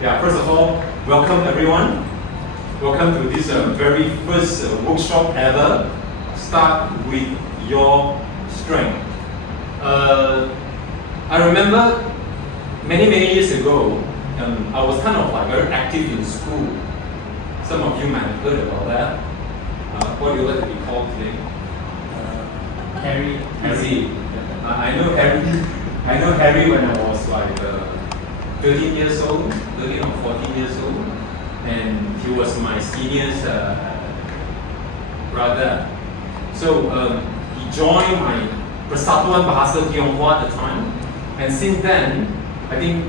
Yeah, first of all, welcome everyone. Welcome to this very first workshop ever. Start with your strength. I remember many years ago, I was kind of like very active in school. Some of you might have heard about that. What do you like to be called today? Harry. I know Harry. I know Harry when I was like 13 years old, 13 or 14 years old, and he was my senior's brother. So he joined my Persatuan Bahasa Tionghoa at the time, and since then, I think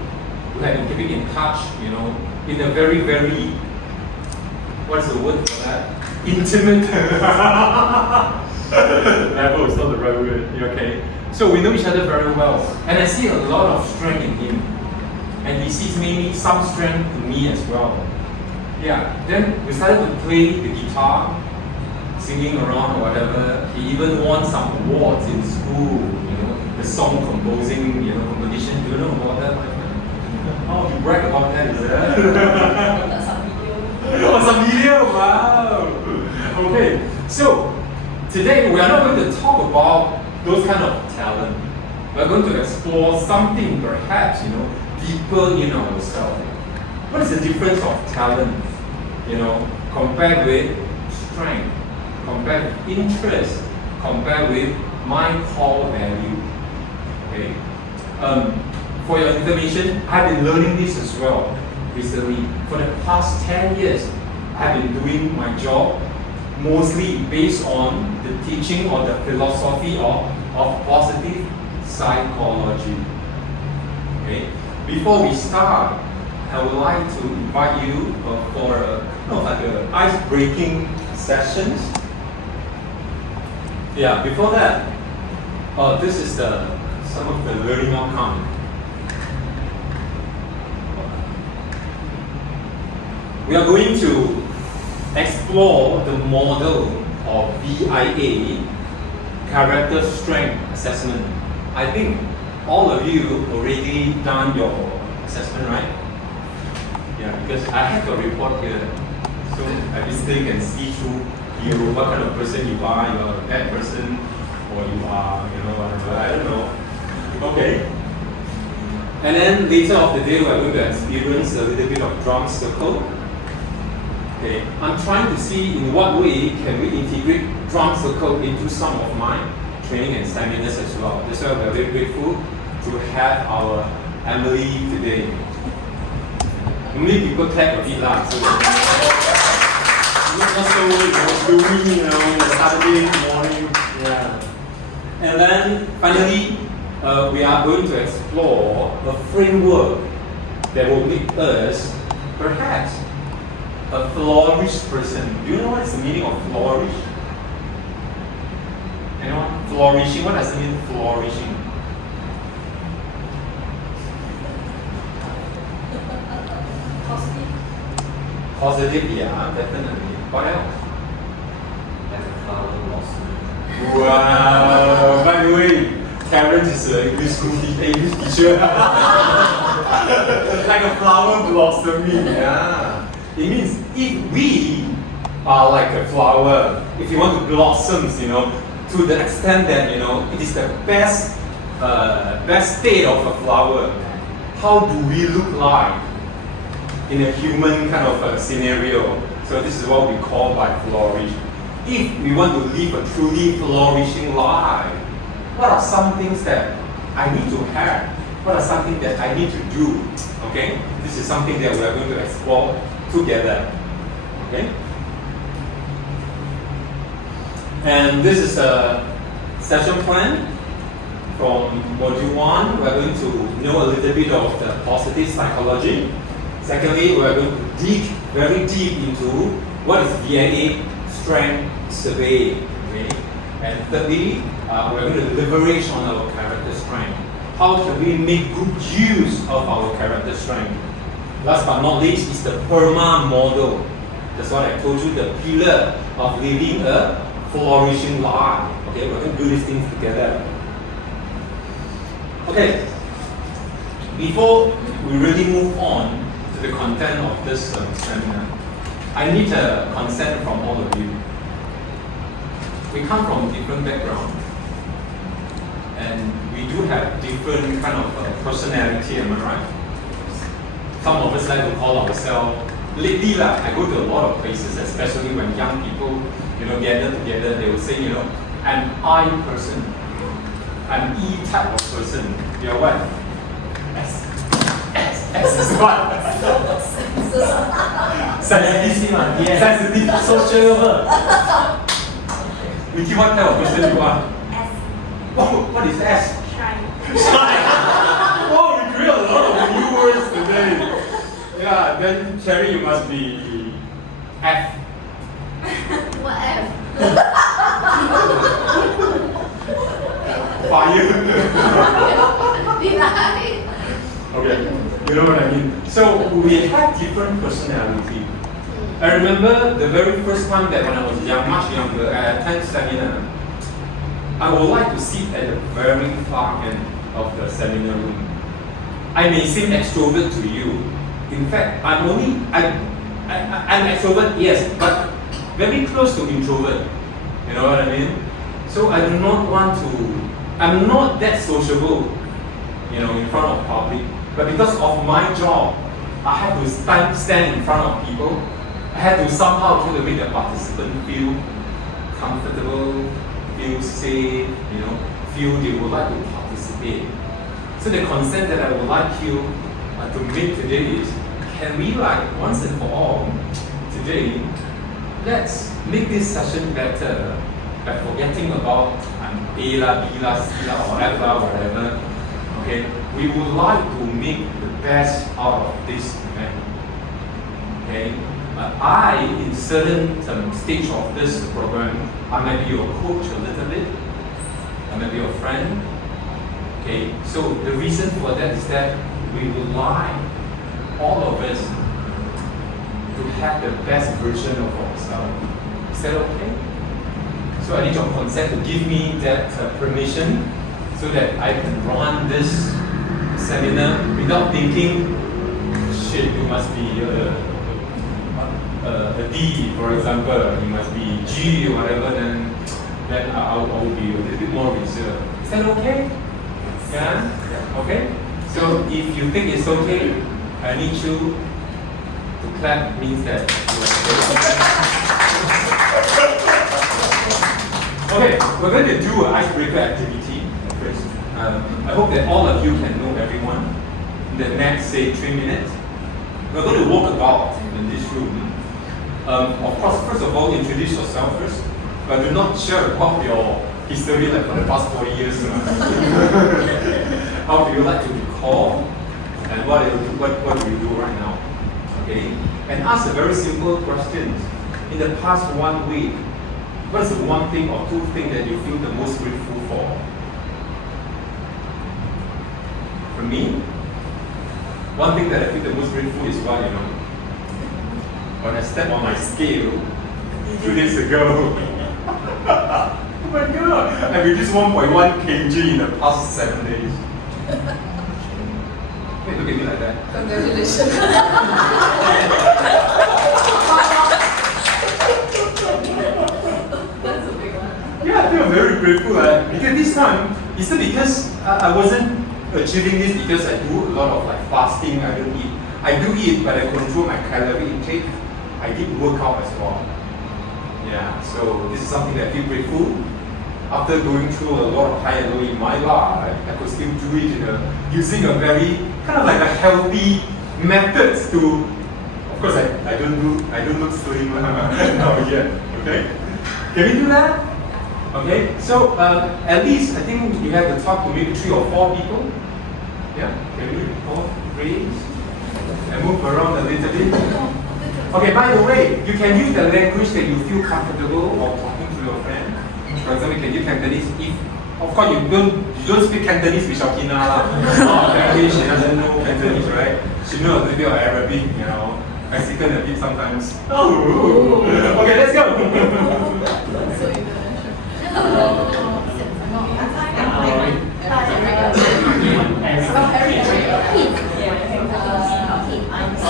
we have been keeping in touch, in a very, what's the word for that? Intimate level is not the right word, okay? So we know each other very well, and I see a lot of strength in him, and he sees maybe some strength to me as well. Yeah, then we started to play the guitar, singing around or whatever. He even won some awards in school, the song composing, competition. Do you know about that, my friend? Oh, you brag about that, is it? Some video, wow! Okay, so today we are not going to talk about those kind of talent. We're going to explore something perhaps, deeper in ourselves. What is the difference of talent, compared with strength, compared with interest, compared with my core value? Okay. For your information, I've been learning this as well recently. For the past 10 years, I've been doing my job mostly based on the teaching or the philosophy of positive psychology. Okay. Before we start, I would like to invite you for an ice-breaking sessions. Yeah. Before that, this is some of the learning outcome. We are going to explore the model of VIA, Character Strength Assessment. I think all of you already done your assessment, right? Yeah, because I have a report here, so I basically can see through you what kind of person you are. You are a bad person, or you are, whatever. I don't know. Okay. And then later of the day, we are going to experience a little bit of drum circle. Okay. I'm trying to see in what way can we integrate drum circle into some of my training and seminars as well. That's why we're very grateful to have our Emily today. Normally people clap a bit lah, so not so gloomy, in the Saturday morning. Yeah. And then finally, we are going to explore a framework that will make us perhaps a flourished person. Do you know what is the meaning of flourish? Anyone? Flourishing. What does it mean, flourishing? Positive, yeah, definitely. What else? As a flower blossom. Wow! By the way, Terrence is an English teacher. Like a flower blossoming, yeah. It means if we are like a flower, if you want to blossom, to the extent that it is the best state of a flower, how do we look like in a human kind of scenario? So this is what we call by flourish. If we want to live a truly flourishing life, what are some things that I need to have? What are something that I need to do? Okay, this is something that we are going to explore together. Okay, and this is a session plan from module 1. We are going to know a little bit of the positive psychology. Secondly, we are going to dig very deep into what is VIA strength survey. Okay, and thirdly, we are going to leverage on our character strength. How can we make good use of our character strength? Last but not least is the PERMA model. That's what I told you, the pillar of living a flourishing life. Okay, we're going to do these things together. Okay, before we really move on to the content of this seminar, I need a consent from all of you. We come from different backgrounds, and we do have different kind of personality, am I right? Some of us like to call ourselves, lately I go to a lot of places, especially when young people, gather together, they will say, I'm I person, I'm E type of person. You're what? S. S is what? Sensitive, Yes. sensitive, sociable. Vicky, what type of person you are? S. What is S? Shy. Oh, we create a lot of new words today. Yeah, then Cherry, you must be F. What F? Fire. Deny. Okay, you know what I mean. So we have different personality. I remember the very first time that when I was young, much younger, at a 10th seminar, I would like to sit at the very far end of the seminar room. I may seem extrovert to you. In fact, I'm extrovert, yes, but very close to introvert. You know what I mean? So I do not want to, I'm not that sociable, in front of public. But because of my job, I have to stand in front of people. I had to somehow try to make the participant feel comfortable, feel safe, feel they would like to participate. So the consent that I would like you to make today is, can we once and for all, today, let's make this session better by forgetting about A la, B la, C la, or F la, whatever. Okay, we would like to make the best out of this event. Okay, I, in certain stage of this program, I might be your coach a little bit. I might be your friend. Okay, so the reason for that is that we would like all of us to have the best version of ourselves. Is that okay? So I need your consent to give me that permission so that I can run this seminar without thinking, shit, you must be a D, for example, you must be G or whatever, then I will be a little bit more reserved. Is that okay? Yeah? Okay? So if you think it's okay, I need you to clap, means that you are okay. Okay, we're going to do an icebreaker activity first. I hope that all of you can know everyone in the next, say, 3 minutes. We're going to walk about in this room. Of course, first of all, introduce yourself first, but do not share about your history like for the past 40 years. How do you like to recall, and what do you do right now? Okay, and ask a very simple question. In the past 1 week, what is the one thing or two things that you feel the most grateful for? For me, one thing that I feel the most grateful is what, when I stepped on my scale 2 days ago. Oh my god! I reduced 1.1 kg in the past 7 days. Hey, look at me like that. Congratulations. That's a big one. Yeah, I think I'm very grateful. Because this time, it's not because I wasn't achieving this because I do a lot of fasting, I don't eat. I do eat, but I control my calorie intake. I did work out as well. Yeah, so this is something that I feel grateful. After going through a lot of high and low in my life, I could still do it using a very kind of a healthy methods to. Of course, I don't look slim now yet. Okay, can we do that? Okay, so at least I think you have to talk to maybe 3 or 4 people. Yeah, can we all raise and move around a little bit? Okay, by the way, you can use the language that you feel comfortable while talking to your friend. For example, you can use Cantonese. If, of course, you don't speak Cantonese with Shakina lah. Apparently, she doesn't know Cantonese, right? She knows a little bit of Arabic, Mexican a bit sometimes. Oh, okay, let's go. So international. I'm so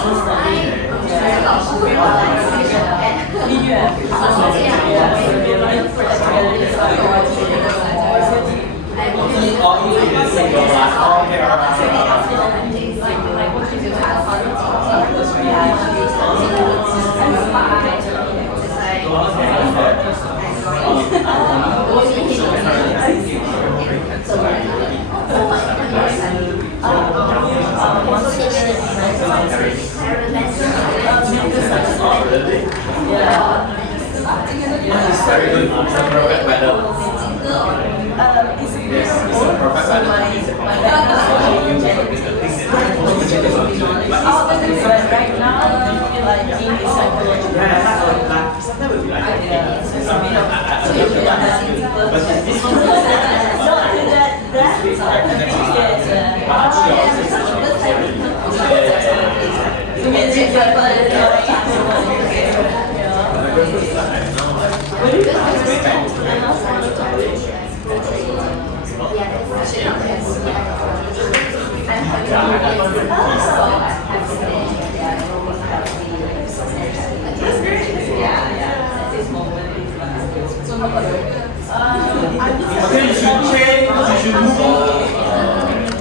It's very good. It's a perfect weather. Yes, it's a perfect weather. Right now, I feel like Jim is psychological. Sometimes we'll be like, Okay, you should change, you should move on.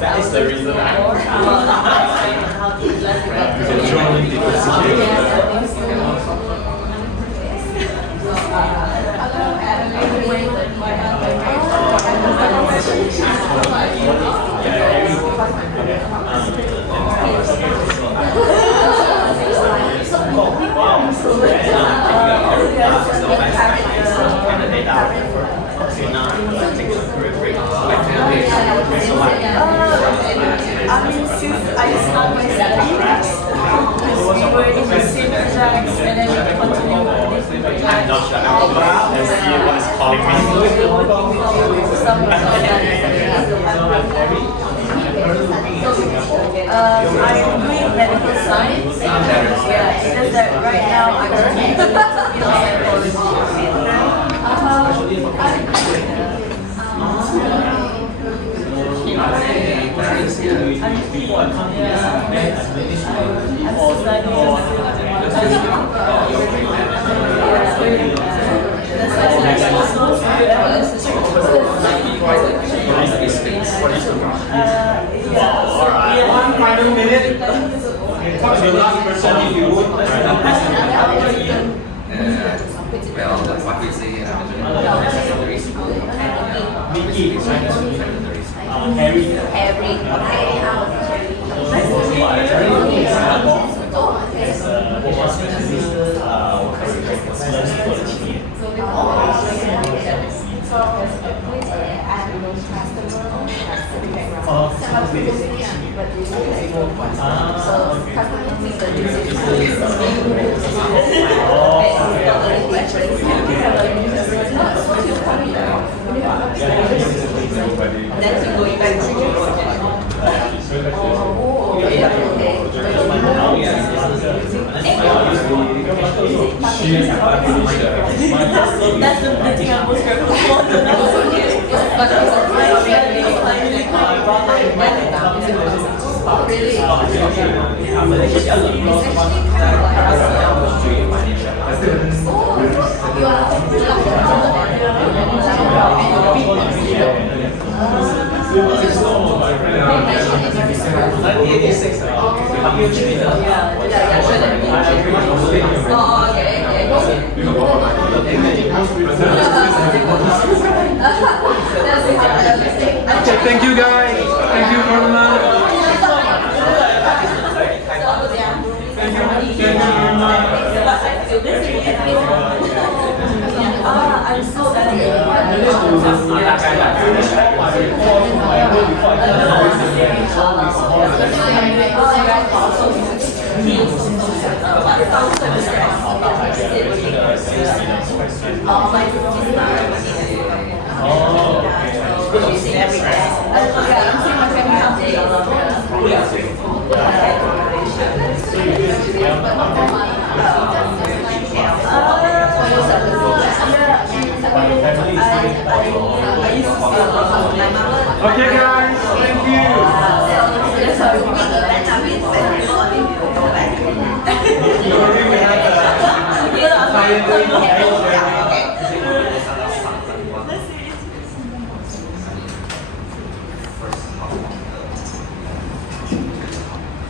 That is the reason I mean, since I started my studies, because we were in the same tracks and then we continued with different I'm tracks. not sure. Let's see what is calling me. I am doing medical science. Yeah, it's just that right now I'm doing One final minute. Talk to the last person if you would. Well, what we say secondary school. Mickey, Harry. That's the thing I'm most grateful for. Okay, thank you guys. Thank you very much. Thank you very much. I'm so sorry. Oh, like Oh, okay. she's every day. I'm seeing my family come to So you just but your family is very Okay, guys, thank you.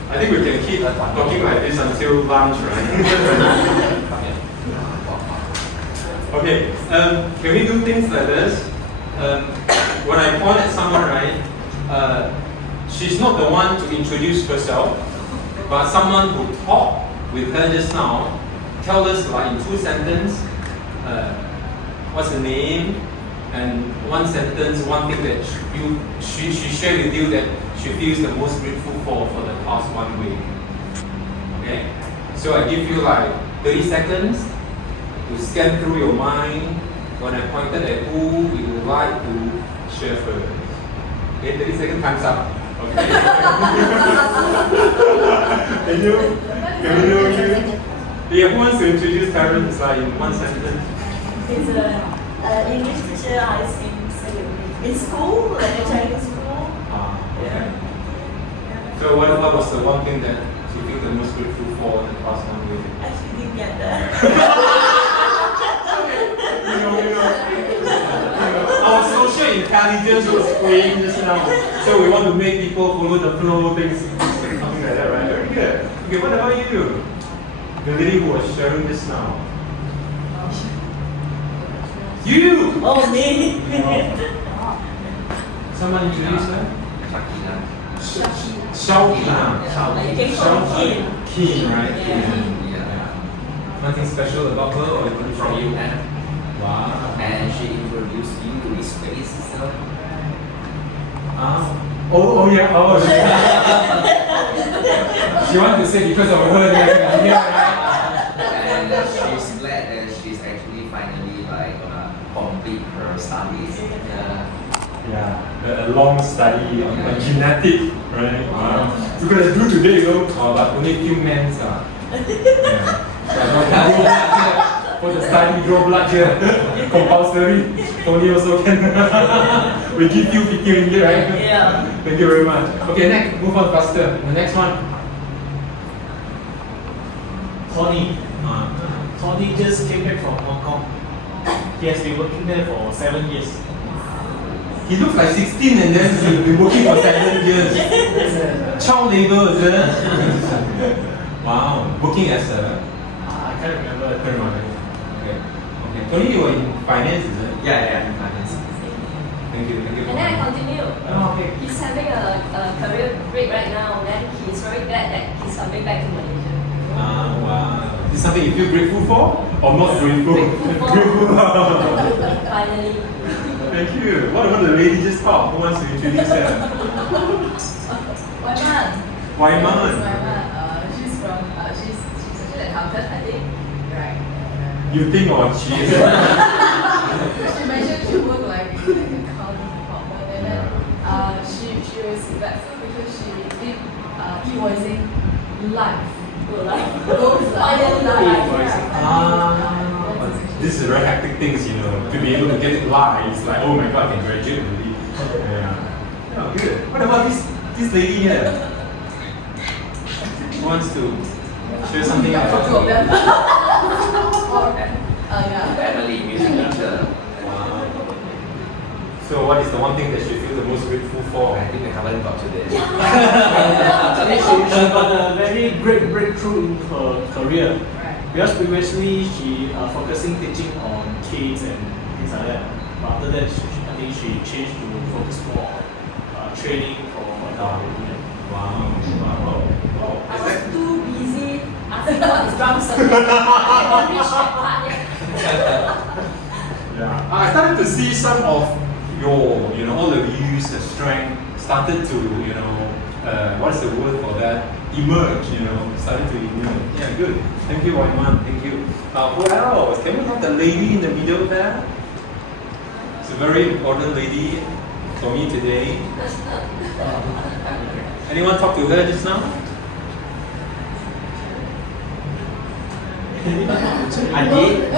I think we can keep talking like this until lunch, right? Okay, can we do things like this? When I point at someone, right, she's not the one to introduce herself, but someone who talked with her just now, tell us like in 2 sentences, what's her name, and 1 sentence, one thing that she shared with you that she feels the most grateful for the past 1 week. Okay? So I give you like 30 seconds to scan through your mind when I pointed at who you would like to share first. Okay, 30 seconds, time's up. Okay. Can you? Yeah, who wants to introduce Terrence like in 1 sentence? He's an English teacher, I think, in school, like a Chinese school. Okay. So what was the one thing that you feel the most grateful for in the past 1 week? Actually, didn't get that. Our social intelligence was playing just now. So we want to make people follow the flow, things, something like that, right? Very good. Okay, what about you? The lady who was sharing just now. You! Oh, me. Someone introduce her? Shakina. Shaokina. You can call her Kim. Keen, right? Yeah. Yeah. Nothing special about her or different From you, and Wow. she introduced you to this space. So. Oh yeah, oh. She wanted to say because of her, yeah, right? And she's glad that she's actually finally like gonna complete her studies. Yeah, a long study on genetics, right? Wow. So we're gonna do today, but only few men, yeah. For the study, draw blood here, compulsory. Tony also can. We give you 50 ringgit, right? Yeah. Thank you very much. Okay, next, move on faster. The next one. Tony. Tony just came back from Hong Kong. He has been working there for 7 years. He looks like 16 and then he's been working for 7 years. Child labor, is it? Wow, working as a. I can't remember. Okay. Tony, you were in finance, is it? Yeah, in finance. Thank you. And then I continue. Oh, okay. He's having a career break right now, and then he's very glad that he's coming back to Malaysia. Wow. Is this something you feel grateful for? Or not grateful? Grateful for. Finally. Thank you. What about the lady just talked? Who wants to introduce her? Waiman. Waiman. She's from, she's actually an accountant, I think. Right. You think or she is? She mentioned she worked like in the accounting department, and then she was grateful because she did e-voicing live. Go live. This is very hectic things, to be able to get it live. It's like, oh my god, I can graduate already. Yeah. Oh, good. What about this lady here? Who wants to share something about Two of them. Family music teacher. Wow. So what is the one thing that she feels the most grateful for? I think we haven't got to this. She got a very great breakthrough in her career. Because previously she focusing teaching on kids and things like that. But after that, I think she changed to focus more on training for adult. Wow. I was too busy asking what is drum circuit. I didn't reach that part yet. Yeah. I started to see some of your, all the views, the strength started to, what's the word for that? Emerge, starting to emerge. Yeah, good. Thank you, Waiman. Thank you. Who else? Can we have the lady in the middle there? It's a very important lady for me today. Anyone talk to her just now? I did.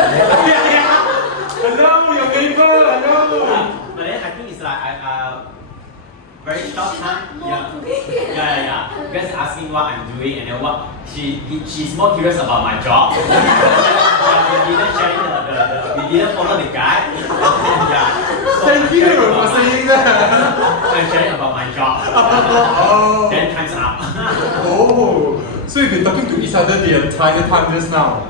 Hello, your neighbor. Hello. But then I think it's like very short time. Yeah. Just asking what I'm doing and then what she's more curious about my job. We didn't follow the guide. Yeah. So Thank you for saying that. I'm sharing about my job. Oh. Then time's up. Oh, so you've been talking to each other the entire time just now?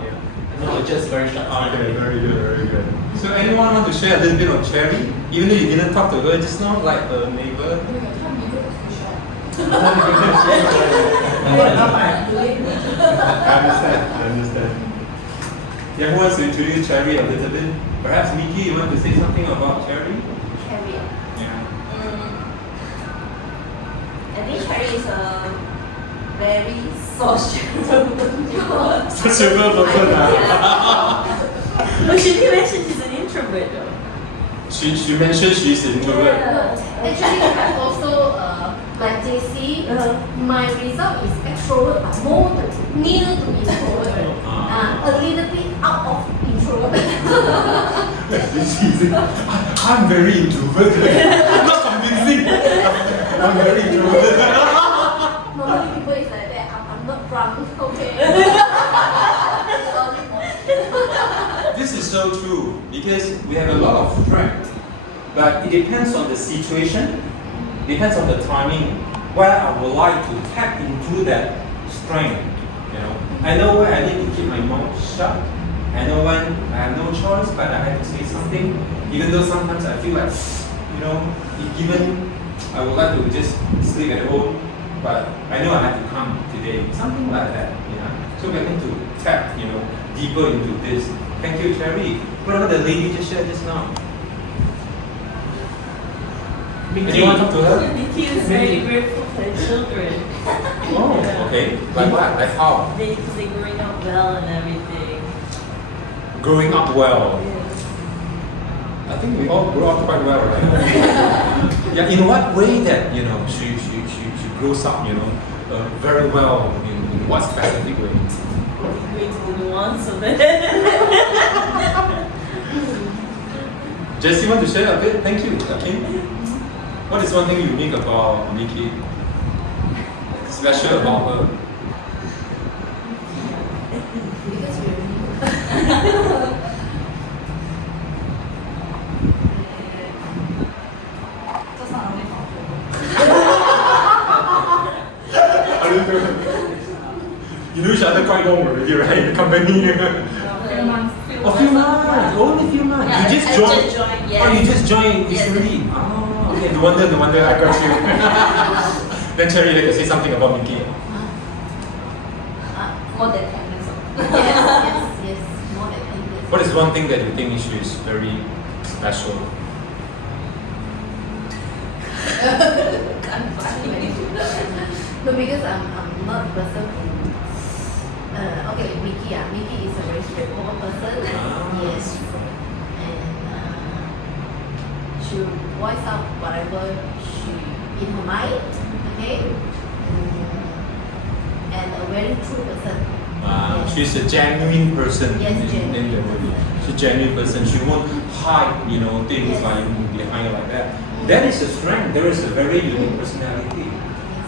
No, just very short time. Okay, very good, very good. So anyone want to share a little bit on Cherry? Even though you didn't talk to her just now, like a neighbor? I understand. Yeah, who wants to introduce Cherry a little bit? Perhaps Miki, you want to say something about Cherry? Cherry. Yeah. I think Cherry is a very sociable Sociable person. But she didn't mention she's an introvert though. She mentioned she's an introvert. Actually, I'm also like JC. My result is extrovert, but more near to introvert. A little bit out of introvert. I'm very introverted. Not convincing. I'm very introverted. Normally people is like that. I'm not drunk. Okay. This is so true because we have a lot of strength, but it depends on the situation, depends on the timing where I would like to tap into that strength. I know where I need to keep my mouth shut. I know when I have no choice, but I have to say something, even though sometimes I feel like, if given, I would like to just sleep at home, but I know I have to come today, something like that. So we need to tap, deeper into this. Thank you, Cherry. What about the lady just shared just now? Anyone talk to her? Nikki is very grateful for her children. Oh, okay. Like what? Like how? Because they're growing up well and everything. Growing up well. Yes. I think we all grow up quite well, right? Yeah. In what way that she grows up, very well? In what specific way? Great only once of it. Jesse, want to share a bit? Thank you. Okay. What is one thing unique about Nikki? Special about her? Because we're just not only You know each other quite long already, right? In the company. few months. A few months, only a few months. Yeah, You just I joined. just joined, yes. Oh, you just joined Yes. recently. Oh, okay. No wonder, I got you. Then Cherry, you can say something about Mickey. More than 10 minutes. Yes, more than 10 years. What is one thing that you think she is very special? No, because I'm not a person who. Okay, Mickey. Mickey is a very straightforward person. Yes, and she will voice out whatever she in her mind. Okay, and a very true person. Yes. She's a genuine person. Yes, genuine the movie. She's a genuine person. She won't hide, things Yes. like behind like that. That is a strength. There is a very unique personality.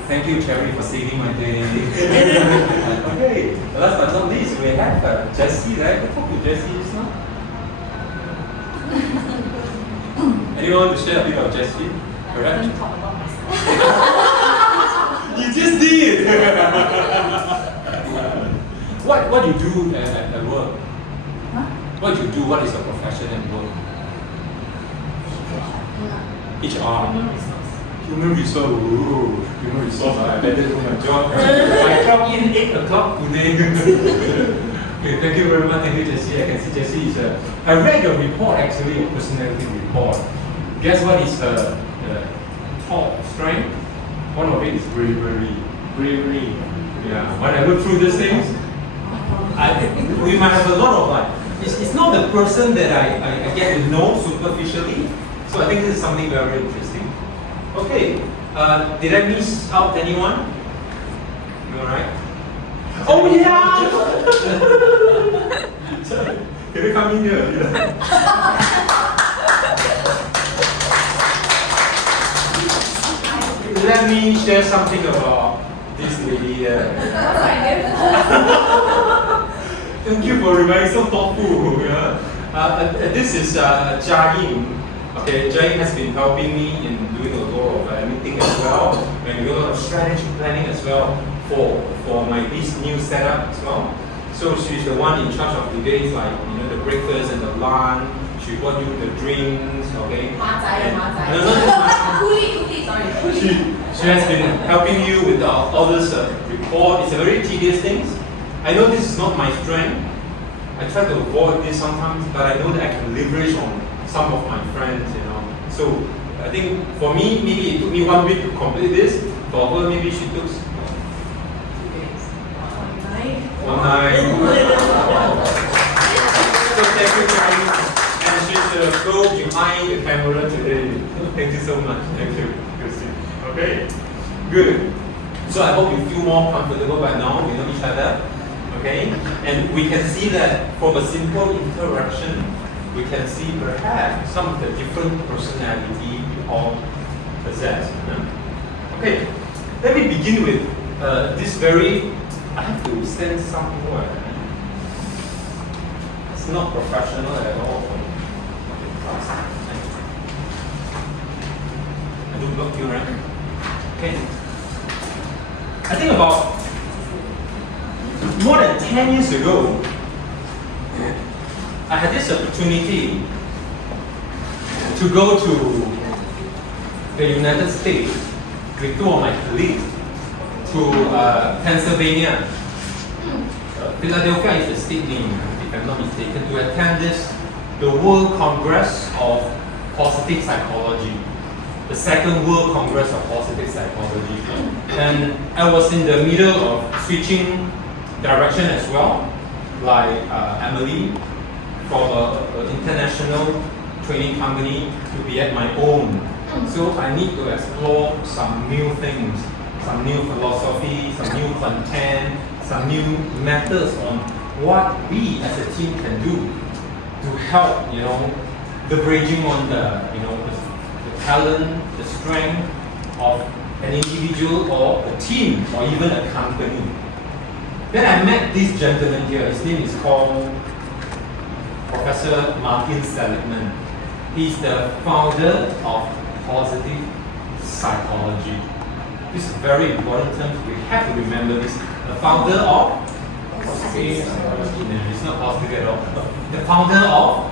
Thank you, Cherry, for saving my day. Okay, last but not least, we have Jessie, right? I talked to Jessie just now. Anyone want to share a bit of Jessie? Perhaps? Talk about myself. You just did! What you do at work? Huh? What you do? What is your profession at work? HR. Human resource. Ooh, human resource. I better do my job. I clock in 8 o'clock today. Okay, thank you very much. Thank you, Jessie. I can see Jessie is I read your report actually, your personality report. Guess what is her top strength? One of it is bravery. Bravery. Yeah, when I look through these things, we might have a lot of like, it's not the person that I get to know superficially, so I think this is something very interesting. Okay, did I miss out anyone? You alright? Oh yeah! Can you come in here? Let me share something about this lady here. Thank you for remaining so thoughtful. Yeah? This is Jain. Okay, Jain has been helping me in doing a lot of meeting as well, and a lot of strategy planning as well for my this new setup as well. So she's the one in charge of today's the breakfast and the lunch. She bought you the drinks, okay? She has been helping you with all this report. It's a very tedious thing. I know this is not my strength. I try to avoid this sometimes, but I know that I can leverage on some of my friends, So I think for me, maybe it took me 1 week to complete this. For her, maybe she took 2 days. 1 night. So thank you, Charlie. And she's the girl behind the camera today. Thank you so much. Thank you, Christine. Okay, good. So I hope you feel more comfortable by now. We know each other. Okay, and we can see that from a simple interaction, we can see perhaps some of the different personality we all possess. Okay, let me begin with this very. I have to stand somewhere. It's not professional at all. I don't block you, right? Okay. I think about more than 10 years ago, I had this opportunity to go to the United States with 2 of my colleagues to Pennsylvania. Philadelphia is the state name, if I'm not mistaken, to attend the World Congress of Positive Psychology, the 2nd World Congress of Positive Psychology. And I was in the middle of switching direction as well, like Emily, from an international training company to be at my own. So I need to explore some new things, some new philosophy, some new content, some new methods on what we as a team can do to help, leveraging on the talent, the strength of an individual or a team or even a company. Then I met this gentleman here. His name is called Professor Martin Seligman. He's the founder of positive psychology. This is a very important term. We have to remember this. The founder of positive psychology. No, it's not positive at all. The founder of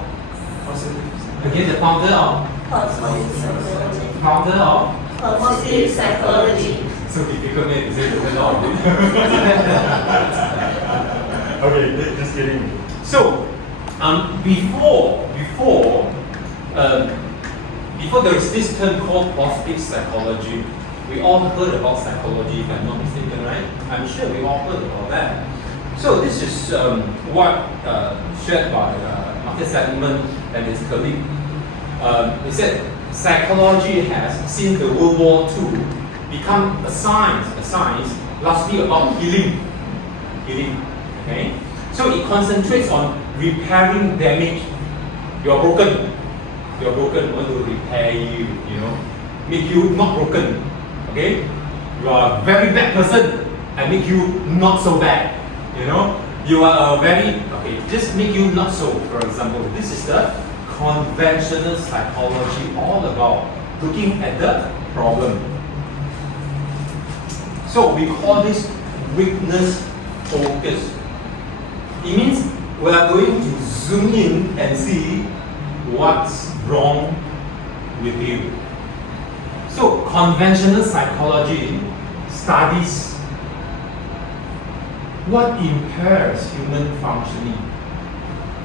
again. The founder of positive psychology. So difficult name to say the word out. Okay, just kidding. So, before there is this term called positive psychology, we all heard about psychology, if I'm not mistaken, right? I'm sure we all heard about that. So this is what shared by Martin Seligman and his colleague. He said psychology has, since the World War II, become a science largely about healing. Okay? So it concentrates on repairing damage. You're broken. We want to repair you, make you not broken. Okay? You are a very bad person, I make you not so bad. You are just make you not so, for example. This is the conventional psychology, all about looking at the problem. So we call this weakness focus. It means we are going to zoom in and see what's wrong with you. So conventional psychology studies what impairs human functioning.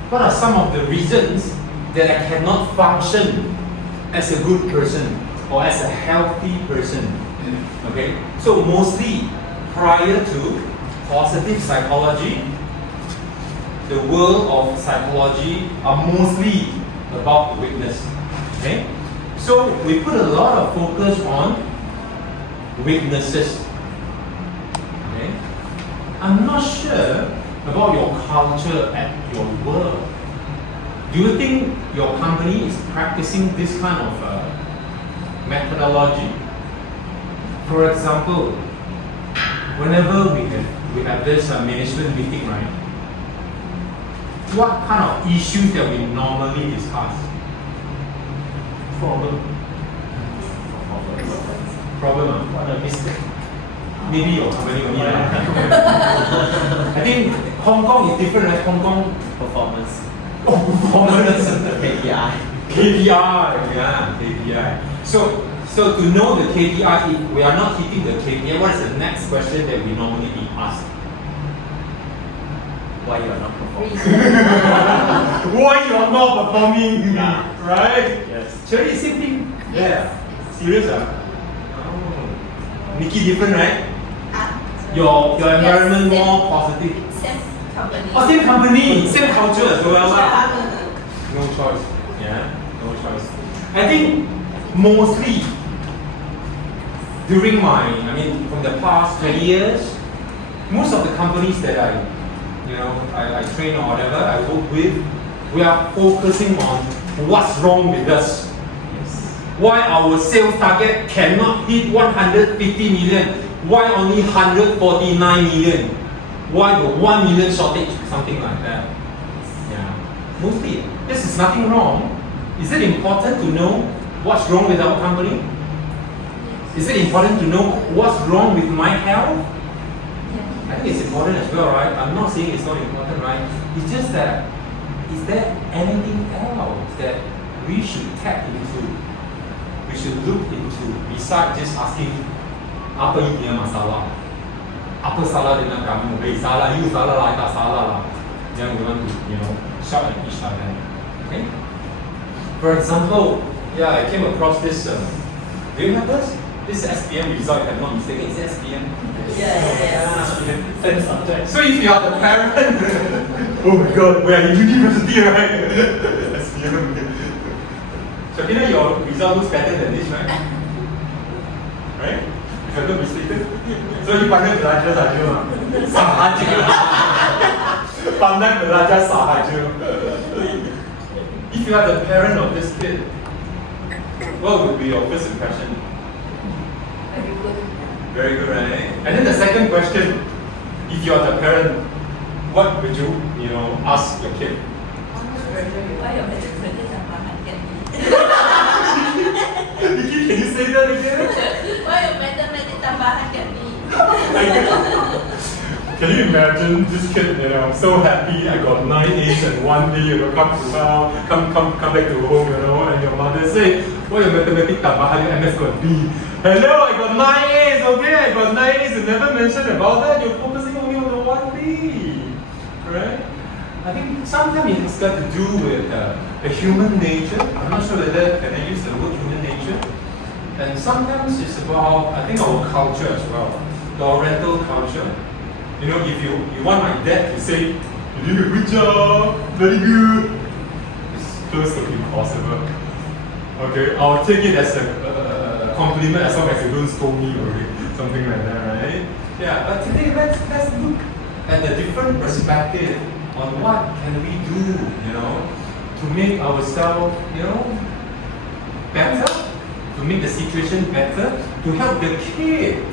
What are some of the reasons that I cannot function as a good person or as a healthy person? Okay, so mostly prior to positive psychology, the world of psychology are mostly about weakness. Okay, so we put a lot of focus on weaknesses. Okay, I'm not sure about your culture at your work. Do you think your company is practicing this kind of methodology? For example, whenever we have this management meeting, right? What kind of issues that we normally discuss? Problem. What a mistake. Maybe your company only. I think Hong Kong is different, right? Hong Kong Performance. performance. KPI. KPI, yeah, KPI. So to know the KPI, if we are not hitting the KPI, what is the next question that we normally be asked? Why you are not performing? Why you are not performing? Yeah. Right? Yes. Cherry, same thing. Yeah. Serious, Oh. Nikki, different, right? Your environment Yes, more positive. Same company. Oh, same company, same culture as well. No choice. Yeah, no choice. I think mostly during from the past 20 years, most of the companies that I train or whatever I work with, we are focusing on what's wrong with us. Yes. Why our sales target cannot hit 150 million? Why only 149 million? Why the 1 million shortage? Something like that. Yeah. Mostly, this is nothing wrong. Is it important to know what's wrong with our company? Is it important to know what's wrong with my health? I think it's important as well, right? I'm not saying it's not important, right? It's just that, is there anything else that we should tap into? We should look into besides just asking, apa you punya masalah? Apa salah dengan kamu? Hey, salah you, salah lah, tak salah lah. Then we want to, shout at each other. Okay? For example, I came across this. Do you remember this SPM result? If I'm not mistaken, is it SPM? Yes. So if you are the parent, oh my God, we are in university, right? SPM. So your result looks better than this, right? Right? If I'm not mistaken. So you pandai belajar saja, sahaja. Pandai belajar sahaja. If you are the parent of this kid, what would be your first impression? Very good. Very good, right? And then the second question, if you are the parent, what would you, ask your kid? Why your mathematics are hard get me? Nikki, can you say that again? Why your mathematics are hard get me? Can you imagine this kid, so happy, I got 9 A's and 1 B, come back to home, and your mother say, why your mathematics tak bahan, your MS got B. Hello, I got 9 A's, okay, I got 9 A's, you never mentioned about that, you're focusing only on the 1 B. Right? I think sometimes it's got to do with the human nature. I'm not sure whether can I use the word human nature. And sometimes it's about, I think, our culture as well, the Oriental culture. If you want my dad to say, you did a good job, very good, it's close to impossible. Okay, I'll take it as a compliment as long as you don't scold me or something like that, right? Yeah, but today let's look at the different perspective on what can we do, to make ourselves, better, to make the situation better, to help the kid,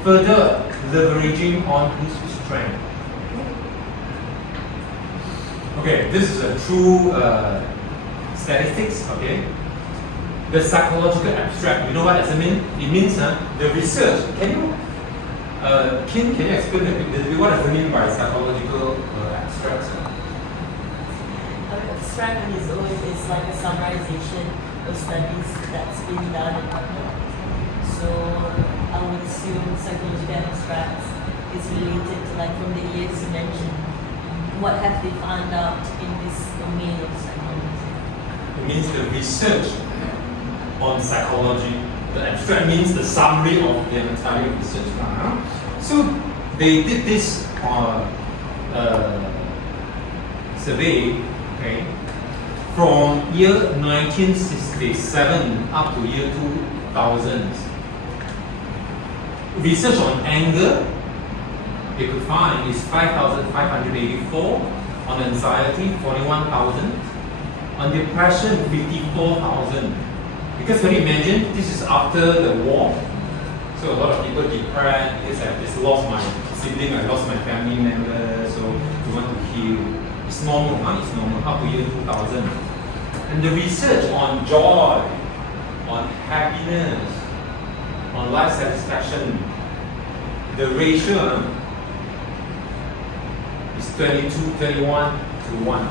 further leveraging on his strength. Okay, this is a true statistics, okay? The psychological abstract, you know what does it mean? It means the research. Can you explain a bit what does it mean by psychological abstract? Abstract on its own is like a summarization of studies that's been done. So I would assume psychological abstracts is related to, like, from the years you mentioned, what have they found out in this domain of psychology? It means the research on psychology. The abstract means the summary of their entire research. So they did this survey, okay, from year 1967 up to year 2000. Research on anger, they could find, is 5,584. On anxiety, 41,000. On depression, 54,000. Because can you imagine, this is after the war. So a lot of people depressed because I just lost my sibling, I lost my family member, so we want to heal. It's normal, it's normal, up to year 2000. And the research on joy, on happiness, on life satisfaction, the ratio is 21 to 1.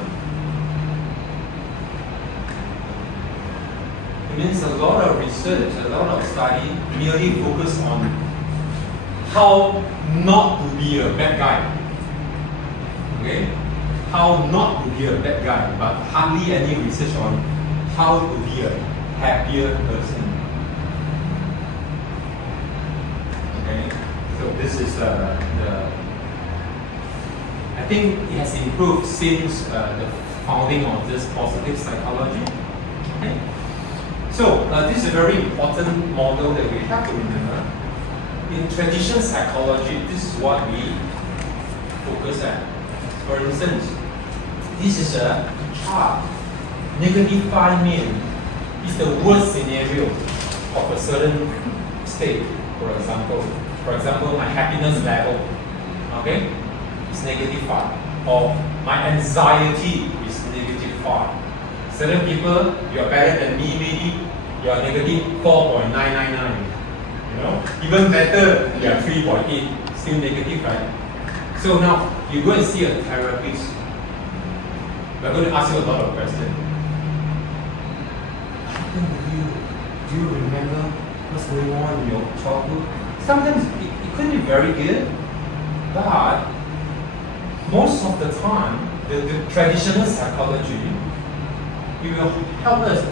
It means a lot of research, a lot of study merely focus on how not to be a bad guy. Okay? How not to be a bad guy, but hardly any research on how to be a happier person. Okay? So this is I think it has improved since the founding of this positive psychology. Okay? So this is a very important model that we have to remember. In traditional psychology, this is what we focus at. For instance, this is a chart. Negative 5 mean is the worst scenario of a certain state. For example, my happiness level, okay, is negative 5, or my anxiety is negative 5. Certain people, you are better than me, maybe you are negative 4.999. You know, even better, you are 3.8, still negative, right? So now you go and see a therapist. We're going to ask you a lot of questions. What happened with you? Do you remember what's going on in your childhood? Sometimes it could be very good, but most of the time, the traditional psychology, it will help us.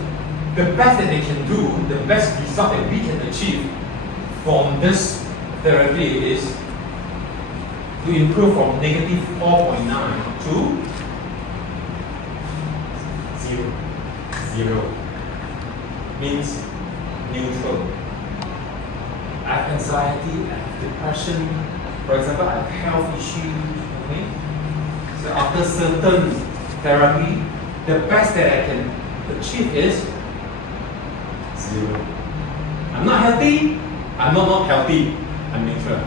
The best that they can do, the best result that we can achieve from this therapy is to improve from negative 4.9 to 0. 0 means neutral. I have anxiety, I have depression, for example, I have health issues, okay? So after certain therapy, the best that I can achieve is 0. I'm not healthy, I'm not healthy, I'm neutral.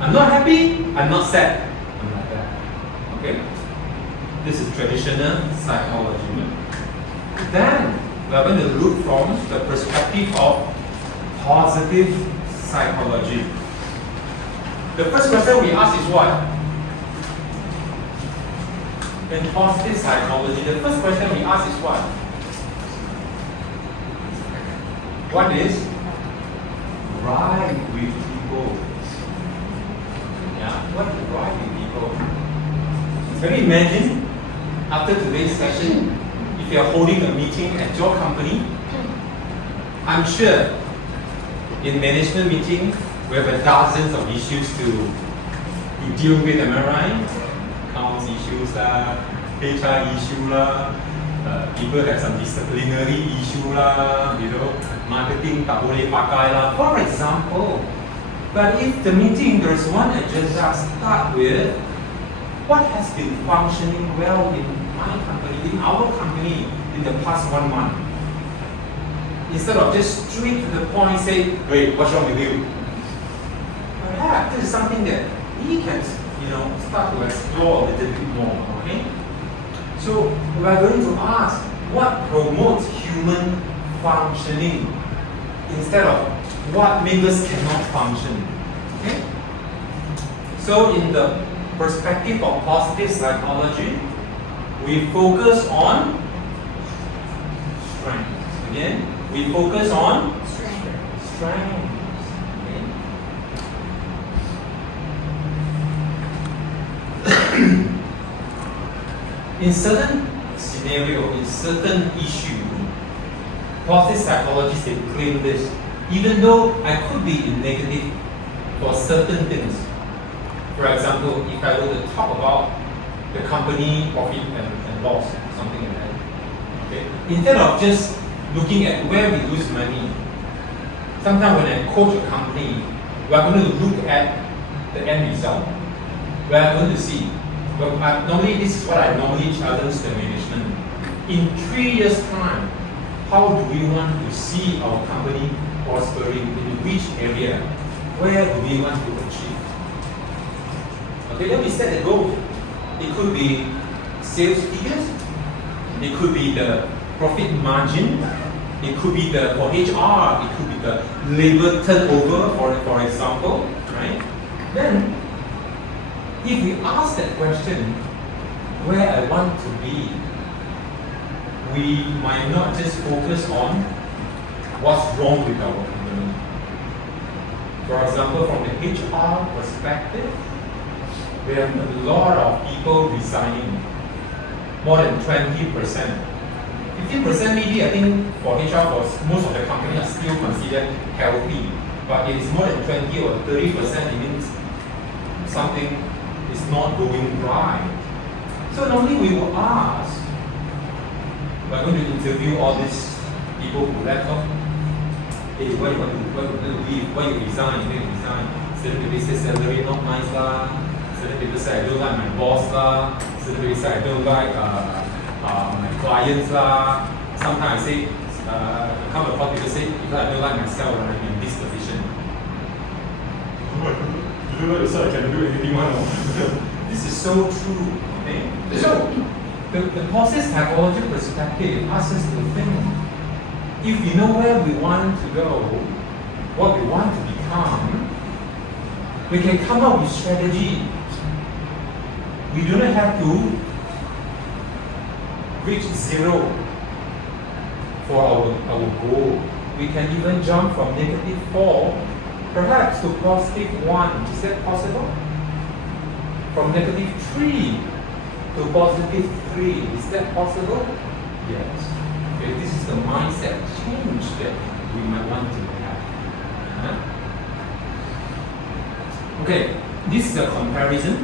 I'm not happy, I'm not sad, I'm like that. Okay? This is traditional psychology. Then we are going to look from the perspective of positive psychology. The first question we ask is what? In positive psychology, the first question we ask is what? What is right with people? Yeah, what is right with people? Can you imagine after today's session, if you are holding a meeting at your company, I'm sure in management meeting we have dozens of issues to deal with, am I right? Accounts issues lah, HR issue lah, people have some disciplinary issue lah, you know, marketing tak boleh pakai lah, for example. But if the meeting there's one agenda, start with what has been functioning well in my company, in our company in the past 1 month. Instead of just straight to the point, say, wait, what's wrong with you? Perhaps this is something that we can, start to explore a little bit more, okay? So we are going to ask, what promotes human functioning instead of what makes us cannot function, okay? So in the perspective of positive psychology, we focus on strength. Again, we focus on strength. In certain scenario, in certain issue, positive psychologists they claim this. even though I could be in negative for certain things. For example, if I were to talk about the company profit and loss, something like that. Okay? Instead of just looking at where we lose money, sometimes when I coach a company, we are going to look at the end result. We are going to see. Well, normally, this is what I normally challenge the management. In 3 years' time, how do we want to see our company prospering in which area? Where do we want to achieve? Okay, then we set a goal. It could be sales figures. It could be the profit margin. It could be the, for HR, it could be the labor turnover, for example, right? Then, if we ask that question, where I want to be, we might not just focus on what's wrong with our company. For example, from the HR perspective, we have a lot of people resigning, more than 20%. 15% maybe, I think, for HR, for most of the companies are still considered healthy. But it is more than 20 or 30%, it means something is not going right. So normally we will ask, we're going to interview all these people who left off. Hey, why you want to leave? Why you resign? You resign. Certain people say salary not nice lah. Certain people say I don't like my boss lah. Certain people say I don't like my clients lah. Sometimes I say, come across people say, because I don't like myself when I'm in this position. You don't like yourself, I can do anything one. This is so true. Okay? So, the process psychology perspective asks us to think. If we know where we want to go, what we want to become, we can come up with strategy. We do not have to reach zero for our goal. We can even jump from -4, perhaps to +1. Is that possible? From -3 to +3. Is that possible? Yes. Okay, this is the mindset change that we might want to have. Okay, this is a comparison.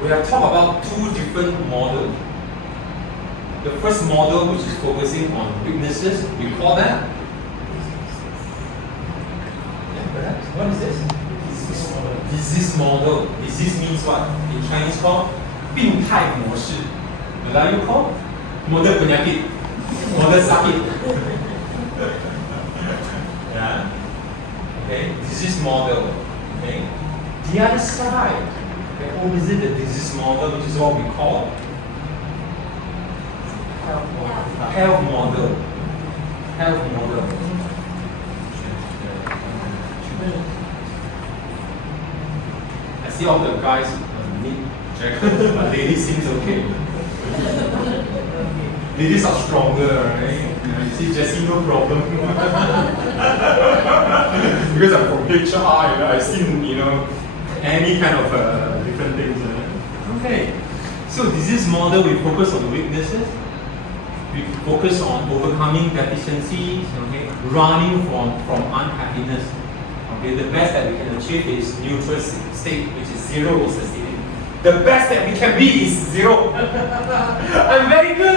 We have talked about two different models. The first model, which is focusing on weaknesses, we call that. Yeah, perhaps. What is this? Disease model. Disease means what? In Chinese called 病态模式. Malaya called model penyakit. Model sakit. Yeah. Okay. Disease model. Okay. The other side, the opposite the disease model, which is what we call health model. Health model. I see all the guys need check, but ladies seems okay. Ladies are stronger, right? You see, Jessie, no problem. Because I'm from HR, I've seen, any kind of different things. Okay. So disease model, we focus on weaknesses. We focus on overcoming deficiencies, okay? Running from unhappiness. Okay, the best that we can achieve is neutral state, which is 0 is the state. The best that we can be is 0. I'm very good.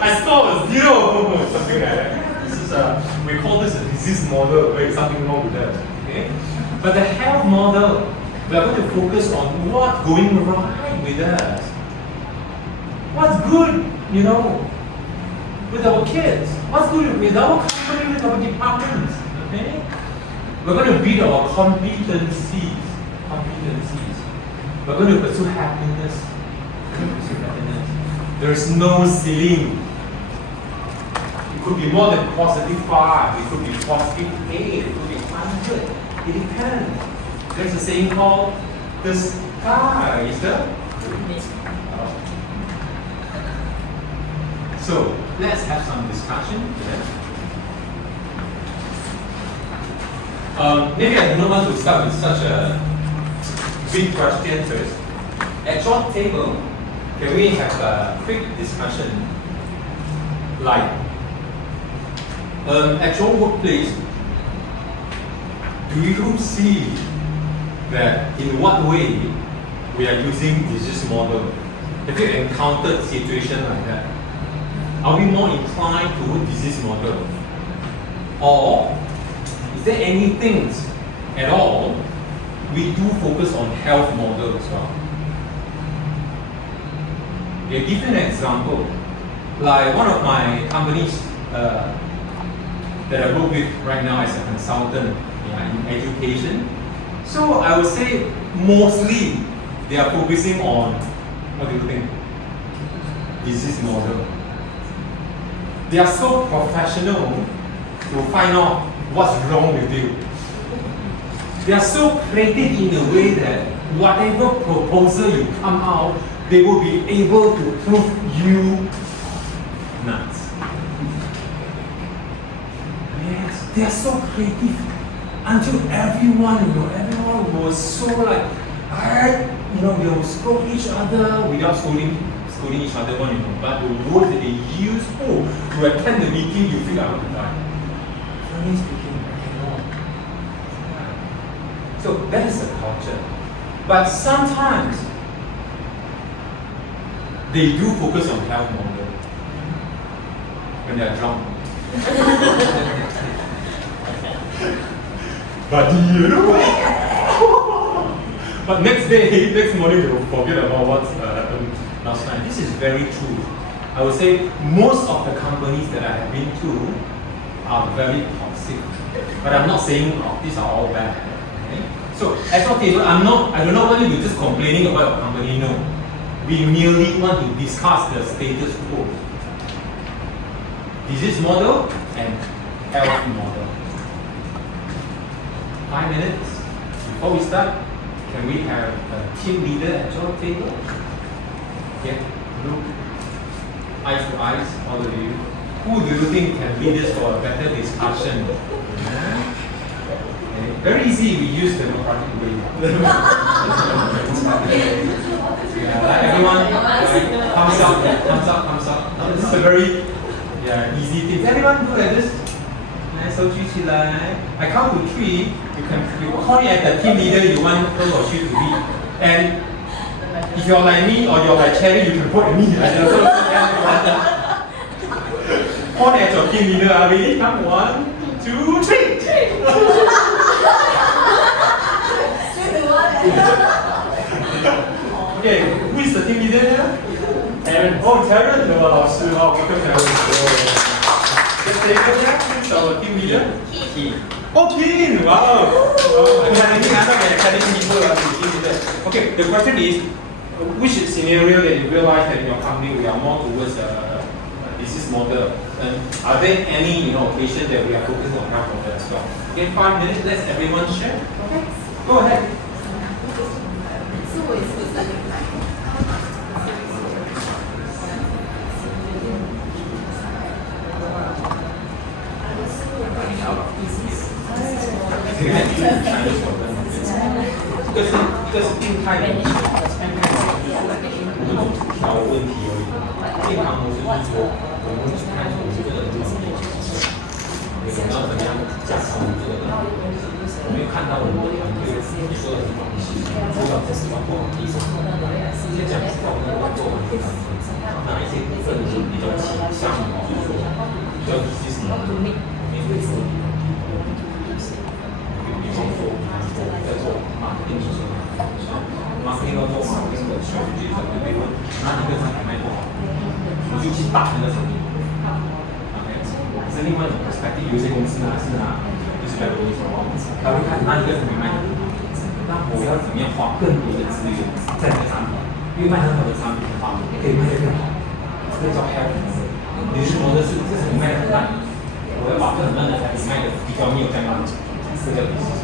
I score a 0. Something like that. This is we call this a disease model. There's something wrong with that. Okay, but the health model, we are going to focus on what's going right with us. What's good, with our kids. What's good with our company, with our departments. Okay. We're going to build our competencies. We're going to pursue happiness. There is no ceiling. It could be more than +5. It could be +8. It could be 100. It depends. There's a saying called the sky is the limit. So let's have some discussion. Maybe I do not want to start with such a big question first. At your table, can we have a quick discussion? Like, at your workplace, do you see that in what way we are using disease model? Have you encountered situation like that? Are we more inclined toward disease model? Or is there anything at all we do focus on health model as well? Okay, give you an example. Like one of my companies that I work with right now as a consultant in education. So I would say mostly they are focusing on, what do you think? Disease model. They are so professional to find out what's wrong with you. They are so creative in the way that whatever proposal you come out, they will be able to prove you nuts. Yes, they are so creative until everyone was so like, they'll scold each other without scolding each other but the words that they use, to attend the meeting, you feel I want to die. Frankly speaking, I cannot. So that is the culture. But sometimes they do focus on health model when they are drunk. But but next morning they will forget about what's happened last night. This is very true. I would say most of the companies that I have been to are very toxic. But I'm not saying these are all bad. Okay? So as of today, I do not want you to just complaining about your company. No. We merely want to discuss the status quo. Disease model and health model. 5 minutes before we start, can we have a team leader at your table? Yeah, look eyes to eyes, all of you. Who do you think can lead us for a better discussion? Okay. Very easy, we use the democratic way. Like everyone, thumbs up. This is a very easy thing. Everyone do like this. I count to 3. You point at the team leader you want her or she to lead. And if you're like me or you're like Cherry, you can point at me. Point at your team leader. Are we ready? Come 1, 2, 3. Okay, who is the team leader here? Taryn. Oh, Taryn. Welcome Taryn. Let's take it here. Who's our team leader? Keen. Wow. Okay, the question is, which scenario that you realize that in your company we are more towards disease model? And are there any occasion that we are focusing on health model as well? Okay, 5 minutes. Let's everyone share. Okay, go ahead.这是病态的问题而已。健康模式就是说，我们去看出我们这个人就是我们要怎么样加强我们这个人。我们有看到我们的团队做了什么东西，主要是包括第一种，这些讲师我们要做哪一些部分是比较倾向于就是说比较积极的，没有说。比方说，在做马丁是什么？马丁要做马丁的strategy，怎么被问哪一个产品卖不好，我就去打那个产品。OK， 是另外一种 perspective， 有些公司呢是就是比较容易说，他会看哪一个产品卖的好，那我要怎么样花更多的资源在这个产品，因为卖很好的产品的话，可以卖得更好，这个叫 health model。你是模式是这产品卖得很烂，我要把这很烂的产品卖得比较没有这样烂，这叫 business。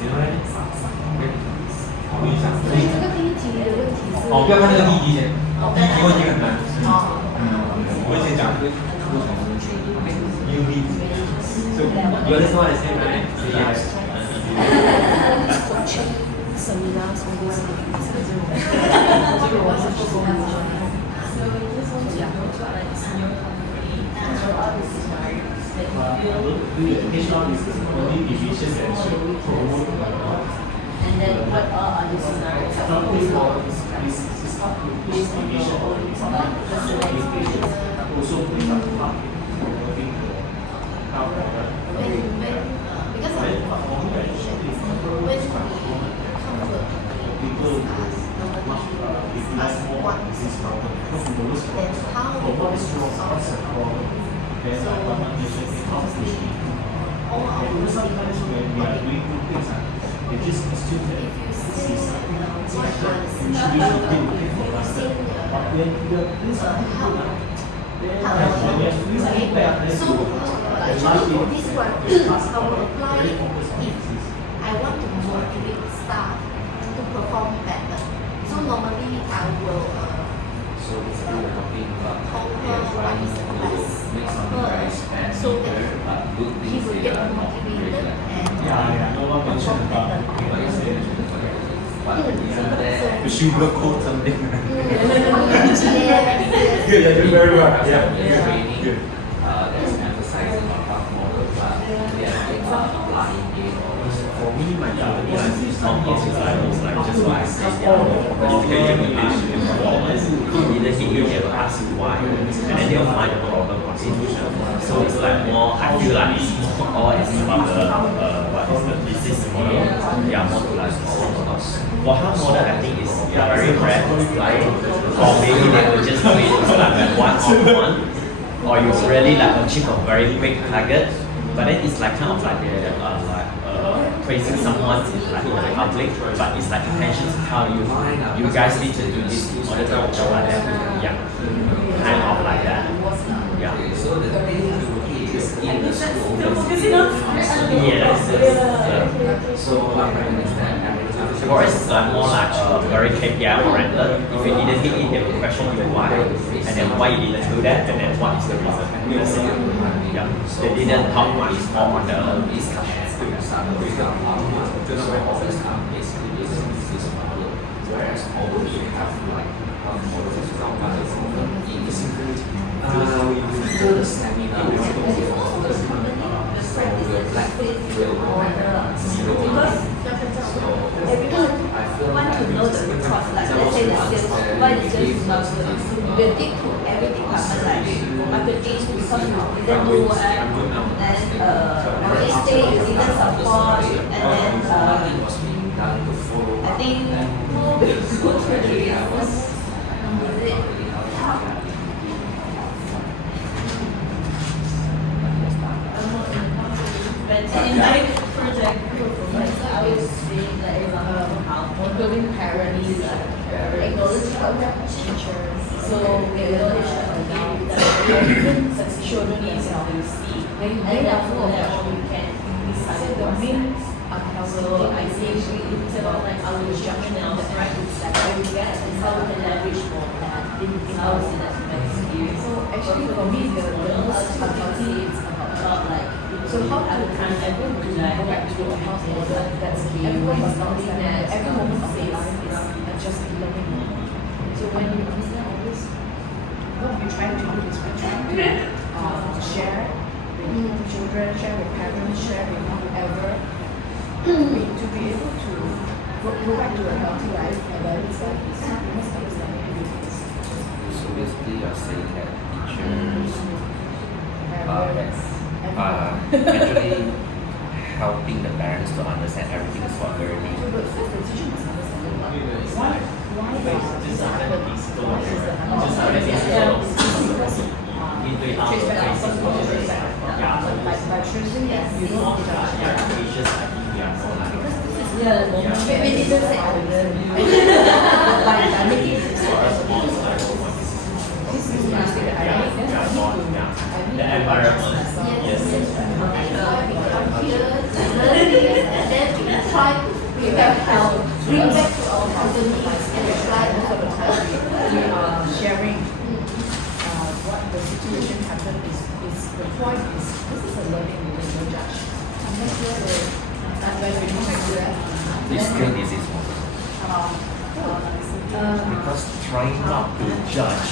明白？考虑一下。所以这个第一题的问题是。不要看那个第一题先，第一题问题很难。我们先讲这个过程。You lead. So you understand what I say, right? Yes. that But I you feel don't feel that HR is the only division that should promote and then what are other scenarios that not you only will it's up to each division or department these pages also plays a part in promoting the health product. Because of When people much utilize more disease problem because we always what is wrong, what's the problem, then implementation is not pushing. And sometimes when we are doing good things, they just assume that this is something that we should be looking for granted. But when we are doing something good, then when we are doing something bad, then So, the life actually, this is one, I will apply very it focused on if disease. I want to motivate staff to perform better. So normally I will So basically we're talking about tell they are her what trying is the best to make something very fancy, so that good he things will they get are not motivated very and No one mentioned about but isn't there The sugar coat something. yes, Good, you're doing very well. Yeah. training Good. that's emphasizing on tough model, but they are applying it also. For me, my company, I see some cases like just what I said, education relationship performance. Either he will ask you why, and then they'll find a problem on it. So it's like more, I feel like it's more, or it's about the, what is the business model. Yeah, more to like for how model, I think it's very rare to apply it. Or maybe they will just do it like one-on-one, or you really like achieve a very big target. But then it's like kind of like praising someone like in the public, but it's like intention to tell you, you guys need to do this in order to show like that. Yeah, kind of like that. Yeah. Okay, so the thing is in the school. still focusing on Yes. So what happens is that For us, it's like more like very KPI oriented. If you didn't hit it, they will question you why, and then why you didn't do that, and then what is the reason. That's it. Yeah. They didn't talk much more on the discussion. Whereas although you have like models after the seminar, we want to give all the from your platform will zero. So I feel want to know the root cause, like let's say the sales, why the sales not good. We dig to every department, like marketing, because we didn't do well, then logistics, you didn't support, and then I think go through the reasons. Is it? But in my project group, I would say that including parents, acknowledge our teachers. So we acknowledge that different children needs and we see. And after that, we can decide the main. So I think we about like our instruction and the practice that we get and how we can leverage more that in our experience. So actually for me the most difficulty is about like so how to kind of everyone to go back to a house that's everyone must understand that every moment of their life is just a learning moment. So when you understand all this, what we're trying to do is we're trying to share with children, share with parents, share with whoever, to be able to go back to a healthy life, a balanced life. You must understand everything. So basically, you're saying that teachers actually helping the parents to understand everything is what they're doing. The teacher must understand why this happened. By choosing that, you don't Maybe this is by making it this is the mistake that I make. The environment. Yes. and then we try to prepare help, bring back to our companies and apply most of the time. We are sharing what the situation happened is the point is this is a learning moment, no judge. Unless when we come back to that, This skill is uh, because trying not to judge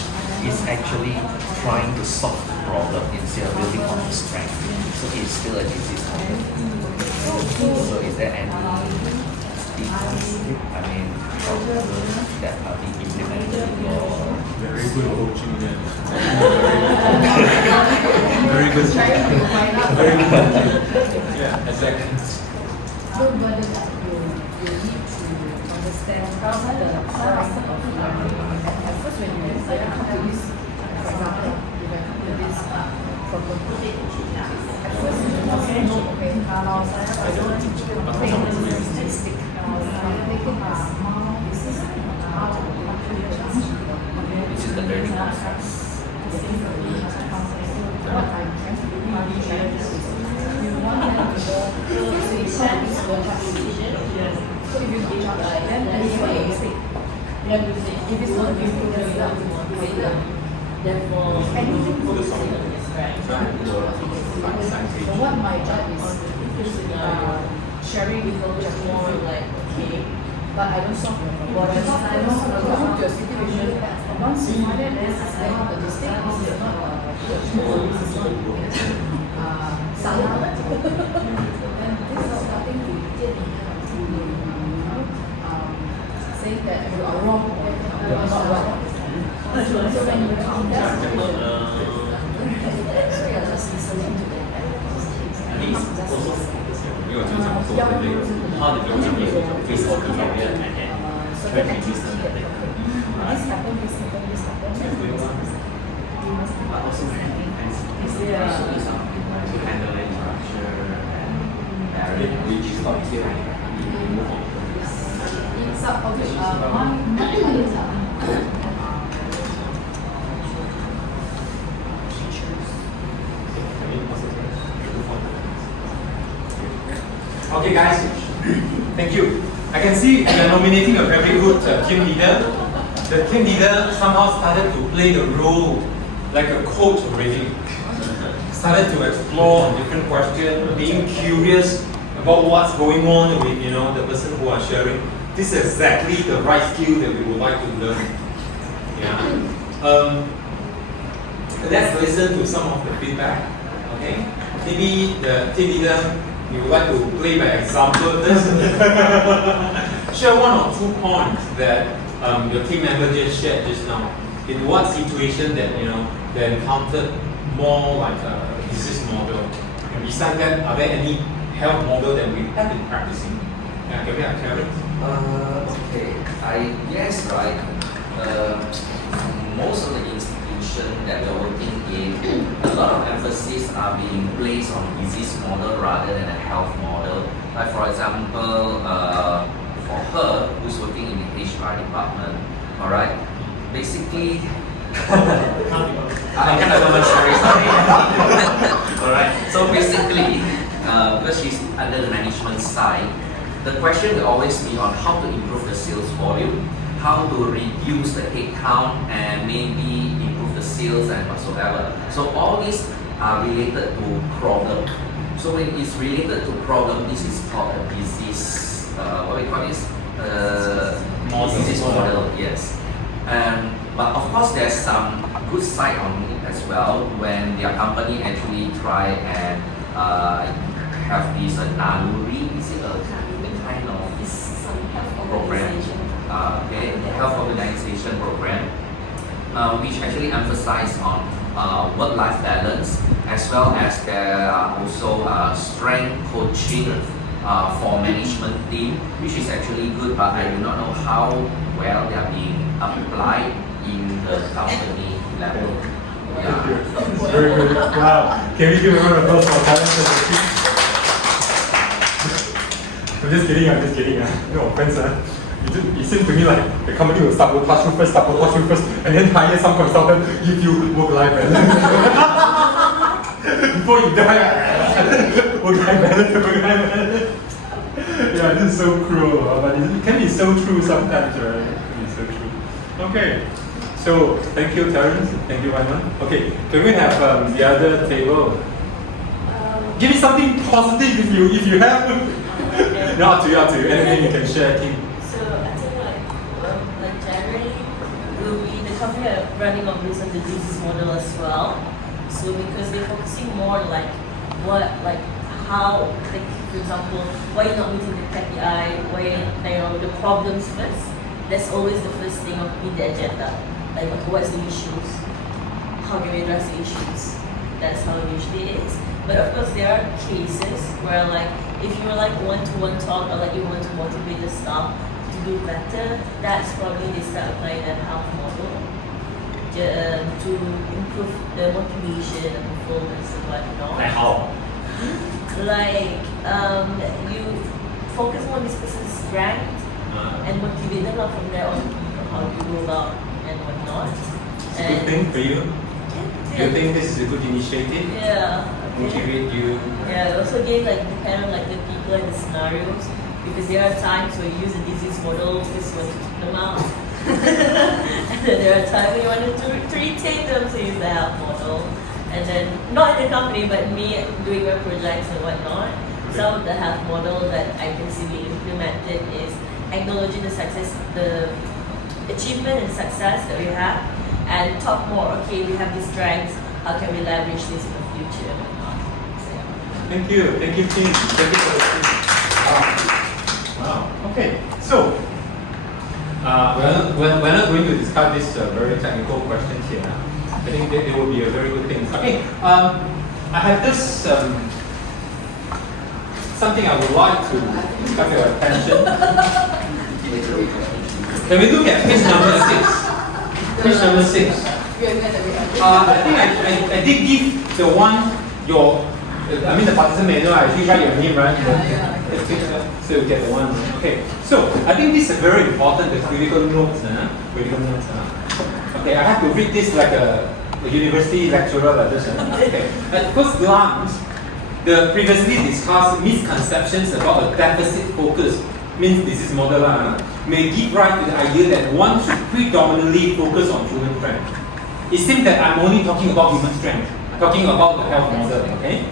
is actually trying to solve the problem instead of building on the strength. So it's still a disease model. So is there any problem that are being implemented in your Very good coaching there. Very good. Very good. Yeah, exactly. So, but you need to understand the size of learning. At first, when you come to this, for example, if I come to this problem, at first you must know, okay, kalau saya pakai statistik, which is the learning process. What I'm trying to do is you want them to go, so if you give up, then it's a mistake. If it's not you, Therefore, anything For the song. So what my job is sharing with them just more like okay, but I don't solve your problem. I don't come to a situation. Once you find it, this is not a mistake. This is not this is not salah. Then this is starting to say that you are wrong or you are not right. So when you come down, so you're just listening to them. How did you physical behavior and then So the activity that this happened, this happened, this happened. but also very depends to handle the structure and barrier, which is not easy. Okay, guys. Thank you. I can see we are nominating a very good team leader. The team leader somehow started to play the role like a coach already. Started to explore on different questions, being curious about what's going on with the person who are sharing. This is exactly the right skill that we would like to learn. Yeah. Let's listen to some of the feedback. Okay. Maybe the team leader, you would like to play by example this. Share one or two points that your team member just shared just now. In what situation that they encountered more like a disease model. And besides that, are there any health model that we have been practicing? Yeah, can we have Karen? Okay, I guess most of the institutions that we're working in, a lot of emphasis are being placed on disease model rather than a health model. Like for example, for her who's working in the HR department, all right, basically. I cannot comment sorry. All right. So basically, because she's under the management side, the question will always be on how to improve the sales volume, how to reduce the headcount, and maybe improve the sales and whatsoever. So all these are related to problem. So when it's related to problem, this is called a disease. What we call this? Disease model. Yes. But of course, there's some good side on it as well when their company actually try and have this naluri, is it a kind of program? Health organization program, which actually emphasize on work-life balance, as well as there are also strength coaching for management team, which is actually good, but I do not know how well they are being applied in the company level. Yeah. Very good. Wow. Can we give a round of applause for talent and the team? I'm just kidding. No offense. It seems to me like the company will sabotage you first, and then hire some consultant, give you work-life balance. Before you die, work-life balance. Yeah, this is so cruel, but it can be so true sometimes, right? It can be so true. Okay, so thank you, Terence. Thank you, Wyman. Okay, can we have the other table? Give me something positive if you have. No, up to you. Anything you can share, team. so I think like generally will be the company are running on based on the disease model as well. So because they're focusing more like how, like for example, why you're not meeting the KPI, why the problems first. That's always the first thing in the agenda. Like what's the issues? How can we address the issues? That's how it usually is. But of course there are cases where like if you're like one-to-one talk or like you want to motivate the staff to do better, that's probably they start applying that health model to improve the motivation and performance and whatnot. Like how? Like you focus on this person's strength and motivate them from there on how to go about and whatnot. It's a good thing for you. Do you think this is a good initiative? Yeah. Motivate you. Yeah, it also again like depend on like the people and the scenarios because there are times where you use a disease model because you want to keep them out. And then there are times when you want to retain them, so use the health model. And then not in the company but me doing my projects and whatnot. Some of the health model that I can see being implemented is acknowledging the success, the achievement and success that we have, and talk more. Okay, we have these strengths. How can we leverage this in the future? And whatnot. So, yeah. Thank you, team. Thank you for the team. Wow. Okay, so we're not going to discuss this very technical questions here. I think that it will be a very good thing. Okay, I have this something I would like to have your attention. Can we look at page number 6? Page number 6. I think I did give the one the participant manual. I actually write your name, right? So you get the one. Okay. So I think this is very important. The critical notes. Okay, I have to read this like a university lecturer like this. Okay. At first glance, the previously discussed misconceptions about a deficit focus means disease model may give rise to the idea that one should predominantly focus on human strength. It seems that I'm only talking about human strength, talking about the health model, okay?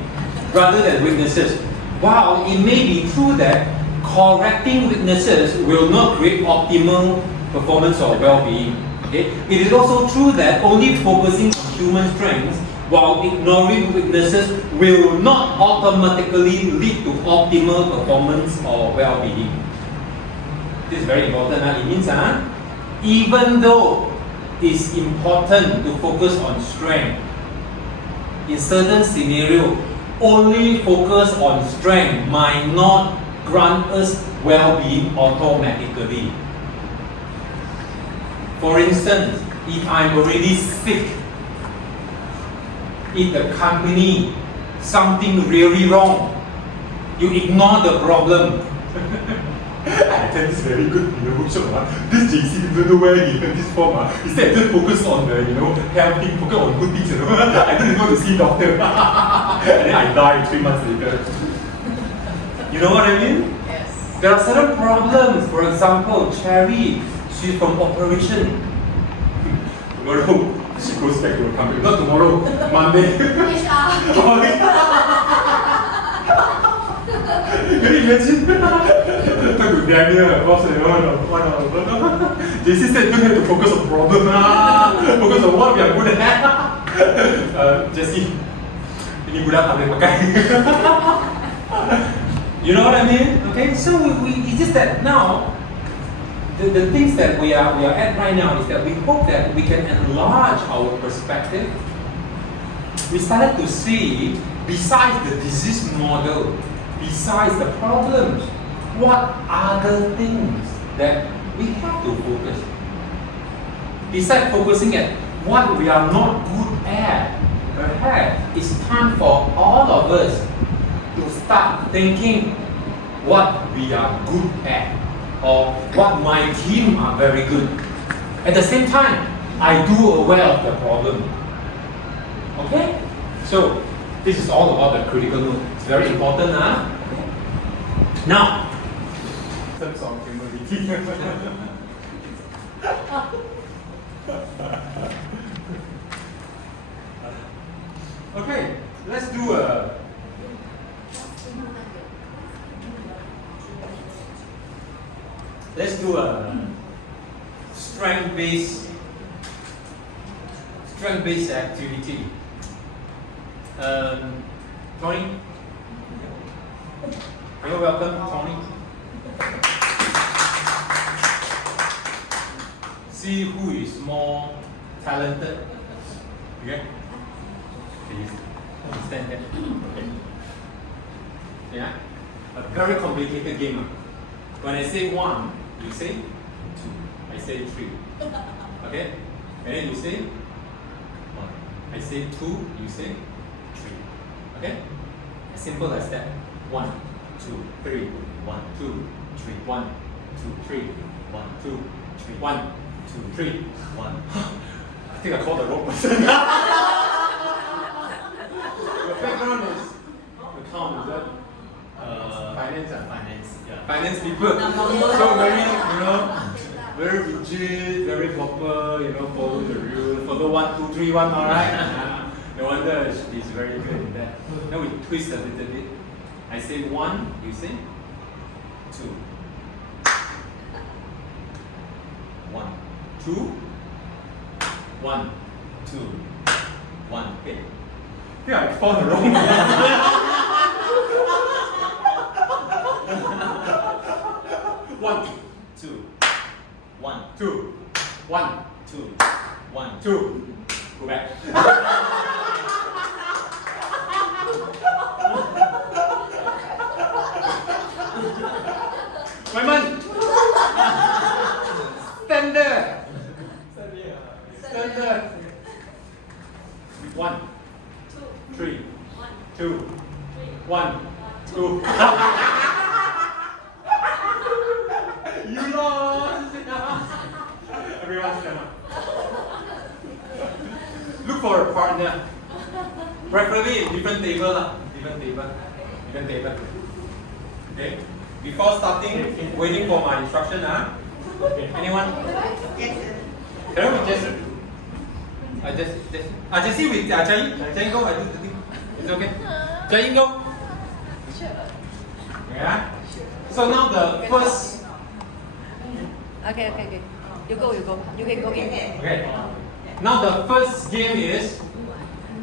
Rather than weaknesses. While it may be true that correcting weaknesses will not create optimal performance or well-being, okay? It is also true that only focusing on human strengths while ignoring weaknesses will not automatically lead to optimal performance or well-being. This is very important. It means even though it's important to focus on strength, in certain scenarios, only focus on strength might not grant us well-being automatically. For instance, if I'm already sick, if the company something really wrong, you ignore the problem. I think it's very good in the workshop. This JC don't know where he learned this from. Instead, just focus on the healthy, focus on good things. I don't even want to see doctor. And then I die 3 months later. You know what I mean? Yes. There are certain problems. For example, Cherry, she's from operation. Tomorrow, she goes back to her company. Not tomorrow, Monday. Can you imagine? Talk to Daniel, boss, JC said don't have to focus on problem, focus on what we are good at. Jesse, ini budak tak boleh pakai. You know what I mean? Okay, so it's just that now, the things that we are at right now is that we hope that we can enlarge our perspective. We started to see, besides the disease model, besides the problems, what other things that we have to focus? Besides focusing at what we are not good at, perhaps it's time for all of us to start thinking what we are good at or what my team are very good. At the same time, I do aware of the problem. Okay? So, this is all about the critical note. It's very important, Now, in terms of humility. Okay, let's do a strength-based strength-based activity. Tony? You're welcome, Tony. See who is more talented. Okay? Please understand that. Okay. Yeah? A very complicated game. When I say 1, you say 2. I say 3. Okay? And then you say 1. I say 2, you say 3. Okay? As simple as that. 1, 2, 3. 1, 2, 3. 1, 2, 3. 1, 2, 3. 1, 2, 3. 1. I think I called the wrong person. Your background is account, is that? Finance. Finance. Yeah. Finance people. So very, very rigid, very proper, follow the rule, follow 1, 2, 3, 1, alright? No wonder she's very good in that. Now we twist a little bit. I say 1, you say 2. 1, 2, 1, 2, 1. Okay. Yeah, I found the wrong one. 1, 2, 1, 2, 1, 2, 1, 2. Go back. My man. Stand there. Stand there. 1, 3, 2, 1, 2. You lost. Everyone stand up. Look for a partner. Preferably different table. Different table. Okay. Before starting, waiting for my instruction. Anyone? Can we Jessie with Jai go. I do the thing. It's okay. Jai go. Yeah. So now the first. Okay. You go. You can go in. Okay. Now the first game is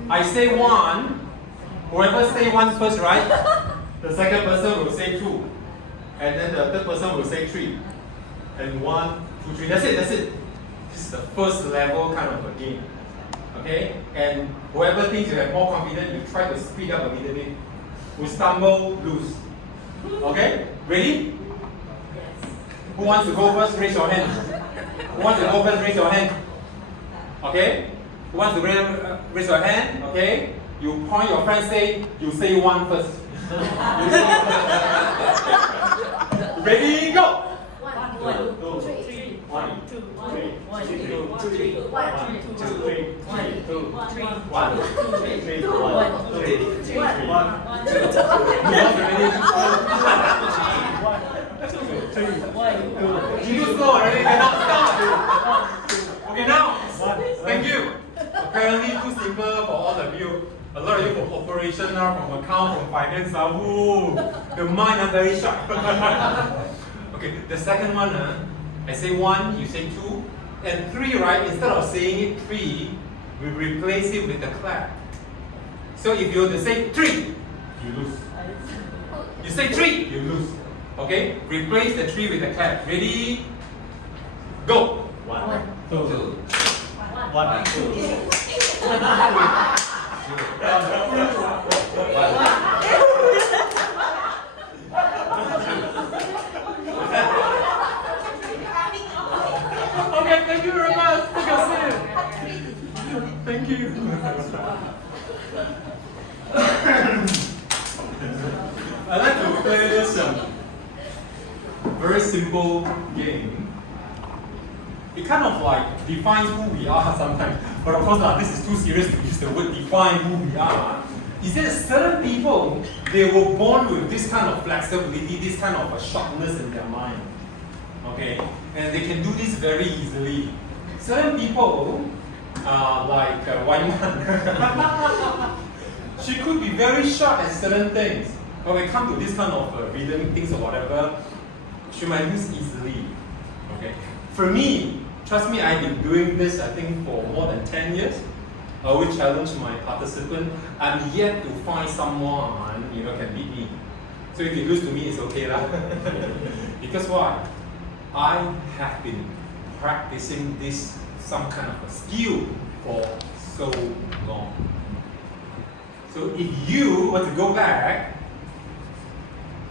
I say 1. Whoever say 1 first, right? The second person will say 2. And then the third person will say 3. And 1, 2, 3. That's it. This is the first level kind of a game. Okay? And whoever thinks you have more confidence, you try to speed up a little bit. Who stumble, lose. Okay? Ready? Who wants to go first? Raise your hand. Who wants to go first? Raise your hand. Okay? Who wants to raise your hand? Okay? You point your friend, you say 1 first. Ready, go! 1, 2, 3, 1, 2, 3, 1, 2, 3, 1, 2, 3, 1, 2, 3, 1, 2, 3, 1, 2, 3, 1, 2, 3. You too slow already, cannot stop. Okay, now, thank you. Apparently too simple for all of you. A lot of you from operation from account, from finance Ooh, the mind are very sharp. Okay, the second one, I say 1, you say 2, and 3, right? Instead of saying it 3, we replace it with a clap. So if you were to say 3, you lose. You say 3, you lose. Okay? Replace the 3 with a clap. Ready? Go! 1, 2, 1, 2. Okay, thank you very much. Take a seat. Thank you. I like to play this very simple game. It kind of like defines who we are sometimes. But of course, this is too serious to use the word define who we are. Is that certain people, they were born with this kind of flexibility, this kind of a sharpness in their mind. Okay? And they can do this very easily. Certain people, like Waiman, she could be very sharp at certain things. But when it comes to this kind of rhythmic things or whatever, she might lose easily. Okay? For me, trust me, I've been doing this, I think, for more than 10 years. I always challenge my participant. I'm yet to find someone, can beat me. So if you lose to me, it's okay lah. Because why? I have been practicing this, some kind of a skill for so long. So if you were to go back,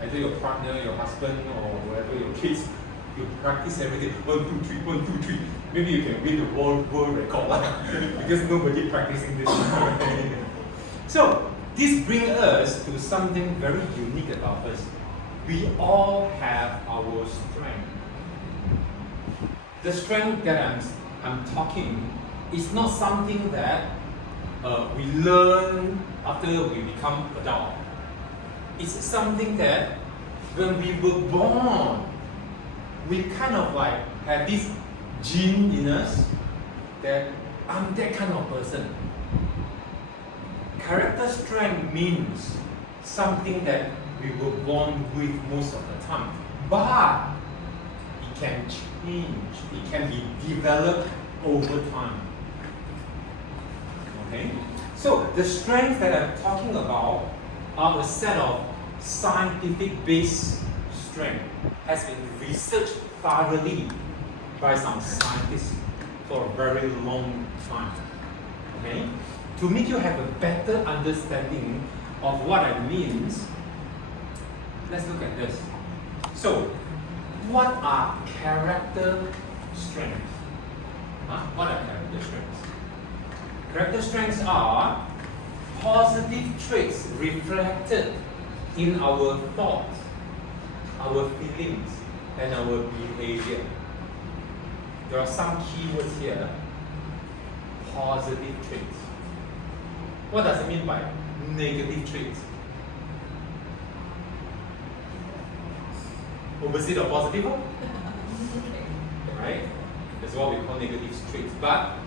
either your partner, your husband, or whatever your kids, you practice every day. 1, 2, 3, 1, 2, 3. Maybe you can win the world record because nobody practicing this. So this brings us to something very unique about us. We all have our strength. The strength that I'm talking is not something that we learn after we become adult. It's something that when we were born, we kind of like have this gene in us that I'm that kind of person. Character strength means something that we were born with most of the time, but it can change, it can be developed over time. Okay? So the strengths that I'm talking about are a set of scientific based strength has been researched thoroughly by some scientists for a very long time. Okay? To make you have a better understanding of what it means, let's look at this. So, what are character strengths? What are character strengths? Character strengths are positive traits reflected in our thoughts, our feelings, and our behavior. There are some keywords here. Positive traits. What does it mean by negative traits? Opposite of positive? Right? That's what we call negative traits. But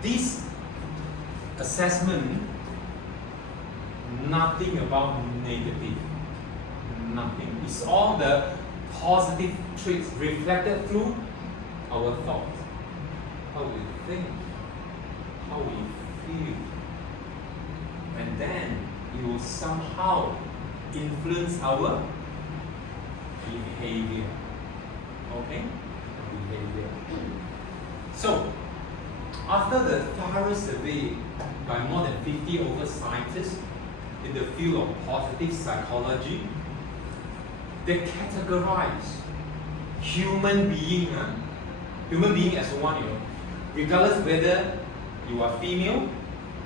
this assessment, nothing about negative. Nothing. It's all the positive traits reflected through our thoughts. How we think, how we feel. And then it will somehow influence our behavior. Okay? Behavior. So, after the thorough survey by more than 50 over scientists in the field of positive psychology, they categorize human being as one, regardless whether you are female,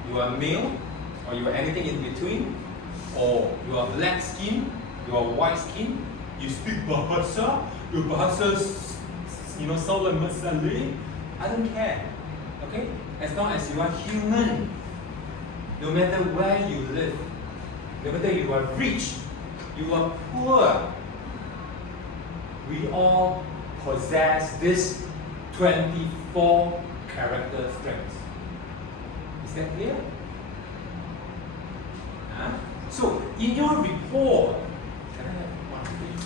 you are male, or you are anything in between, or you are black skin, you are white skin, you speak Bahasa, your Bahasa, sound like Malay, I don't care. Okay? As long as you are human, no matter where you live, no matter you are rich, you are poor, we all possess this 24 character strengths. Is that clear? So, in your report, can I have one please?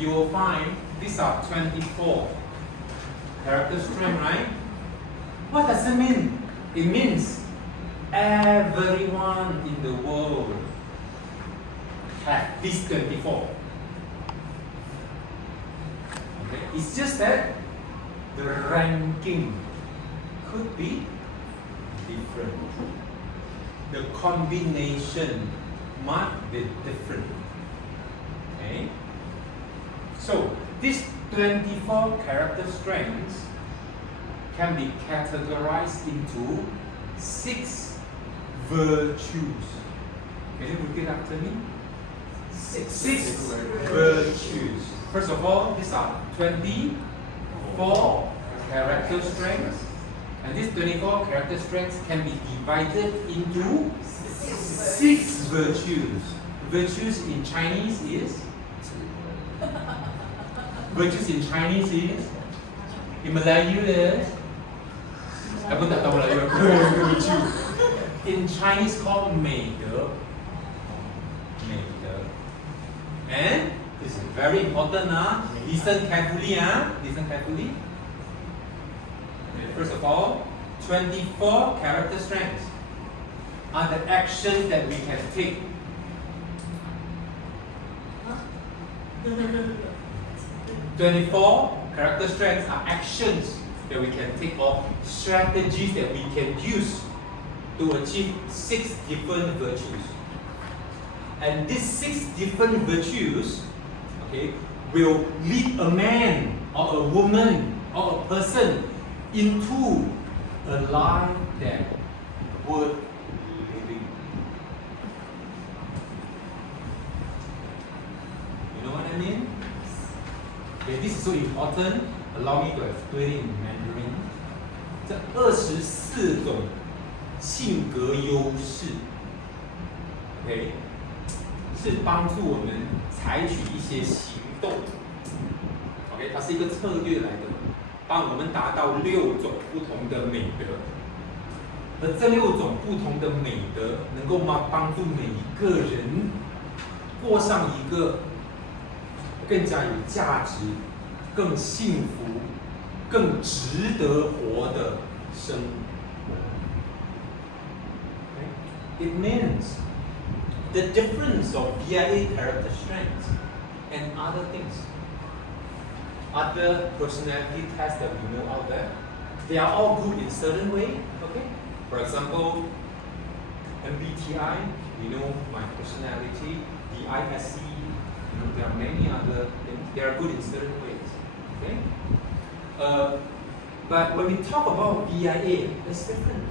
You will find these are 24 character strengths, right? What does it mean? It means everyone in the world has these 24. Okay? It's just that the ranking could be different. The combination might be different. Okay? So, these 24 character strengths can be categorized into 6 virtues. Can you repeat after me? 6 virtues. First of all, these are 24 character strengths. And these 24 character strengths can be divided into 6 virtues. Virtues in Chinese is? Virtues in Chinese is? In Malaya is? I pun tak tahu Melayu aku virtue. In Chinese called 美德. And this is very important. Listen carefully. Listen carefully. Okay, first of all, 24 character strengths are the actions that we can take. 24 character strengths are actions that we can take or strategies that we can use to achieve 6 different virtues. And these 6 different virtues, okay, will lead a man or a woman or a person into a life that worth living. You know what I mean? Okay, this is so important. Allow me to explain it in Mandarin. 这24种性格优势 ，OK， 是帮助我们采取一些行动 ，OK， 它是一个策略来的，帮我们达到6种不同的美德，而这6种不同的美德能够帮助每一个人过上一个更加有价值、更幸福、更值得活的生活。It means the difference of VIA character strengths and other things, other personality tests that we know out there, they are all good in certain way. Okay, for example, MBTI, we know my personality, DISC, there are many other things. They are good in certain ways. Okay, but when we talk about VIA, it's different.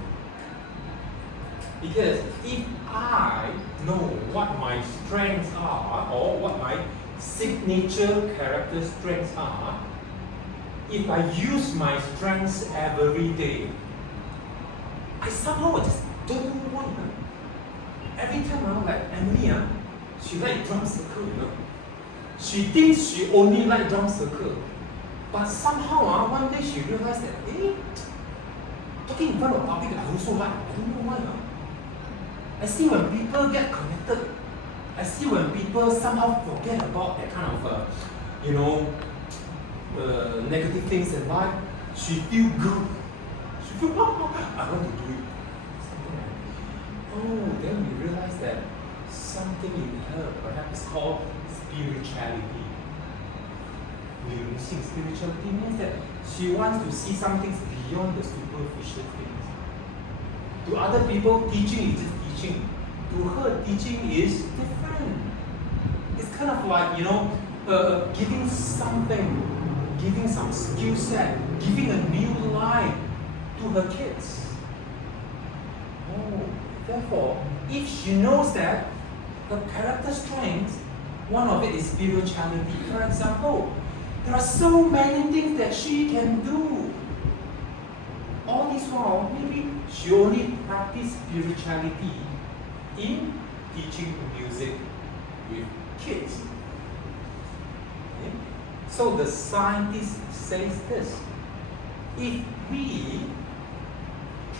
Because if I know what my strengths are or what my signature character strengths are, if I use my strengths every day, I somehow just don't know why. Every time I'm like Emily, she like drum circle, you know. She thinks she only like drum circle, but somehow one day she realized that, talking in front of public I also like. I don't know why. I see when people get connected, I see when people somehow forget about that kind of, negative things in life. She feel good. She feel, I want to do it. Something like, then we realize that something in her perhaps called spirituality. Spirituality means that she wants to see some things beyond the superficial things. To other people, teaching is just teaching. To her, teaching is different. It's kind of like, giving something, giving some skill set, giving a new life to her kids. Therefore, if she knows that the character strength, one of it is spirituality. For example, there are so many things that she can do. All this while, maybe she only practice spirituality in teaching music with kids. Okay? So the scientist says this: if we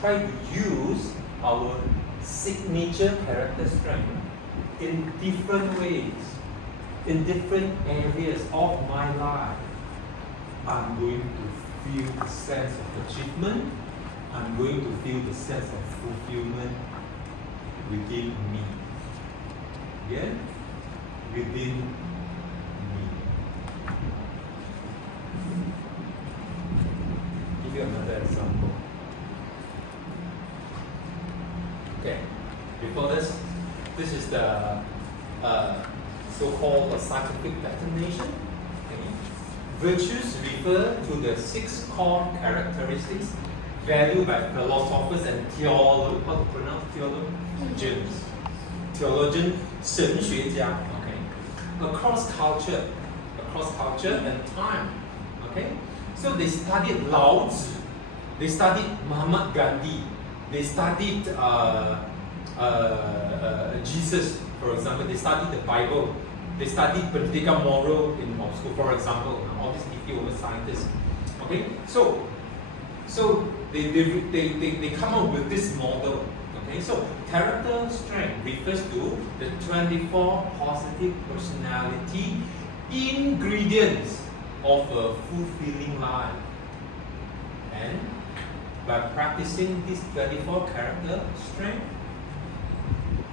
try to use our signature character strength in different ways, in different areas of my life, I'm going to feel the sense of achievement, I'm going to feel the sense of fulfillment within me. Yeah? Within me. Give you another example. Okay, before this is the so-called scientific definition. Okay. Virtues refer to the 6 core characteristics valued by philosophers and theologians. How to pronounce theologians? Theologian, 神学家. Okay. Across culture and time. Okay. So they studied Lao Tzu, they studied Mahatma Gandhi, they studied Jesus, for example, they studied the Bible, they studied political moral in Moscow, for example. All these people were scientists. Okay, so they come up with this model. Okay, so character strength refers to the 24 positive personality ingredients of a fulfilling life. And by practicing this 34 character strength,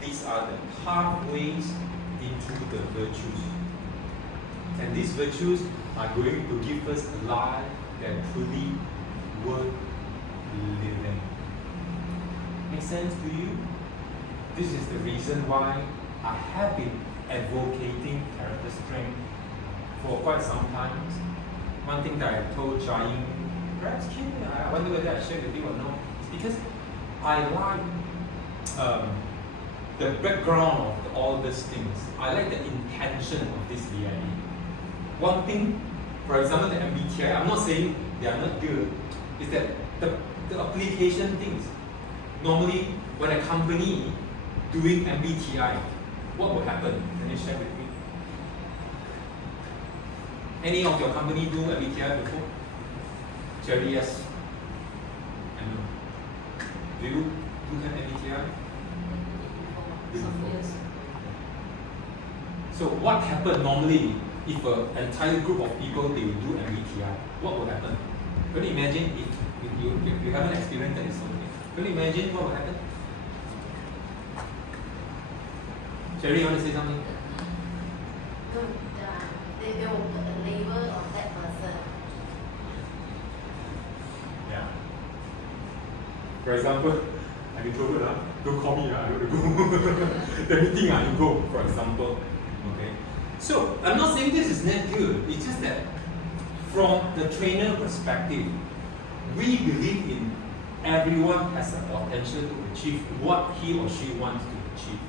these are the pathways into the virtues. And these virtues are going to give us a life that truly worth living. Make sense to you? This is the reason why I have been advocating character strength for quite some time. One thing that I told Jain, perhaps Kim, I wonder whether I shared with you or not, is because I like the background of all these things. I like the intention of this VIE. One thing, for example, the MBTI, I'm not saying they are not good, is that the application things. Normally, when a company doing MBTI, what will happen? Can you share with me? Any of your company do MBTI before? Jerry, yes. I know. Do you have MBTI? So what happens normally if an entire group of people they will do MBTI? What will happen? Can you imagine if you haven't experienced that in something? Can you imagine what will happen? Jerry, you want to say something? They will put a label on that person. Yeah. For example, I'm introvert, don't call me, I don't go. The meeting, you go, for example. Okay. So, I'm not saying this is not good, it's just that from the trainer perspective, we believe in everyone has the potential to achieve what he or she wants to achieve.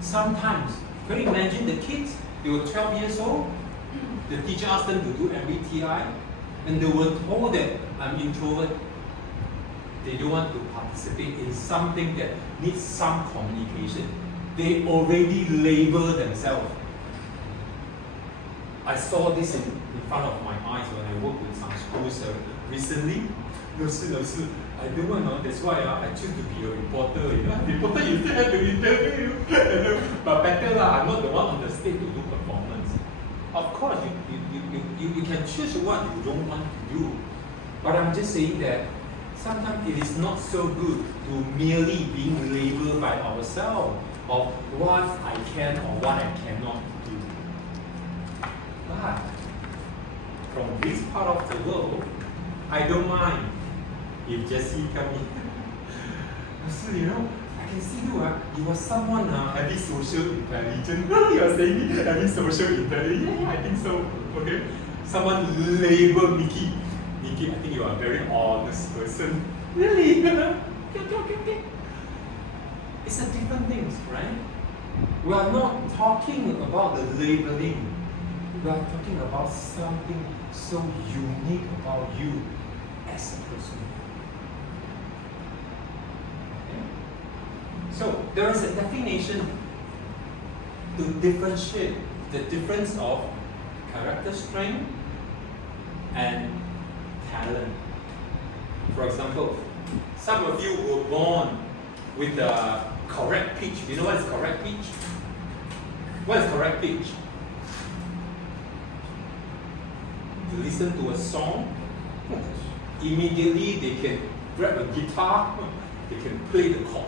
Sometimes, can you imagine the kids, they were 12 years old, the teacher asked them to do MBTI, and they were told that I'm introvert. They don't want to participate in something that needs some communication. They already label themselves. I saw this in front of my eyes when I worked with some schools recently. I don't know, that's why I choose to be a reporter. Reporter, you still have to interview. But better, I'm not the one on the stage to do performance. Of course, you can choose what you don't want to do. But I'm just saying that sometimes it is not so good to merely being labeled by ourselves of what I can or what I cannot do. But from this part of the world, I don't mind if Jessie come in. So, I can see you are someone having social intelligence. You are saying having social intelligence? Yeah, I think so. Okay. Someone labeled Nikki. Nikki, I think you are a very honest person. Really? Okay. It's a different things, right? We are not talking about the labeling. We are talking about something so unique about you as a person. Okay? So there is a definition to differentiate the difference of character strength and talent. For example, some of you were born with the correct pitch. You know what is correct pitch? What is correct pitch? To listen to a song, immediately they can grab a guitar, they can play the chord.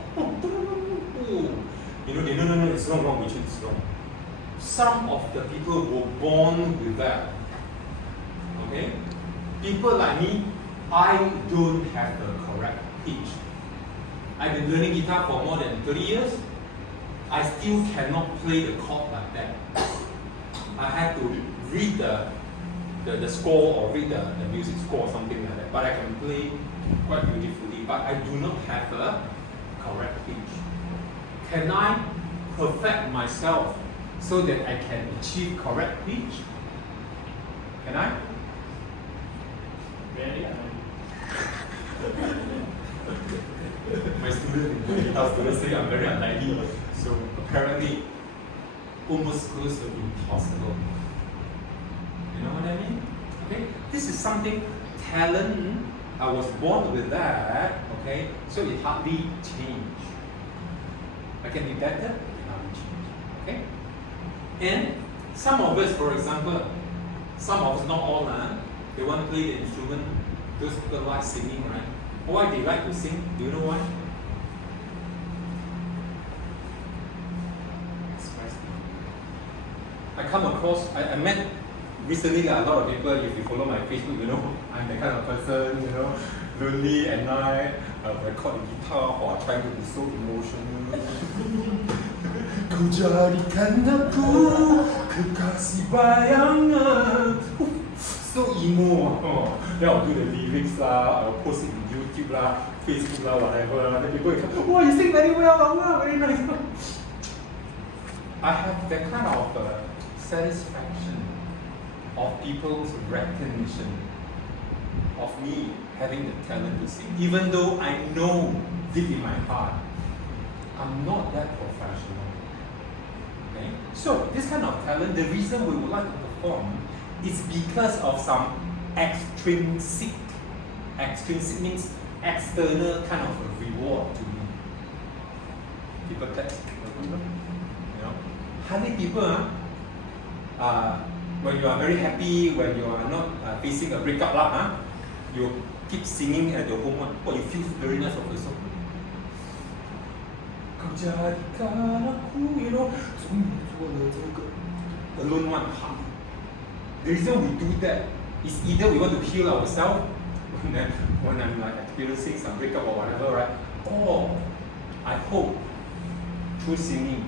They know, no, it's wrong, Richard, it's wrong. Some of the people were born with that. Okay? People like me, I don't have the correct pitch. I've been learning guitar for more than 30 years. I still cannot play the chord like that. I have to read the score or read the music score or something like that. But I can play quite beautifully. But I do not have a correct pitch. Can I perfect myself so that I can achieve correct pitch? Can I? Very My students say I'm very unlikely. So apparently, almost close to impossible. You know what I mean? Okay, this is something talent. I was born with that. Okay, so it hardly changed. I can be better. It hardly change. Okay, and some of us, for example, some of us, not all, they want to play the instrument. Those people like singing, right? Why they like to sing? Do you know why? I come across, I met recently a lot of people, if you follow my Facebook, you know, I'm the kind of person, you know, lonely at night, record the guitar or trying to be so emotional. Kau jadikan aku kekasih bayangan. So emo. Then I'll do the lyrics lah, I'll post it on YouTube lah, Facebook lah, whatever. Then people will come, oh, you sing very well, wow, very nice. I have that kind of satisfaction of people's recognition of me having the talent to sing, even though I know deep in my heart I'm not that professional. Okay? So this kind of talent, the reason we would like to perform is because of some extrinsic means external kind of a reward to me. People clap. You know, hardly people. When you are very happy, when you are not facing a breakup lah, you keep singing at your home one. Oh, you feel very nice of the song. Kau jadikan aku, you know, alone one. The reason we do that is either we want to heal ourselves when I'm like experiencing some breakup or whatever, right? Or I hope through singing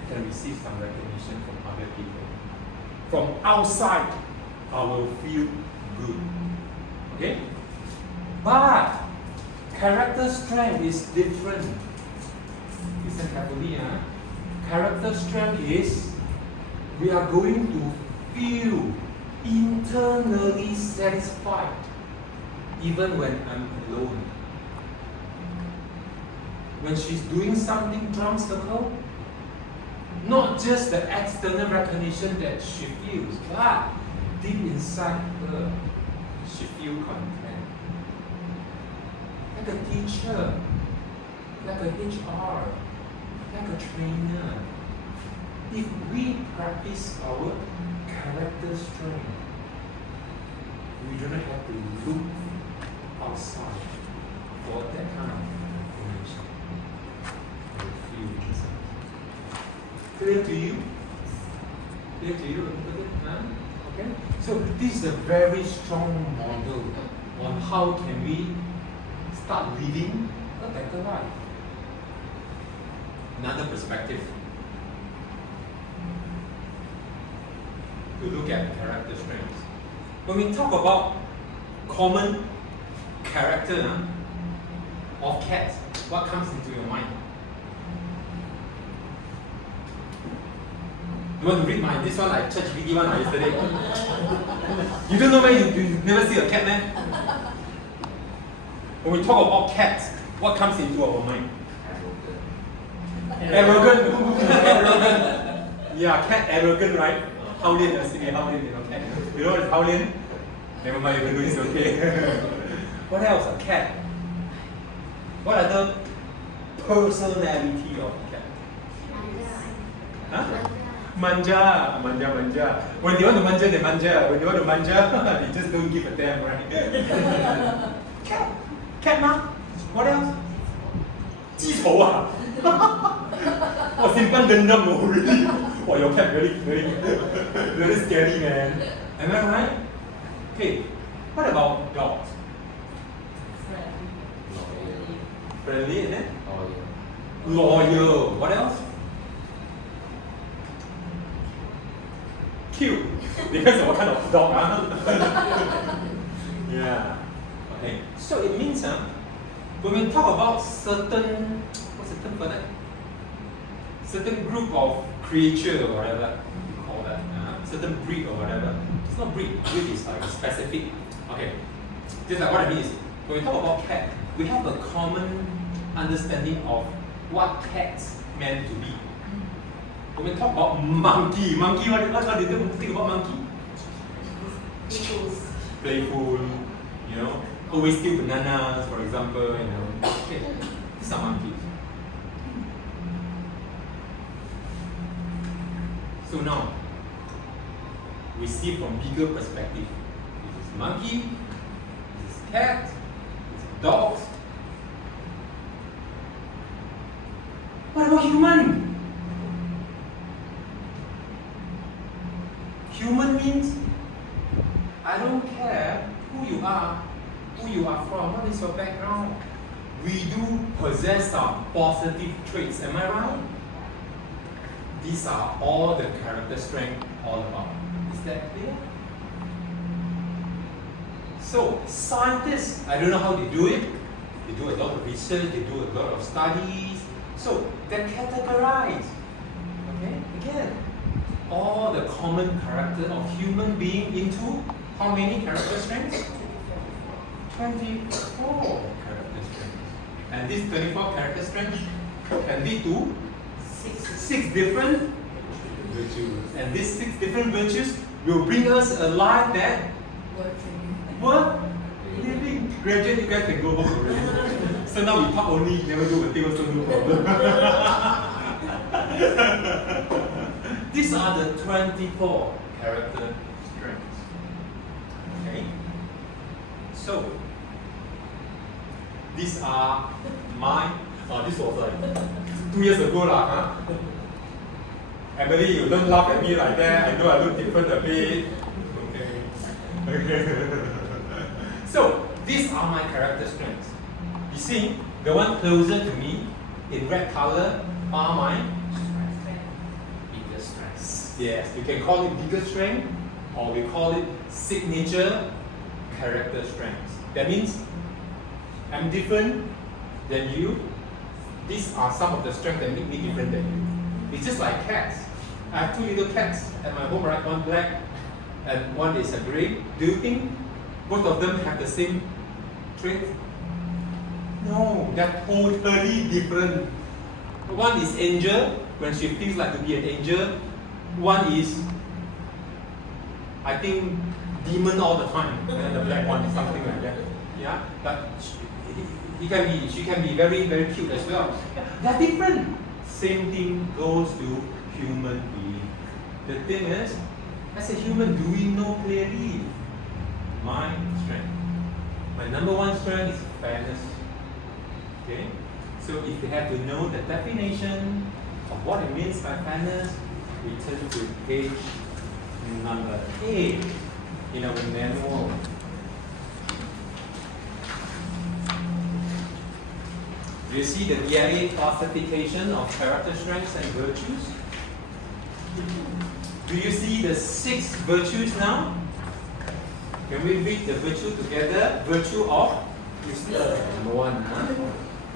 I can receive some recognition from other people. From outside, I will feel good. Okay? But character strength is different. Listen carefully, huh? Character strength is we are going to feel internally satisfied even when I'm alone. When she's doing something drum circle, not just the external recognition that she feels, but deep inside her, she feels content. Like a teacher, like a HR, like a trainer. If we practice our character strength, we do not have to look outside for that kind of information. We feel inside. Clear to you? Clear to you? Okay? So this is a very strong model on how can we start living a better life. Another perspective to look at character strengths. When we talk about common character of cats, what comes into your mind? You want to read mine? This one I church video one yesterday. You don't know where you never see a cat, man? When we talk about cats, what comes into our mind? Arrogant. Arrogant. Yeah, cat arrogant, right? Howlin, yesterday, Howlin, you know, cat. You know what is Howlin? Never mind, you can do this, okay? What else? A cat. What other personality of a cat? Huh? Manja. When they want to manja, they manja. When they want to manja, they just don't give a damn, right? Cat, ma? What else? 记仇啊! Oh, simpan dendam, no, really? Oh, your cat very scary, man. Am I right? Okay, what about dogs? Friendly, isn't it? Loyal. What else? Cute. Depends on what kind of dog, huh? Yeah. Okay. So it means, when we talk about certain, what's the term for that? Certain group of creature or whatever you call that, certain breed or whatever. It's not breed. Breed is like specific. Okay. Just like what I mean is, when we talk about cat, we have a common understanding of what cats meant to be. When we talk about monkey, what do you think about monkey? Playful, you know, always steal bananas, for example, you know. Okay, these are monkeys. So now, we see from bigger perspective. This is monkey, this is cat, this is dogs, not human. Human means I don't care who you are from, what is your background. We do possess some positive traits, am I right? These are all the character strength all about. Is that clear? So, scientists, I don't know how they do it. They do a lot of research, they do a lot of studies. So, they categorize, okay, again, all the common character of human being into how many character strengths? 24 character strengths. And these 24 character strengths can lead to six different virtues. And these 6 different virtues will bring us a life that worth living. Graduate, you guys can go home already. So now we talk only, never do a thing, also no problem. These are the 24 character strengths. Okay? So, these are my, this was like 2 years ago lah, huh? Emily, you don't laugh at me like that. I know I look different a bit. Okay. So, these are my character strengths. You see, the one closer to me in red color are my Biggest strengths. yes, you can call it bigger strength or we call it signature character strengths. That means I'm different than you. These are some of the strengths that make me different than you. It's just like cats. I have 2 little cats at my home, right? One black and one is a grey. Do you think both of them have the same trait? No, they're totally different. One is angel, when she feels like to be an angel. One is, I think, demon all the time. And the black one is something like that. Yeah, but she can be very, very cute as well. They're different. Same thing goes to human being. The thing is, as a human, do we know clearly my strength? My number one strength is fairness. Okay? So if you have to know the definition of what it means by fairness, we turn to page number 8 in our manual. Do you see the DIA classification of character strengths and virtues? Do you see the 6 virtues now? Can we read the virtue together? Virtue of wisdom. Number 1. Huh?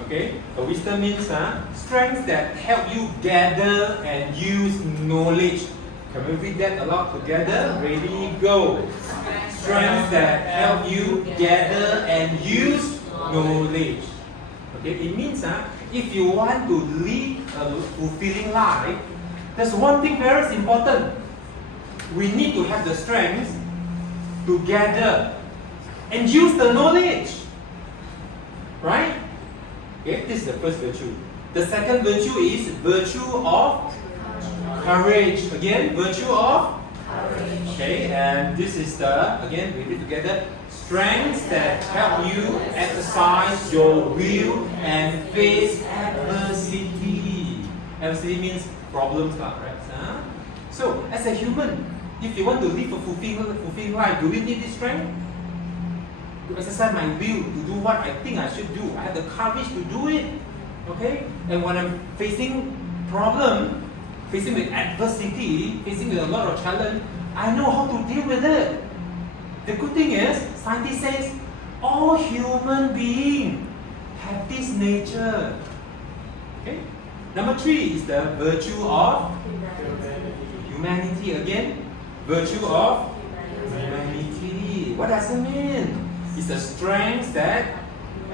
Okay, a wisdom means strengths that help you gather and use knowledge. Can we read that aloud together? Ready, go. Strengths that help you gather and use knowledge. Okay, it means if you want to lead a fulfilling life, there's one thing very important. We need to have the strength to gather and use the knowledge. Right? Okay, this is the first virtue. The second virtue is virtue of courage. Again, virtue of courage. Okay, and this is the, again, we read together, strengths that help you exercise your will and face adversity. Adversity means problems, right? So, as a human, if you want to live a fulfilling life, do we need this strength? To exercise my will, to do what I think I should do. I have the courage to do it. Okay? And when I'm facing problem, facing with adversity, facing with a lot of challenge, I know how to deal with it. The good thing is, scientists says, all human beings have this nature. Okay? Number 3 is the virtue of humanity again. Virtue of humanity. What does it mean? It's the strengths that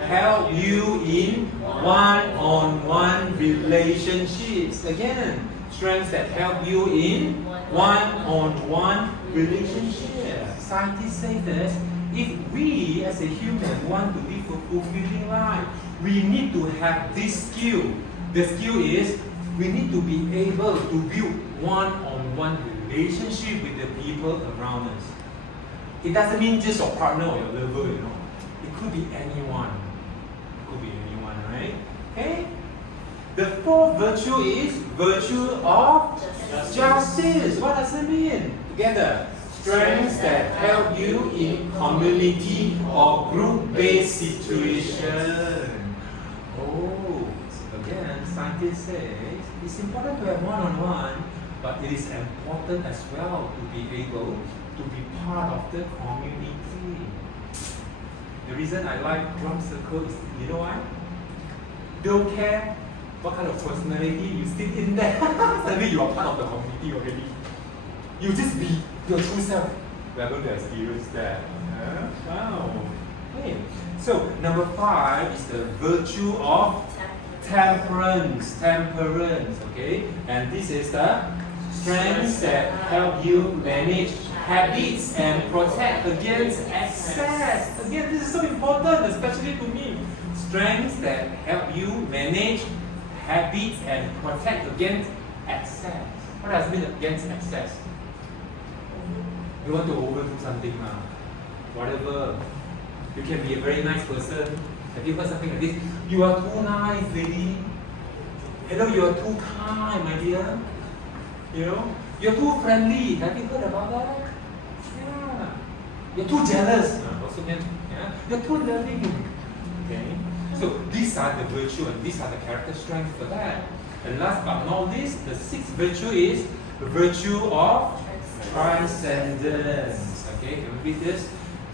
help you in one-on-one relationships. Again, strengths that help you in one-on-one relationships. Scientists say this, if we as a human want to live a fulfilling life, we need to have this skill. The skill is we need to be able to build one-on-one relationship with the people around us. It doesn't mean just your partner or your lover, you know. It could be anyone. It could be anyone, right? Okay? The fourth virtue is virtue of justice. What does it mean? Together. Strengths that help you in community or group-based situation. Oh, again, scientists say it's important to have one-on-one, but it is important as well to be able to be part of the community. The reason I like drum circle is, you know why? Don't care what kind of personality you sit in there. Suddenly you are part of the community already. You just be your true self. We are going to experience that. Wow. Okay. So number 5 is the virtue of temperance. Temperance. Okay. And this is the strengths that help you manage habits and protect against excess. Again, this is so important, especially to me. Strengths that help you manage habits and protect against excess. What does it mean against excess? You want to overdo something, whatever. You can be a very nice person. Have you heard something like this? You are too nice, lady. Hello, you are too kind, my dear. You know, you're too friendly. Have you heard about that? Yeah. You're too jealous. Also, yeah. You're too loving. Okay. So these are the virtue and these are the character strengths for that. And last but not least, the 6th virtue is the virtue of transcendence. Okay, can we read this?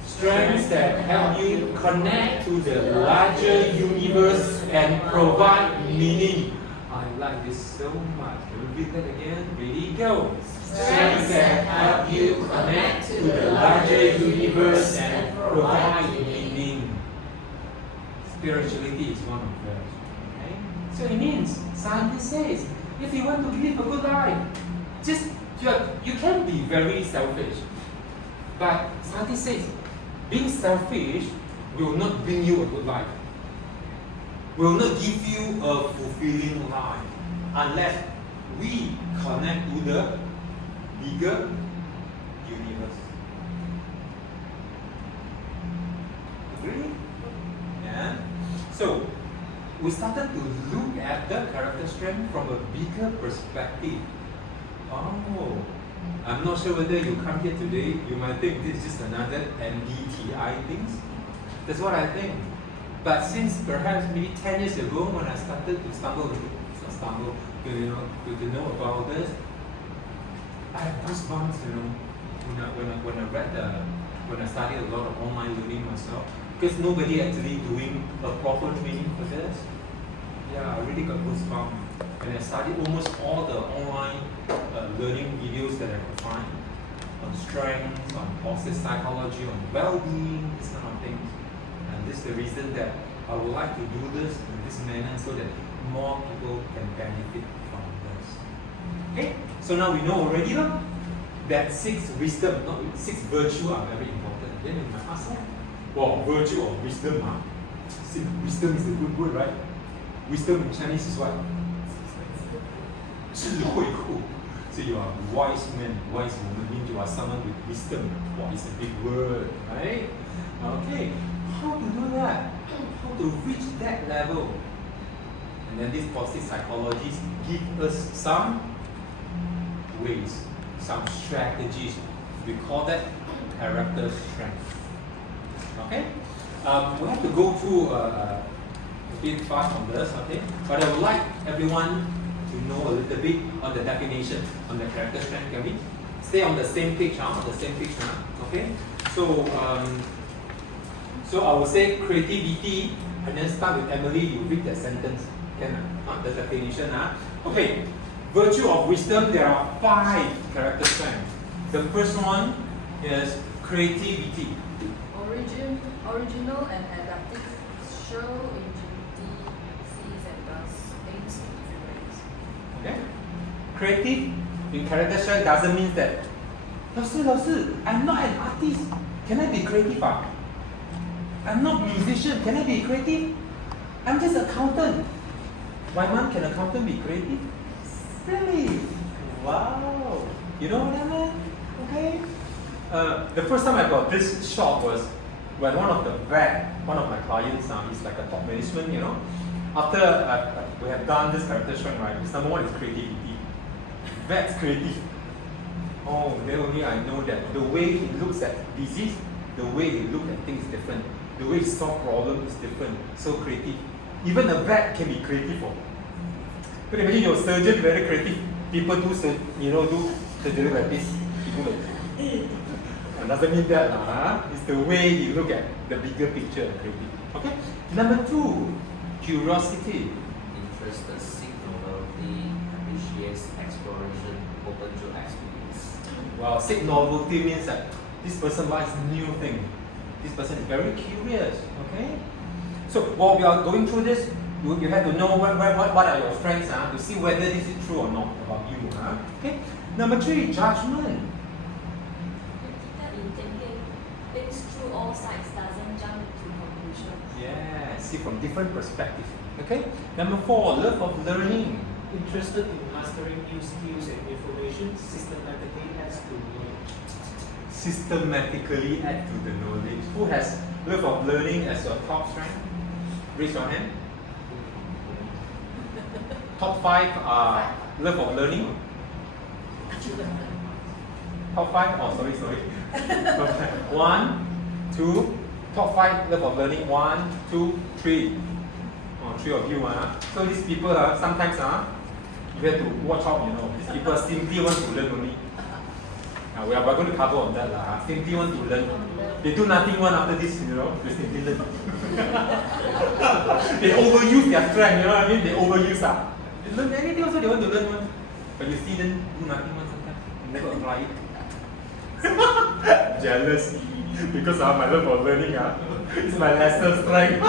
Strengths that help you connect to the larger universe and provide meaning. I like this so much. Can we read that again? Ready, go. Strengths that help you connect to the larger universe and provide meaning. Spirituality is one of those. Okay? So it means, science says, if you want to live a good life, you can be very selfish. But science says, being selfish will not bring you a good life. Will not give you a fulfilling life unless we connect to the bigger universe. Agree? Yeah. So we started to look at the character strength from a bigger perspective. Oh, I'm not sure whether you come here today, you might think this is just another MBTI things. That's what I think. But since perhaps maybe 10 years ago when I started to stumble to know about this, I have goosebumps, when I studied a lot of online learning myself, because nobody actually doing a proper training for this. Yeah, I really got goosebumps. And I studied almost all the online learning videos that I could find on strengths, on positive psychology, on well-being, this kind of things. And this is the reason that I would like to do this in this manner so that more people can benefit from this. Okay, so now we know already that 6 wisdom, not 6 virtue are very important. Then you might ask, well, virtue or wisdom, wisdom is a good word, right? Wisdom in Chinese is what? 智慧库. So you are a wise man, wise woman means you are someone with wisdom. What is a big word, right? Okay, how to do that? How to reach that level? And then these positive psychologists give us some ways, some strategies. We call that character strength. Okay? We have to go through a bit fast on this, okay? But I would like everyone to know a little bit on the definition on the character strength. Can we stay on the same page? Okay. So I will say creativity, and then start with Emily. You read that sentence. Can the definition? Okay. Virtue of wisdom. There are 5 character strengths. The first one is creativity. Original and adaptive, show ingenuity, sees and does things in different ways. Okay? Creative in character strength doesn't mean that, 老师, I'm not an artist. Can I be creative? I'm not a musician. Can I be creative? I'm just an accountant. Why, man, can an accountant be creative? Really? Wow. You know what I mean? Okay? The first time I got this shock was when one of my clients, he's like a top management, after we have done this character strength, right? This number one is creativity. That's creative. Oh, then only I know that the way he looks at disease, the way he looks at things is different. The way he solves problems is different. So creative. Even a vet can be creative. But imagine your surgeon very creative. People do surgery like this. People like it doesn't mean that. It's the way you look at the bigger picture and creative. Okay? Number two, curiosity. Interested, seek novelty, appreciates exploration, open to experience. Well, seek novelty means that this person likes new things. This person is very curious. Okay? So while we are going through this, you have to know what are your strengths to see whether this is true or not about you. Okay? Number three, judgment. Critical in thinking things through all sides, doesn't jump to conclusions. Yeah, see from different perspectives. Okay? Number four, love of learning. Interested in mastering new skills and information, systematically adds to knowledge. Systematically add to the knowledge. Who has love of learning as your top strength? Raise your hand. Top five are love of learning. Top five? Oh, sorry. Okay. 1, 2. Top five love of learning. 1, 2, 3. Oh, 3 of you. So these people sometimes you have to watch out. These people simply want to learn only. We're going to cover on that. Simply want to learn. They do nothing one after this. They simply learn. They overuse their strength. You know what I mean? They overuse. They learn anything also they want to learn one. But you see them do nothing one sometimes. They never apply it. Jealous. Because my love for learning it's my lesser strength.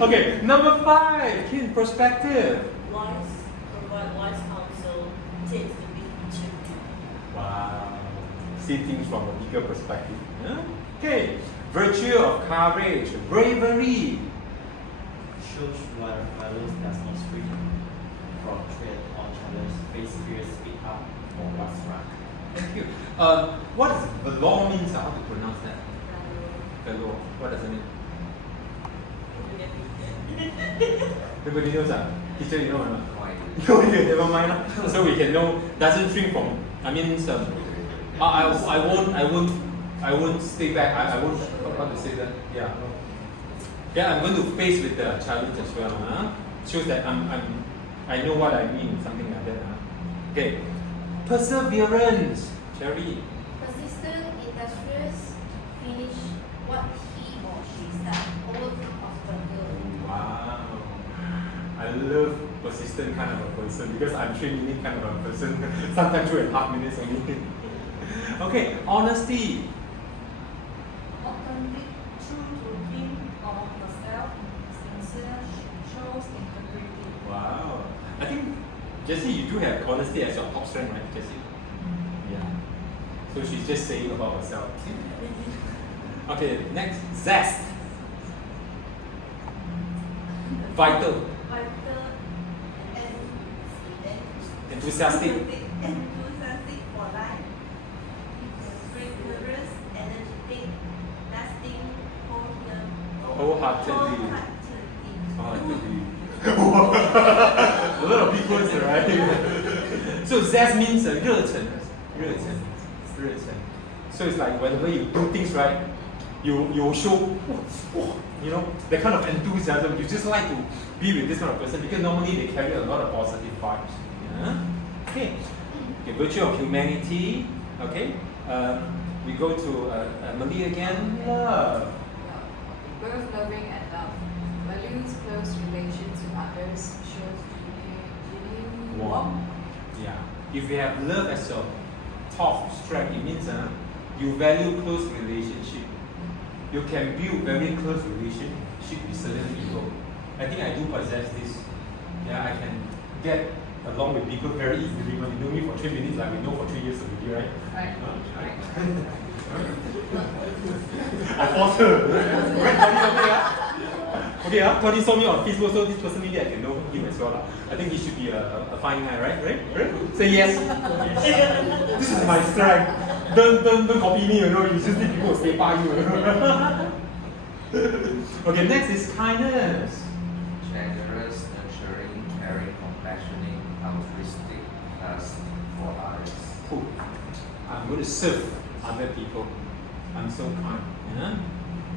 Okay, number 5, keen perspective. Provide wise counsel, takes the big picture. Wow. See things from a bigger perspective. Yeah? Okay. Virtue of courage, bravery. Shows what values does not spring from trade or challenge, face fear, speak up for what's right. Thank you. What does the law means? How to pronounce that? The law. What does it mean? Everybody knows that. Teacher, you know or not? No, never mind. So we can know. Doesn't shrink from. I mean, I won't stay back. I won't. How to say that? Yeah. Yeah, I'm going to face with the challenge as well. Shows that I know what I mean. Something like that. Okay. Perseverance, Cherry. Persistent, industrious, finish what he or she started, overcome obstacles. Wow. I love persistent kind of a person because I'm 3 minute kind of a person. Sometimes 2.5 minutes only. Okay, honesty. Authentic, true to him or herself, sincere, shows integrity. Wow. I think, Jessie, you do have honesty as your top strength, right, Jessie? Yeah. So she's just saying about herself. Okay, next, zest. Vital. Enthusiastic. Enthusiastic for life. Rigorous, energetic, lasting, Wholeheartedly. A lot of big words, right? So zest means 热忱. So it's like whenever you do things right, you show, that kind of enthusiasm. You just like to be with this kind of person because normally they carry a lot of positive vibes. Yeah? Okay, virtue of humanity. Okay, we go to Malaya again. Love. Both loving and love. Values close relations with others, shows genuine warmth. Yeah. If you have love as your top strength, it means you value close relationship. You can build very close relationship with certain people. I think I do possess this. Yeah, I can get along with people very easily. When you know me for 3 minutes, like we know for 3 years already, right? Right. I forced her. Okay, Tony saw me on Facebook, so this person maybe I can know him as well. I think he should be a fine guy, right? Right? Say yes. This is my strength. Don't copy me, you just think people will stay by you. Okay, next is kindness. Generous, nurturing, caring, compassionate, altruistic, lust for others. Cool. I'm going to serve other people. I'm so kind. Yeah?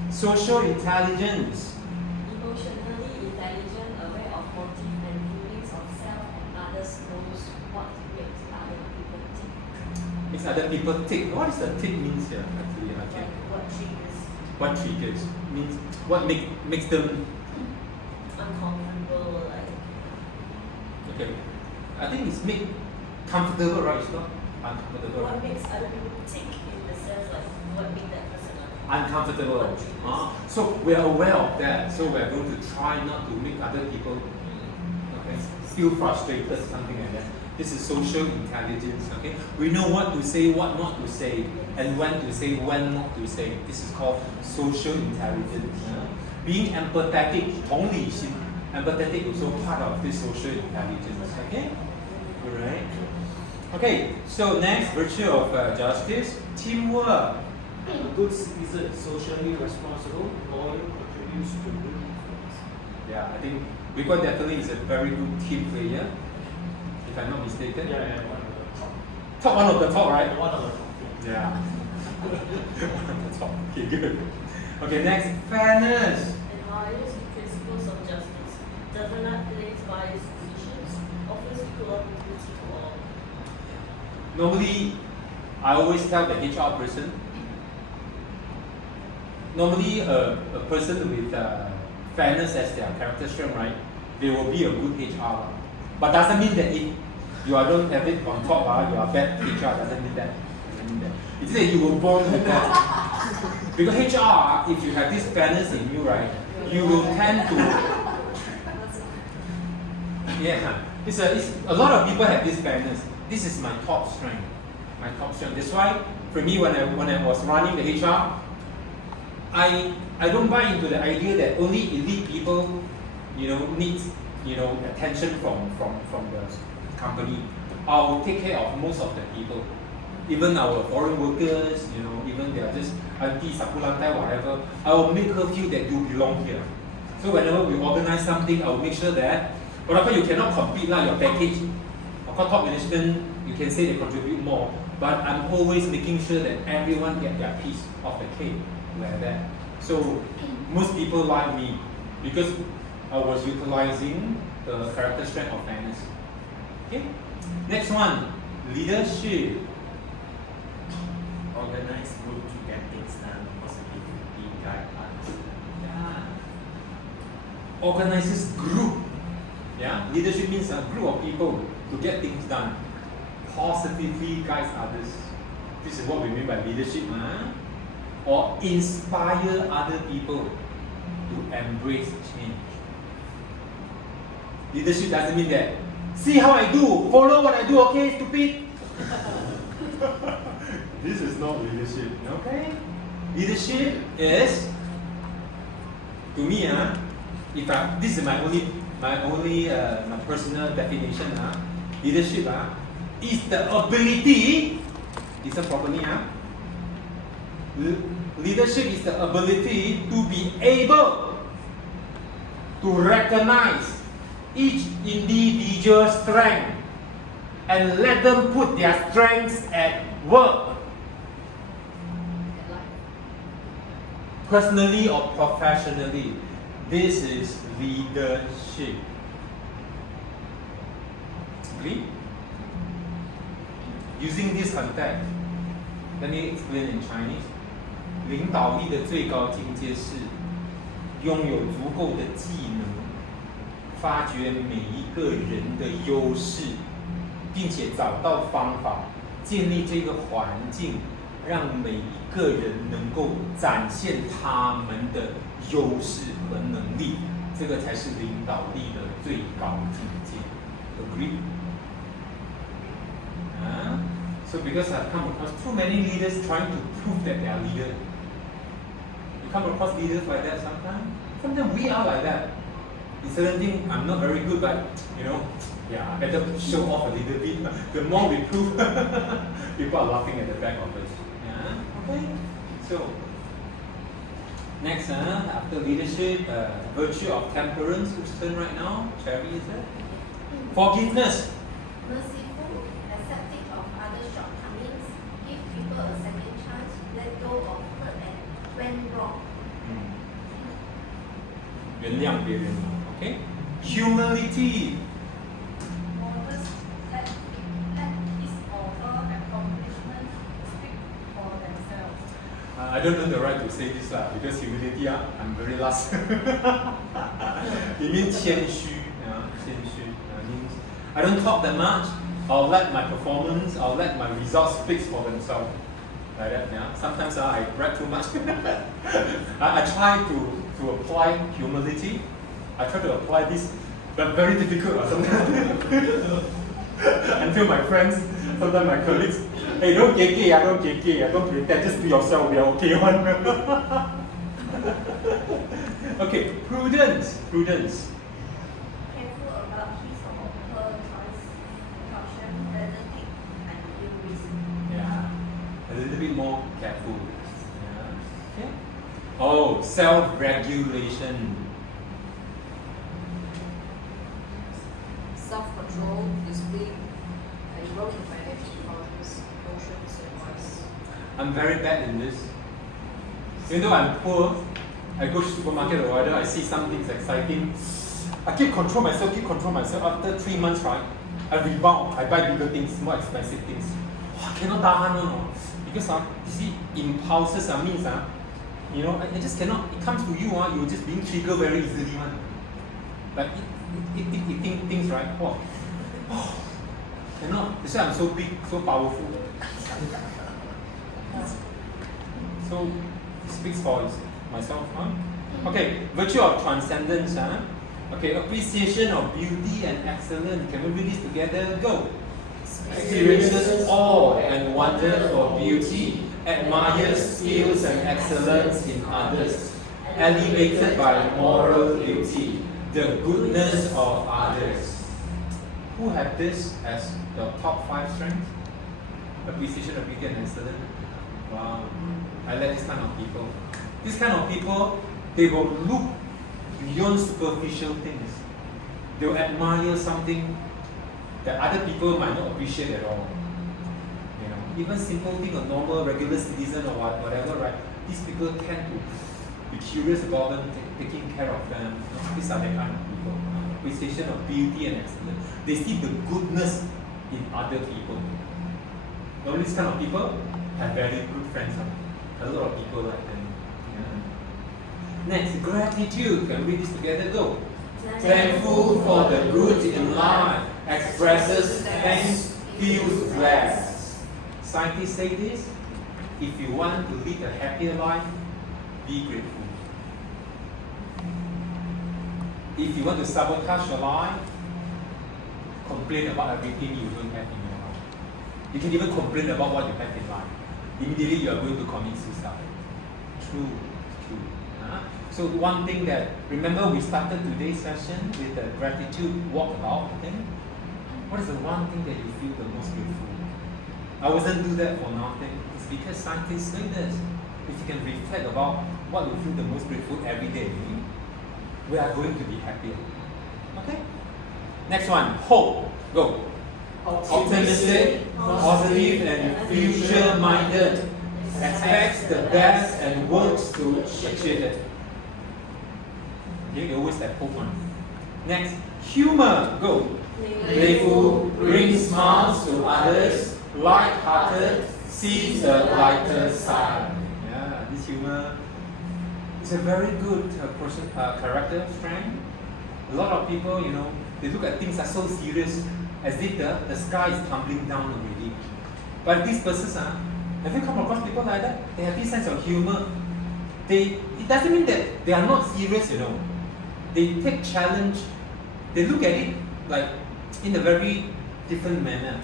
Social intelligence. Emotionally intelligent, aware of motive and feelings of self and others, knows what makes other people tick. Makes other people tick. What does the tick means here? Actually, okay. What triggers What triggers means what makes them uncomfortable, like okay. I think it's make comfortable, right? It's not uncomfortable. what makes other people tick in the sense like what makes that person Uncomfortable. What triggers. So we are aware of that. So we are going to try not to make other people feel frustrated, something like that. This is social intelligence. Okay, we know what to say, what not to say, and when to say, when not to say. This is called social intelligence. Being empathetic, 同理心, empathetic is also part of this social intelligence. Okay, alright. Okay, so next virtue of justice, teamwork. A good citizen, socially responsible, loyal, contributes to good influence. Yeah, I think Wikwan definitely is a very good team player, if I'm not mistaken. Yeah, one of the top. Top one of the top, right? One of the top. Yeah. One of the top. Okay, good. Okay, next, fairness. adheres to principles of justice, does not place biased decisions, offers equal opportunity to all. Normally, I always tell the HR person, normally a person with fairness as their character strength, right? They will be a good HR. But doesn't mean that if you don't have it on top, you are bad HR, doesn't mean that. It's that you were born with that. Because HR, if you have this fairness in you, right, you will tend to. Yeah, it's a lot of people have this fairness. This is my top strength. My top strength. That's why for me when I was running the HR, I don't buy into the idea that only elite people, needs, attention from the company. I'll take care of most of the people. Even our foreign workers, even they are just auntie, sapulantai, whatever, I will make her feel that you belong here. So whenever we organize something, I will make sure that, whatever you cannot compete like your package. Of course, top management, you can say they contribute more, but I'm always making sure that everyone get their piece of the cake like that. So most people like me because I was utilizing the character strength of fairness. Okay. Next one, leadership. Organized group to get things done, positively guide others. Yeah. Organizes group. Yeah. Leadership means a group of people to get things done. Positively guides others. This is what we mean by leadership. Or inspire other people to embrace change. Leadership doesn't mean that, see how I do, follow what I do, okay, stupid? This is not leadership, okay? Leadership is, to me, this is my personal definition. Leadership is the ability. Listen properly. Leadership is the ability to be able to recognize each individual's strength and let them put their strengths at work. Personally or professionally, this is leadership. Agree? Using this context, let me explain in Chinese. 领导力的最高境界是拥有足够的技能，发掘每一个人的优势，并且找到方法，建立这个环境，让每一个人能够展现他们的优势和能力，这个才是领导力的最高境界。Agree? So because I've come across too many leaders trying to prove that they are leaders. You come across leaders like that sometimes. Sometimes we are like that. In certain things, I'm not very good, but I better show off a little bit. The more we prove, people are laughing at the back of us. Yeah. Okay. So Next, after leadership, virtue of temperance, whose turn right now? Cherry, is it? Forgiveness. Merciful, accepting of others' shortcomings, give people a second chance, let go of hurt and when wrong. 原谅别人 okay? Humility. Modest, let his or her accomplishments speak for themselves. I don't earn the right to say this lah, because humility, I'm very last. It means 谦虚, means I don't talk that much. I'll let my performance, I'll let my results speak for themselves. Like that, yeah. Sometimes I brag too much. I try to apply humility. I try to apply this, but very difficult sometimes. Until my friends, sometimes my colleagues, hey, don't get gay, don't get gay, don't pretend, just be yourself, we are okay one. Okay, prudence. Careful about his or her choice, caution, doesn't take undue risk. Yeah, a little bit more careful. Yeah. Okay. Oh, self-regulation. Self-control, discipline, able to manage emotions, and voice. I'm very bad in this. Even though I'm poor, I go to supermarket or whatever, I see some things exciting. I keep control myself. After 3 months, right, I rebound. I buy bigger things, more expensive things. I cannot tahan no. Because you see, impulses means you know, I just cannot. It comes to you, you're just being triggered very easily one. Like eating things, right? Oh, cannot. That's why I'm so big, so powerful. So it speaks for myself, Okay, virtue of transcendence, Okay, appreciation of beauty and excellence. Can we read this together? Go. Experiences awe and wonder for beauty, admires skills and excellence in others, elevated by moral beauty, the goodness of others. Who have this as the top 5 strengths? Appreciation of beauty and excellence. Wow, I like this kind of people. This kind of people, they will look beyond superficial things. They will admire something that other people might not appreciate at all. You know, even simple thing, a normal, regular citizen or whatever, right? These people tend to be curious about them, taking care of them. These are the kind of people. Appreciation of beauty and excellence. They see the goodness in other people. All these kind of people have very good friends. A lot of people like them. Yeah. Next, gratitude. Can we read this together? Go. Thankful for the good in life, expresses thanks, feels blessed. Scientists say this: if you want to lead a happier life, be grateful. If you want to sabotage your life, complain about everything you don't have in your life. You can even complain about what you have in life. Immediately you are going to commit suicide. True. So one thing that, remember we started today's session with the gratitude walkabout thing? What is the one thing that you feel the most grateful? I wasn't do that for nothing. It's because scientists say this. If you can reflect about what you feel the most grateful every day, we are going to be happier. Okay? Next one, hope. Go. Optimistic, positive and future-minded. Expects the best and works to achieve it. You always have hope. Next, humor. Go. Playful, brings smiles to others, light-hearted, sees the lighter side. Yeah, this humor is a very good character strength. A lot of people, you know, they look at things as so serious, as if the sky is tumbling down already. But these persons, have you come across people like that? They have this sense of humor. It doesn't mean that they are not serious, you know. They take challenge, they look at it like in a very different manner.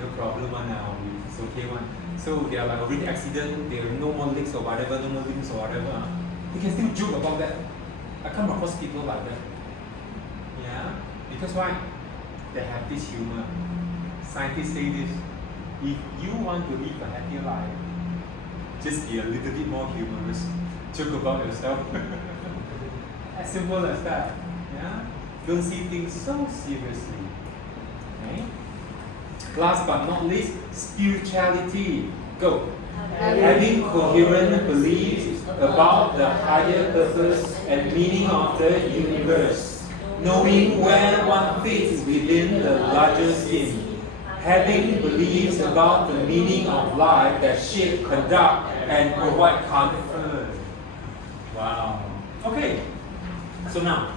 No problem now, it's okay one. So they are like already accident, they have no more legs or whatever, no more limbs or whatever. They can still joke about that. I come across people like that. Yeah, because why? They have this humor. Scientists say this: if you want to live a happier life, just be a little bit more humorous. joke about yourself. As simple as that. Yeah? Don't see things so seriously. Okay? Last but not least, spirituality. Go. Having coherent beliefs about the higher purpose and meaning of the universe. Knowing where one fits within the larger scheme. Having beliefs about the meaning of life that shape, conduct, and provide comfort. Wow. Okay. So now,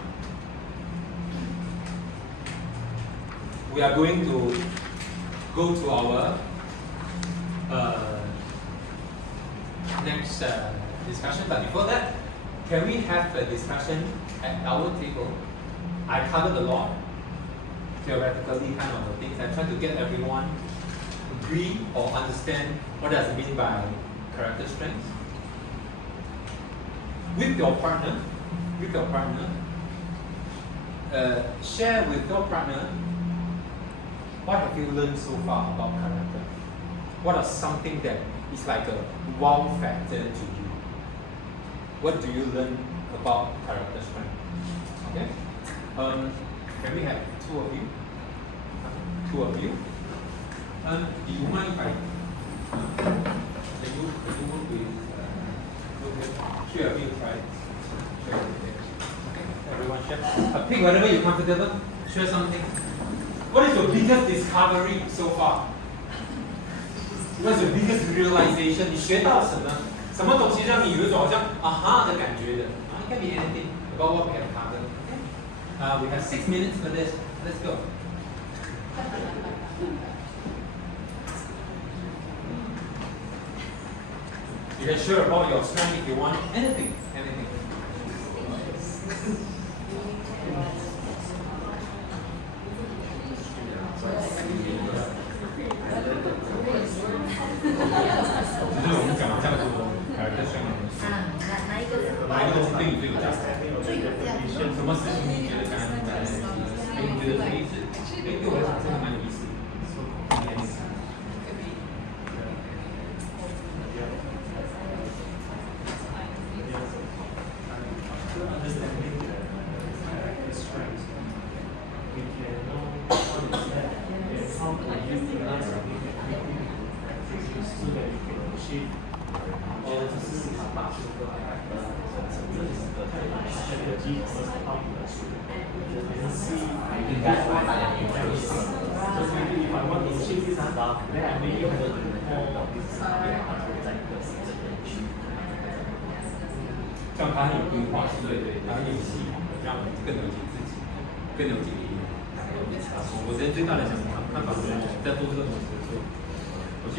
we are going to go to our next discussion. But before that, can we have a discussion at our table? I covered a lot, theoretically kind of things. I try to get everyone agree or understand what does it mean by character strengths. With your partner, share with your partner what have you learned so far about character. What are something that is like a wow factor to you? What do you learn about character strength? Okay. Can we have two of you? Do you mind if I can you work with three of you try? Everyone share. Pick whatever you're comfortable. Share something. What is your biggest discovery so far? What's your biggest realization? 你学到什么？什么东西让你有一种好像啊哈的感觉的？啊，it can be anything about what we have covered. Okay. We have 6 minutes for this. Let's go. You can share about your strength if you want. Anything.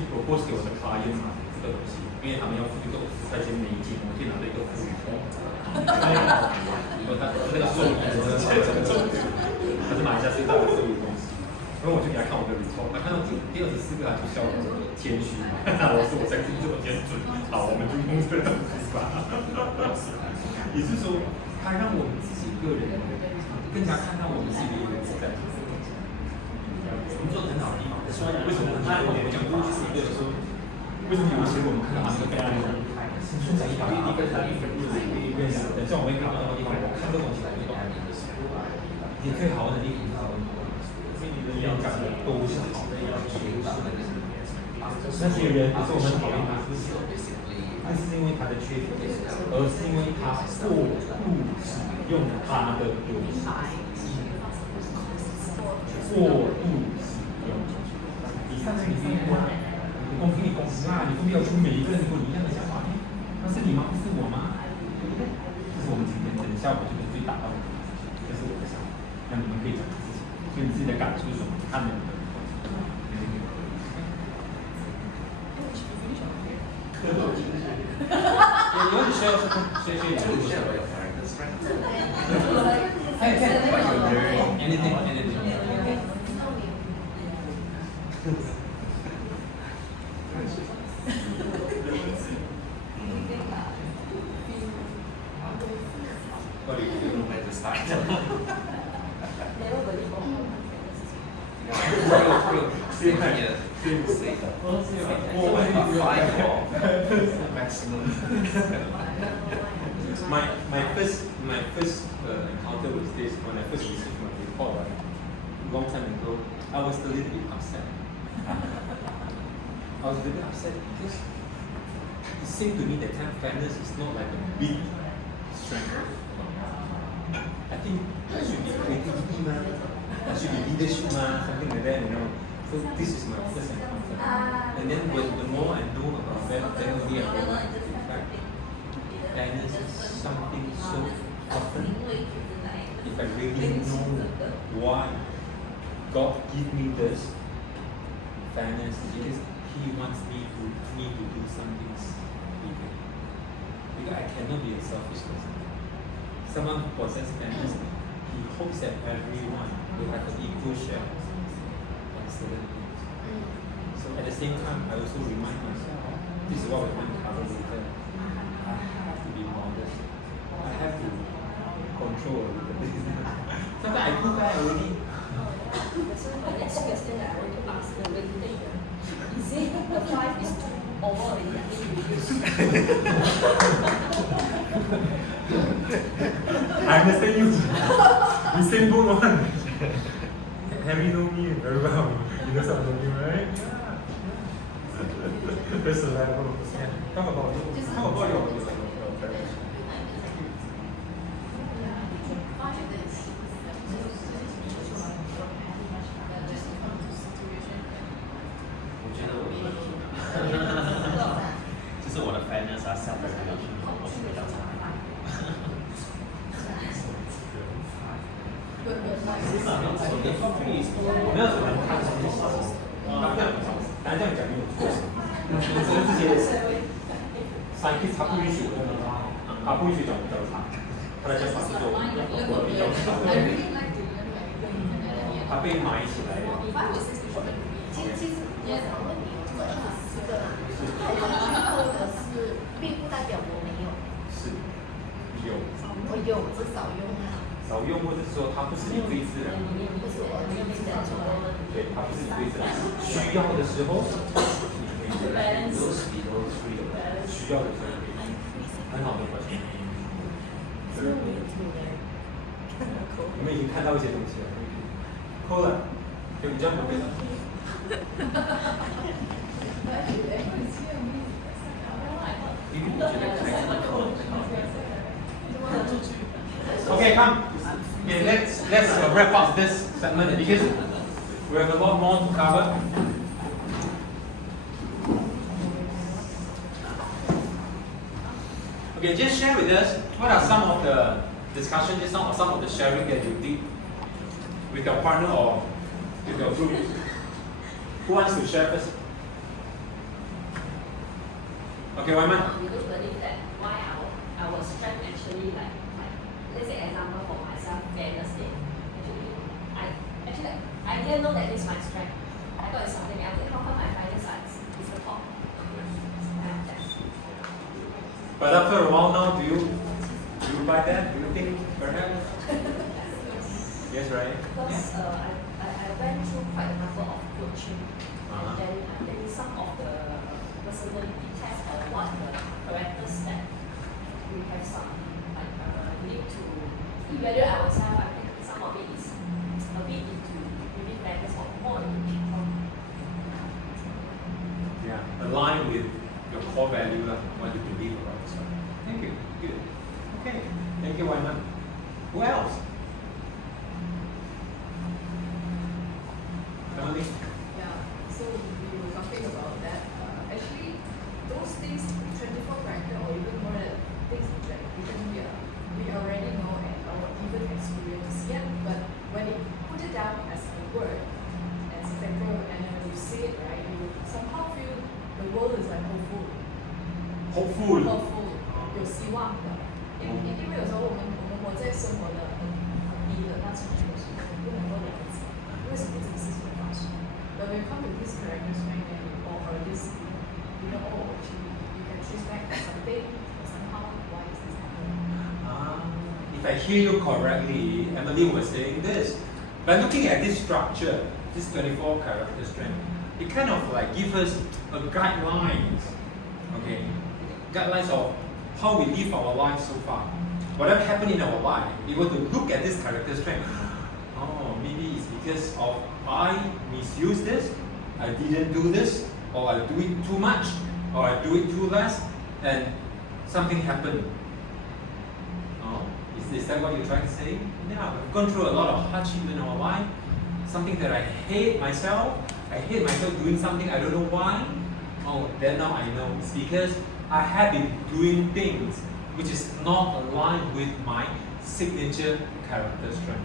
propose 给我的 client 这个东西，因为他们要付一个50块钱美金，我可以拿到一个付费。他这个授予的他是马来西亚最大的授予公司，然后我就给他看我的 report， 他看到第24个他就笑我谦虚，我说我相信这么精准，好，我们就用这个东西吧。也就是说，他让我们自己个人更加看到我们自己的优势在。我们做的很好的地方，为什么我讲过去一个的时候，为什么有些我们看到他那个表演，顺着一把一分等下我们看到那个地方，我看这东西来就你最好的地方，因为你的演讲都是好的，那些人不是我们讨厌他，不是因为他的缺点，而是因为他过度使用他的优势，过度。但是你可以问，公平啊！你都没有出每一个人都有一样的想法，那是你吗？不是我吗？对不对？这是我们今天的效果，就是最达到的，这是我的想法。那你们可以讲自己，所以你自己的感触是什么？看你们的。You want to share your character strength? Anything. What do you do where to start? Never believe Same. Oh my god, 5 or maximum. My first encounter with this when I first received my report, right, long time ago, I was a little bit upset. I was a little bit upset because it seemed to me that kind of fairness is not like a big strength. I think there should be creativity, there should be leadership, something like that, you know. So this is my first encounter. And then the more I know about that, then only I realize that in fact, fairness is something so often. If I really know why God give me this fairness, because He wants me to do something bigger. Because I cannot be a selfish person. Someone who possesses fairness, he hopes that everyone will have an equal share of certain things. So at the same time, I also remind myself, this is what we're going to cover later. I have to be modest. I have to control a little bit. Sometimes I do that already. So the next question that I want to ask the regulator, is it the 5 is too over already? I think I understand you. We same boat one. Harry know me very well. You know something of me, right? Yeah. That's the level. Yeah. Talk about you. Talk about your parents. fairness self-regulation 我是比较差。我没有怎么看什么事情，他这样讲，当然这样讲没有错。这些 scientist 他不允许我们他不允许讲比较差，他的想法是说我比较少的，他被埋起来了。其实我想问你，这24个啦，或者是并不代表我没有，是有，我有至少用啊。少用或者是说它不是你最自然，不是我自己讲出来的。对，它不是你最自然，需要的时候你可以需要的时候可以，很好的关系。你们已经看到一些东西了，扣了，就比较不会了。Okay, come. Okay, let's wrap up this segment because we have a lot more to cover. Okay, just share with us what are some of the discussions, just some of the sharing that you did with your partner or with your group. Who wants to share first? Okay, Wyman. We don't believe that why our strength actually like let's say example for myself, fairness day. Actually I didn't know that this is my strength. I thought it's something else. How come my finance is the top? But after a while now, do you buy that? Do you think perhaps? Yes, right? Because I went through quite a number of coaching, and then I think some of the personality tests or what the characters that we have some like need to evaluate ourselves. I think some of it is a bit into maybe fairness or more into people. Yeah, align with your core value, what you believe about yourself. Thank you. Good. Okay. Thank you, Wyman. Who else? Emily? Yeah, so we were talking about that. Actually, those things, 24 character or even more things that we already know and or even experience yet, but when you put it down as a word, as a temporal, and then when you say it right, you somehow feel the world is like hopeful. Hopeful. 有希望的，因为有时候我们活在生活的很低的那层面的时候，不能够了解为什么这个事情会发生。But when you come to this characters right now, or this, you know, oh, actually, you can trace back something somehow. Why is this happening? If I hear you correctly, Emily was saying this. By looking at this structure, this 24 character strength, it kind of like gives us a guidelines, okay, guidelines of how we live our life so far. Whatever happened in our life, we want to look at this character strength. Oh, maybe it's because of I misuse this, I didn't do this, or I do it too much, or I do it too less, and something happened. Oh, is that what you're trying to say? Yeah, we've gone through a lot of hardship in our life, something that I hate myself. I hate myself doing something, I don't know why. Oh, then now I know. It's because I have been doing things which is not aligned with my signature character strength.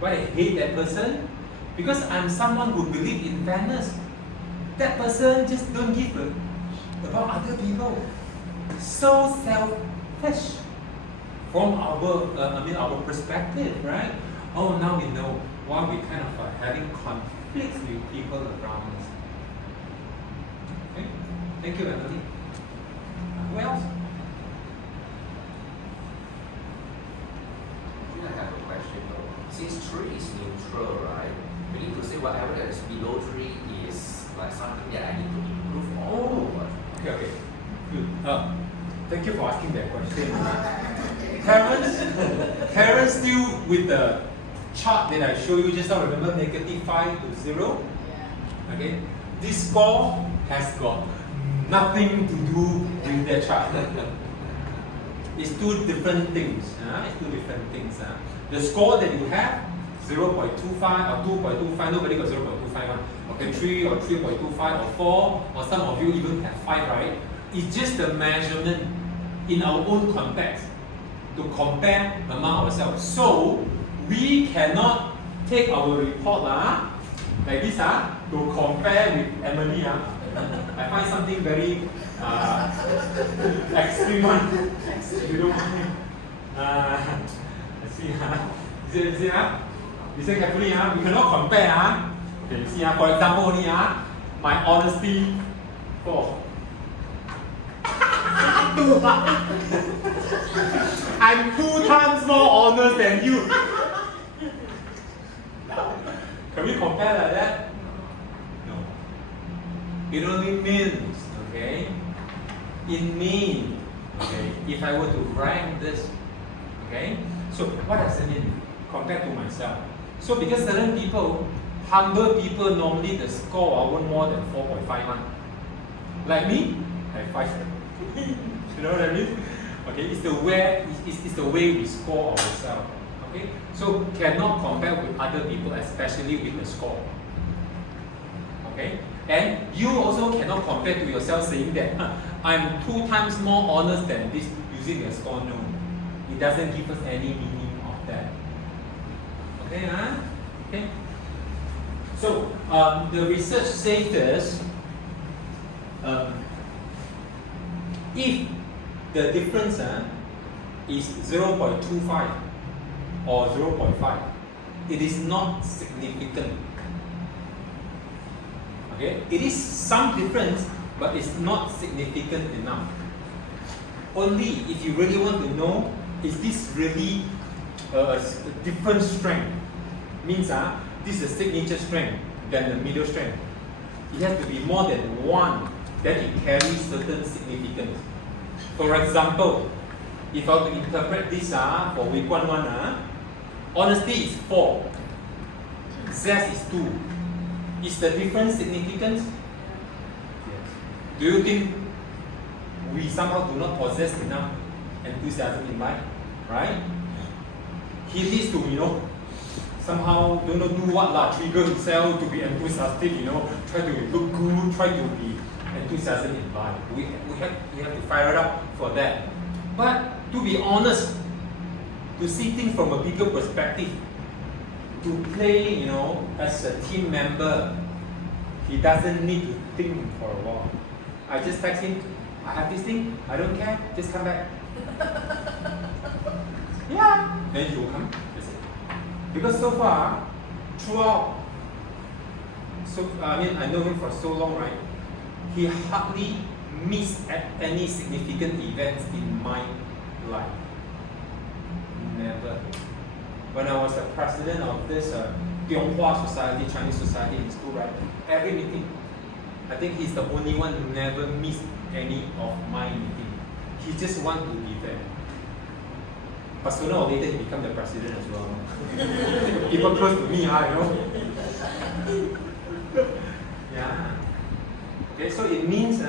Why I hate that person? Because I'm someone who believes in fairness. That person just don't give a about other people. So selfish from our perspective, right? Oh, now we know why we kind of are having conflicts with people around us. Okay, thank you, Emily. Who else? I have a question though. Since 3 is neutral, right? We need to say whatever that is below 3 is like something that I need to improve on. Oh, okay, good. Thank you for asking that question. Karen still with the chart that I showed you just now, remember -5 to 0? Yeah. Okay, this score has got nothing to do with that chart. It's two different things. It's two different things. The score that you have, 0.25 or 2.25, nobody got 0.25. Okay, 3 or 3.25 or 4, or some of you even have 5, right? It's just a measurement in our own context to compare among ourselves. So, we cannot take our report like this to compare with Emily. I find something very extreme one. If you don't mind. Let's see. Listen carefully. We cannot compare. Okay, you see. For example, only my honesty 4. I'm 2 times more honest than you. Can we compare like that? No. It only means, okay, in me, okay, if I were to rank this, okay, so what does it mean compared to myself? So because certain people, humble people, normally the score are more than 4.5. Like me, I have 5. You know what I mean? Okay, it's the way we score ourselves. Okay, so cannot compare with other people, especially with the score. Okay, and you also cannot compare to yourself saying that I'm 2 times more honest than this using a score. No, it doesn't give us any meaning of that. Okay, okay. So the research says this. If the difference is 0.25 or 0.5, it is not significant. Okay, it is some difference, but it's not significant enough. Only if you really want to know, is this really a different strength? Means this is a signature strength than the middle strength. It has to be more than 1 that it carries certain significance. For example, if I were to interpret this for week 1, honesty is 4, zest is 2. Is the difference significant? Yes. Do you think we somehow do not possess enough enthusiasm in life? Right? He needs to, somehow don't know do what trigger himself to be enthusiastic, try to look good, try to be enthusiastic in life. We have to fire it up for that. But to be honest, to see things from a bigger perspective, to play, as a team member, he doesn't need to think for a while. I just text him, I have this thing, I don't care, just come back. Yeah, then he will come. Because so far, throughout, I know him for so long, right? He hardly missed at any significant events in my life. Never. when I was the president of this Tionghoa Society, Chinese Society in school, right? Every meeting, I think he's the only one who never missed any of my meeting. He just wants to be there. But sooner or later he become the president as well. People close to me, I know. Yeah. Okay, so it means,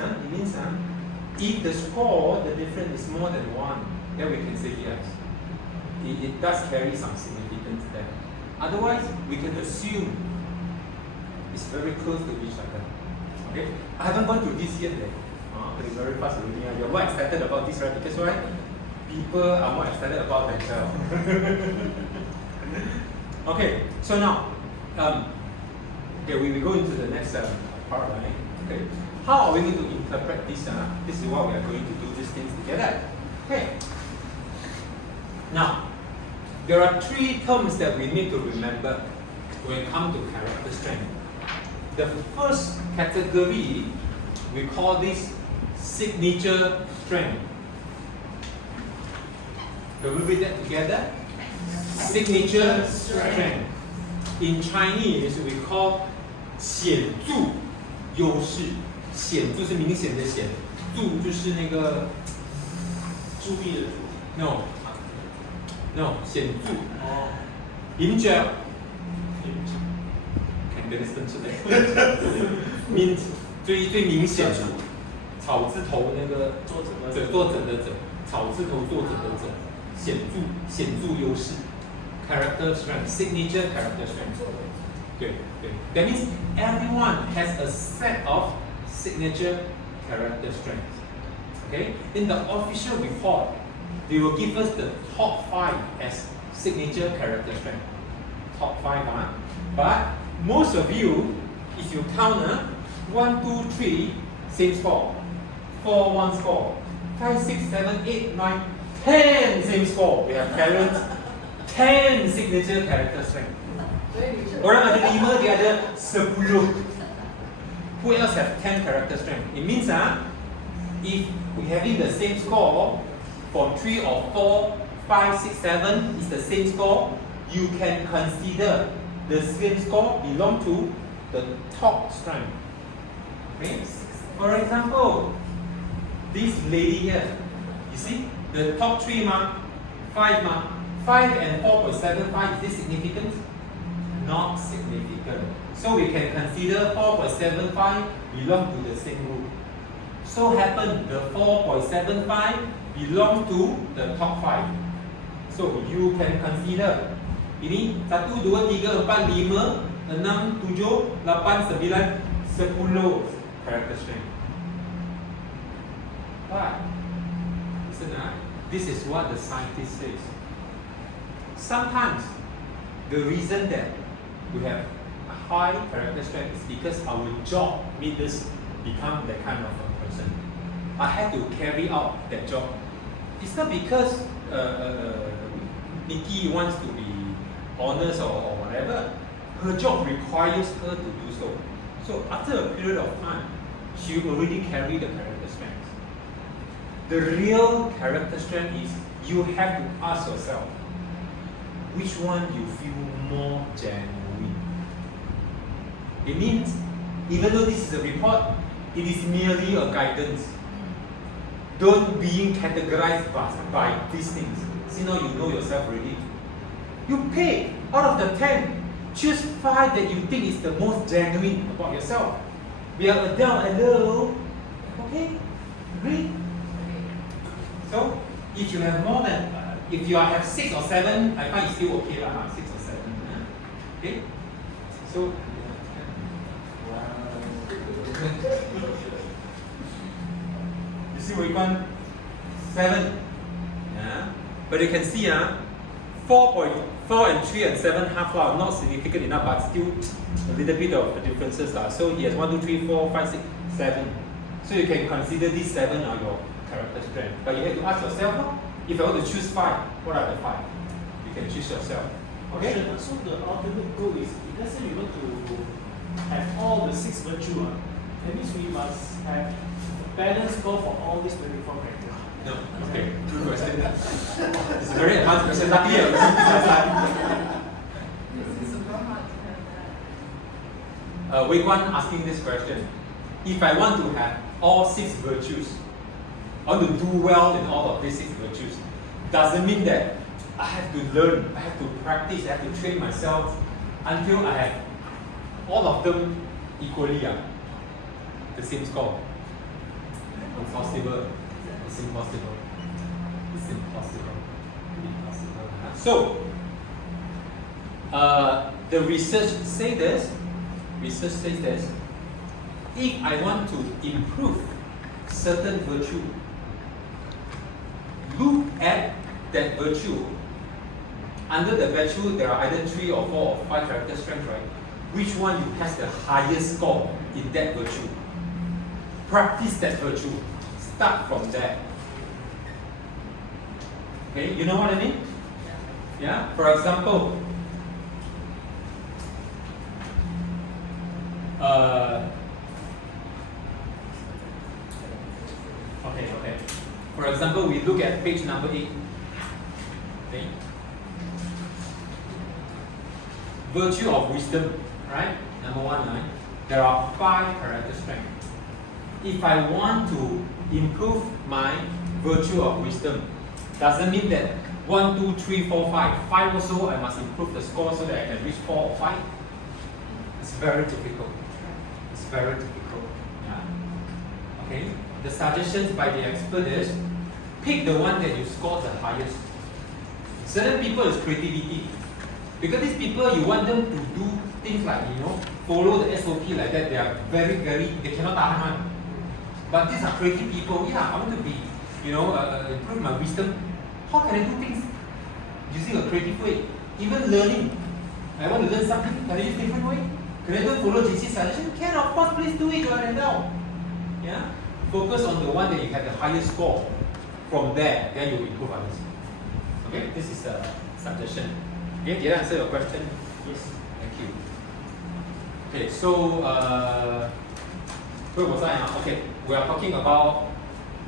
if the score, the difference is more than 1, then we can say yes. It does carry some significance there. Otherwise, we can assume it's very close to each other. Okay? I haven't gone through this yet. It's very fast already. You're more excited about this, right? Because why? People are more excited about themselves. Okay, so now, we go into the next part, right? Okay, how are we going to interpret this? This is what we are going to do these things together. Okay. Now, there are 3 terms that we need to remember when it comes to character strength. The first category, we call this signature strength. Can we read that together? Signature strength. In Chinese, we call 显著优势。显就是明显的显，著就是那个注意的注。No， 显著。明着。看这个生出来。明最明显的。草字头那个作者的者，草字头作者的者，显著优势 ，character strength, signature character strength。对。That means everyone has a set of signature character strengths. Okay. In the official report, they will give us the top 5 as signature character strength. Top 5, But most of you, if you count, 1, 2, 3, same score. 4, 1 score. 5, 6, 7, 8, 9, 10 same score. We have parents 10 signature character strength. Orang ada 5, dia ada 10. Who else have 10 character strength? It means if we having the same score from 3 or 4, 5, 6, 7 is the same score, you can consider the same score belong to the top strength. Okay? For example, this lady here, you see, the top 3 5 5 and 4.75, is this significant? Not significant. So we can consider 4.75 belong to the same group. So happen the 4.75 belong to the top 5. So you can consider ini 1, 2, 3, 4, 5, 6, 7, 8, 9, 10 character strength. But listen, this is what the scientist says. Sometimes the reason that we have a high character strength is because our job made us become that kind of a person. I had to carry out that job. It's not because Nikki wants to be honest or whatever. Her job requires her to do so. So after a period of time, she already carried the character strength. The real character strength is you have to ask yourself, which one you feel more genuine. It means, even though this is a report, it is merely a guidance. Don't being categorized by these things. See, now you know yourself already. You pick out of the 10, choose 5 that you think is the most genuine about yourself. We are adult, hello. Okay, agree? So, if you have more than, if you have 6 or 7, I find it's still okay, 6 or 7. Okay? So, you see which one? 7. Yeah. But you can see 4.4 and 3 and 7 half are not significant enough, but still a little bit of differences. So he has 1, 2, 3, 4, 5, 6, 7. So you can consider these 7 are your character strength. But you have to ask yourself, if I want to choose 5, what are the 5? You can choose yourself. Okay? So the ultimate goal is, if let's say we want to have all the 6 virtues, that means we must have a balanced score for all these 24 characters. No. Okay. Good question. It's a very advanced question. Luckily, I was This is super hard to have that. Wei Guan asking this question. If I want to have all 6 virtues, I want to do well in all of these 6 virtues, doesn't mean that I have to learn, I have to practice, I have to train myself until I have all of them equally the same score. Impossible. It's impossible. It's impossible. Impossible. So, the research says this. Research says this. If I want to improve certain virtue, look at that virtue. Under the virtue, there are either 3 or 4 or 5 character strengths, right? Which one you has the highest score in that virtue? Practice that virtue. Start from there. Okay, you know what I mean? Yeah. For example, okay. For example, we look at page number 8. Okay. Virtue of wisdom, right? Number 1, right? There are 5 character strengths. If I want to improve my virtue of wisdom, doesn't mean that 1, 2, 3, 4, 5. 5 also, I must improve the score so that I can reach 4 or 5. It's very difficult. It's very difficult. Yeah. Okay. The suggestions by the expert is pick the one that you score the highest. Certain people is creativity. Because these people, you want them to do things like, follow the SOP like that. They are they cannot tahan one. But these are creative people. Yeah, I want to be, improve my wisdom. How can I do things using a creative way? Even learning. I want to learn something. Can I use different way? Can I don't follow JC suggestion? Can, of course, please do it. You are now. Yeah. Focus on the one that you have the highest score. From there, then you will improve others. Okay, this is a suggestion. Okay, did I answer your question? Yes. Thank you. Okay, so where was I? Okay, we are talking about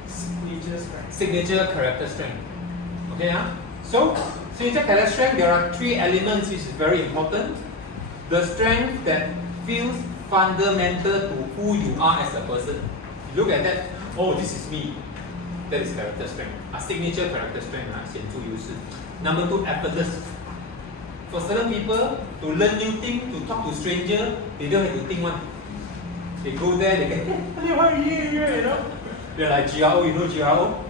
signature character strength. Okay, so signature character strength, there are 3 elements which is very important. The strength that feels fundamental to who you are as a person. You look at that, oh, this is me. That is character strength. A signature character strength, 显著优势. Number 2, effortless. For certain people, to learn new things, to talk to stranger, they don't have to think one. They go there, they get, hey, how are you? They're like GRO, you know GRO?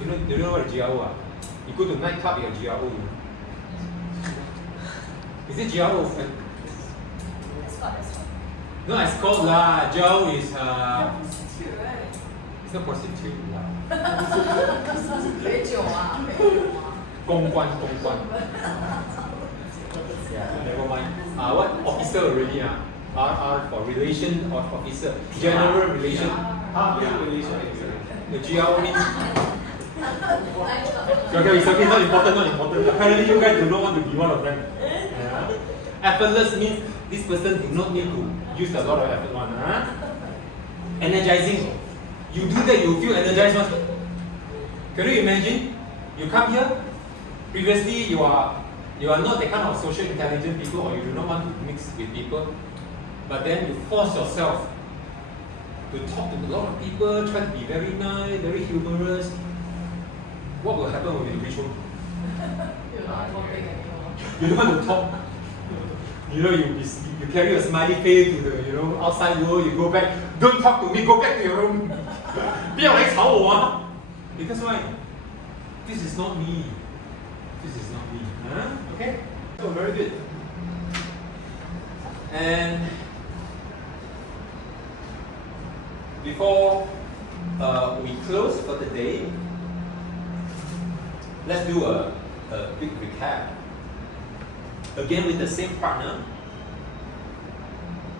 You know what GRO are? You go to nightclub, you're GRO. Is it GRO? No, it's called lah. GRO is Prostitute, right? it's not prostitute lah. 陪酒啊，公关。Yeah, never mind. What officer already? R for relation or officer. General relation. Relation. The GRO means. Okay, it's okay, not important. Apparently you guys do not want to be one of them. Yeah. Effortless means this person do not need to use a lot of effort one. Energizing. You do that, you feel energized one. Can you imagine? You come here, previously you are not the kind of social intelligent people, or you do not want to mix with people, but then you force yourself to talk to a lot of people, try to be very nice, very humorous. What will happen when you reach home? You're not talking anymore. You don't want to talk. You carry a smiley face to the outside world. You go back. Don't talk to me. Go back to your room. 不要来吵我啊 Because why? This is not me. This is not me. Okay. So very good. And before we close for the day, let's do a quick recap. Again, with the same partner,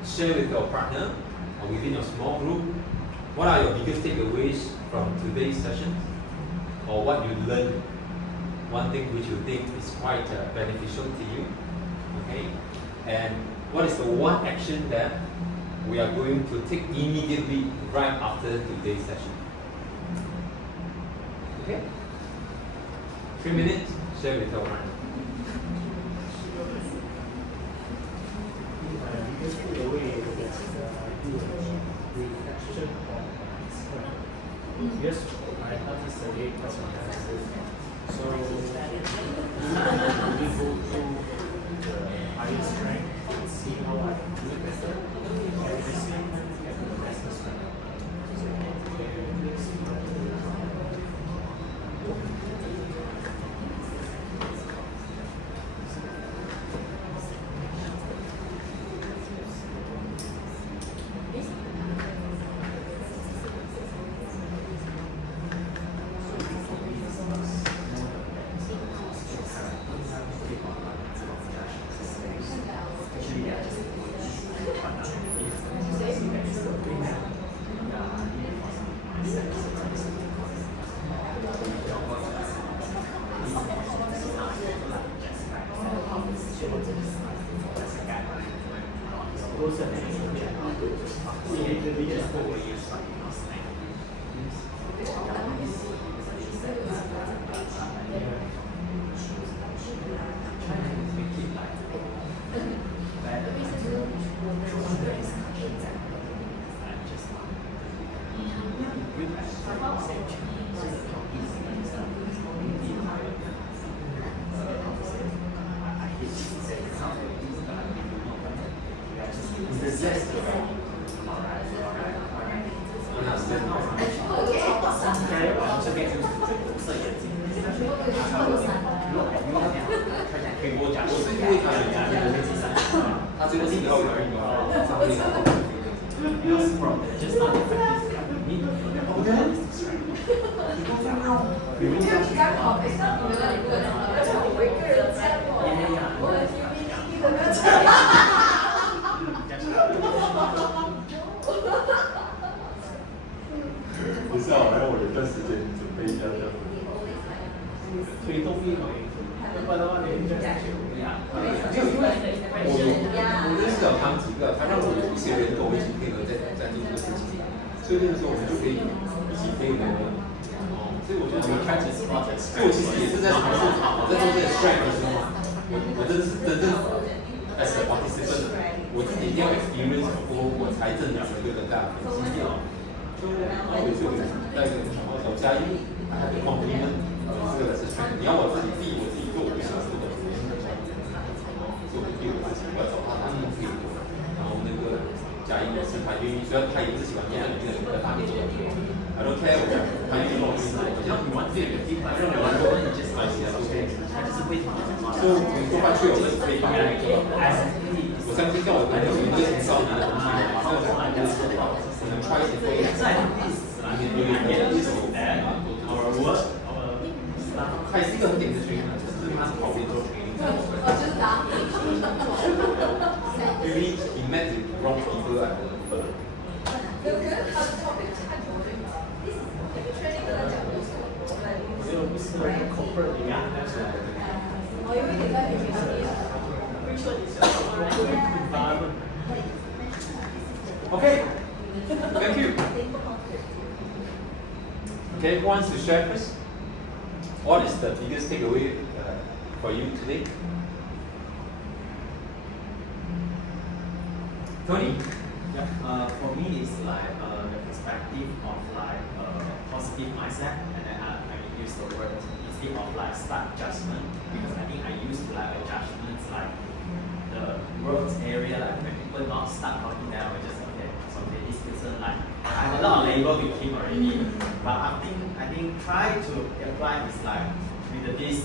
share with your partner or within your small group, what are your biggest takeaways from today's session, or what you learned, one thing which you think is quite beneficial to you, okay? And what is the one action that we are going to take immediately right after today's session. Okay? 3 minutes, share with your friend. Biggest takeaway is reflection on strength. Yes, I have this survey quite sometimes. So we go through the higher strength and see how I can do it better. And at the same time, get the lesser strength. as a participant， 我自己一定要 experience 过，我才真的有一个更大的分析掉。就有时候在一个小加一，还有 compliment 这个是你要我自己逼我自己做我想做的，做逼我自己，我要找他们可以做。然后那个加一是他愿意，虽然他也是喜欢做的，但他可以做的。I don't care， 他愿意做，我觉得你玩这个 team， I don't know， 我你 just like OK， 他就是会做。所以你做下去，我们可以帮你做。我相信叫我朋友有一个很高难的东西，马上就来可能 try 一些做在他也是一个很典型的学员，就是他是跑边做 training。就是答。Maybe he met the wrong people at the 可是他的 topic 太多了。training 跟他讲的是，只有不是 corporate 里面，但是我有一点在学习。Okay, thank you. Okay, who wants to share first? What is the biggest takeaway for you today? Tony? Yeah, for me it's like the perspective of like positive mindset, and then I use the word instead of like start judgment, because I think I used to like a judgment like the world's area, like when people not start talking, then I will just okay, so okay, this person like I have a lot of label with him already, but I think try to apply is like with this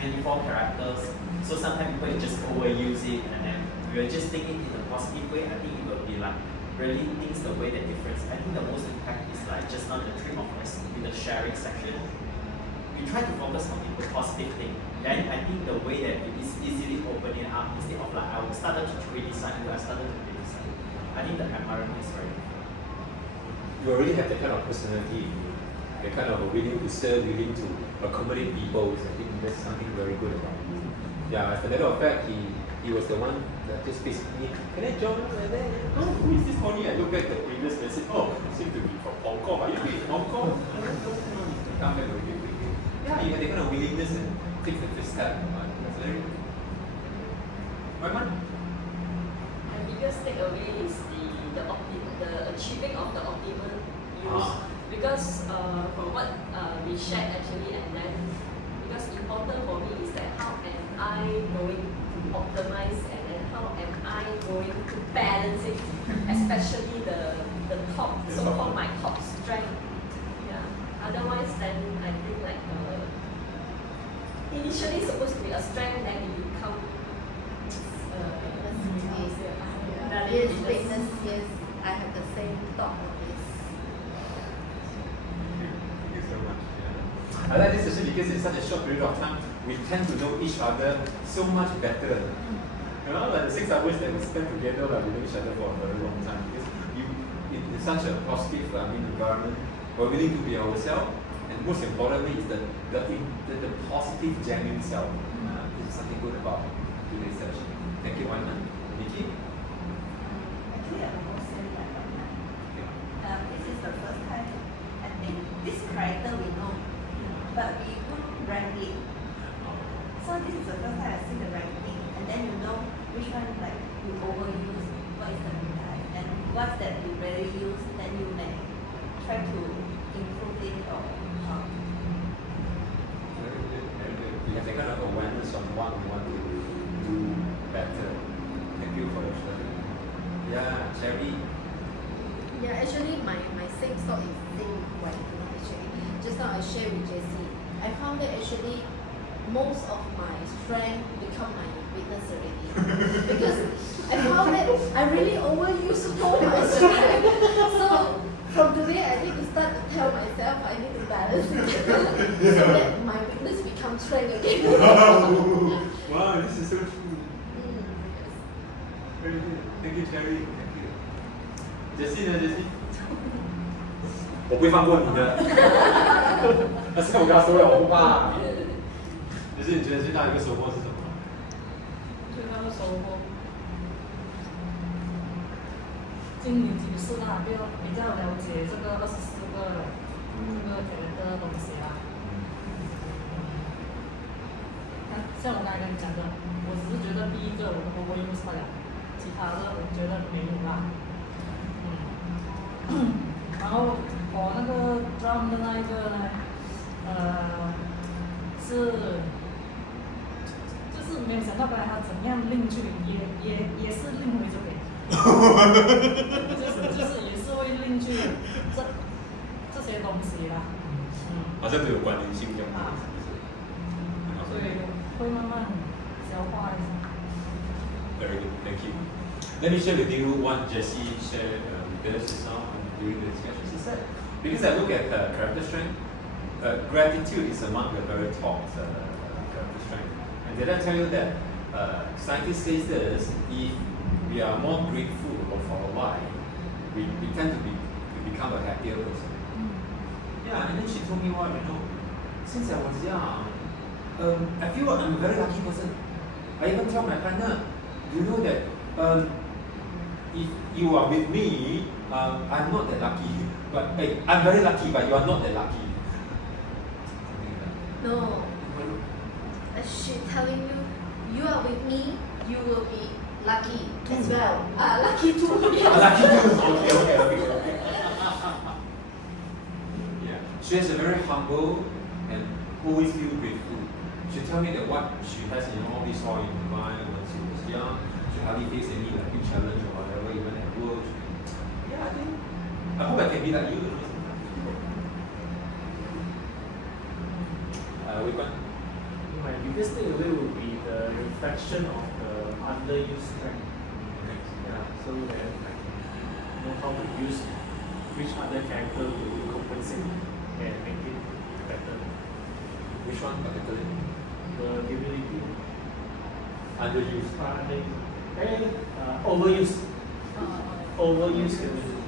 24 characters. So sometimes people just overuse it, and then we are just thinking in a positive way. I think it will be like really things the way that difference. I think the most impact is like just on the three of us in the sharing section. We try to focus on the positive thing. Then I think the way that it is easily opening up instead of like I started to criticize you, I started to criticize. I think the environment is very important. You already have that kind of personality, the kind of willing to serve, willing to accommodate people. I think that's something very good about you. Yeah, as a matter of fact, he was the one that just basically, can I join like that? Oh, who is this Tony? I look back at the previous message. Oh, seem to be from Hong Kong. Are you in Hong Kong? Come back with you. Yeah, you had that kind of willingness and take the first step. That's very good. Right, man? My biggest takeaway is the achieving of the optimal use. Because from what we shared actually, and then because important for me is that how am I going to optimize and then how am I going to balance it, especially the top, so-called my top strength. Yeah. Otherwise, then I think like initially supposed to be a strength, then it become Yes, weakness, yes. I have the same thought on this. Thank you so much. Yeah. I like this session because in such a short period of time, we tend to know each other so much better. You know, like the 6 hours that we spend together, like we know each other for a very long time. Because in such a positive environment, we're willing to be ourselves, and most importantly is the positive, genuine self. This is something good about today's session. Thank you, Wyman. Nikki? Actually, I will say that this is the first time I think this character we know, but we wouldn't rank it. So this is the first time I see the ranking, and then you know which one like you overuse, what is the type, and what's that you rarely use, then you may try to improve it or Very good, very good. You have that kind of awareness on what we want to do better. Thank you for your sharing. Yeah, Cherry. Yeah, actually my same thought is same way actually. Just now I share with JC. I found that actually most of my strength become my weakness already. Because I found that I really overuse all my strength. So from today I need to start to tell myself I need to balance it. So that my weakness becomes strength again. Wow, this is so true. Very good. Thank you, Cherry. Thank you. Jessie 呢 ？Jessie？ 我不会放过你的。但是我跟他说了，我不怕。就是你觉得最大的一个收获是什么？最大的收获，经营几次啦，比较了解这个24个这个东西啦。像我刚才跟你讲的，我只是觉得第一个我用不了，其他的我觉得没有啦。然后我那个 drum 的那一个呢，就是没有想到刚才他怎样拎去，也是拎回这边，就是也是会拎去这些东西啦。好像都有关联性这样。所以会慢慢消化一下。Very good, thank you. Let me share with you what Jessie shared with us just now during the discussion. She said, because I look at character strength, gratitude is among the very top character strength. And did I tell you that scientists say this, if we are more grateful of our life, we tend to become a happier person. Yeah, and then she told me what, since I was young, I feel I'm a very lucky person. I even tell my partner, you know that if you are with me, I'm not that lucky. But I'm very lucky, but you are not that lucky. No. She telling you, you are with me, you will be lucky as well. Lucky too. Lucky too. Okay. Yeah. She has a very humble and always feel grateful. She tell me that what she has all this all in mind when she was young, she hardly faced any big challenge or whatever, even at work. Yeah, I hope I can be like you. My biggest takeaway would be the reflection of the underused strength. Yeah, so that I can know how to use which other character to compensate and make it better. Which one particularly? The ability. Underused. Overused. Overused ability.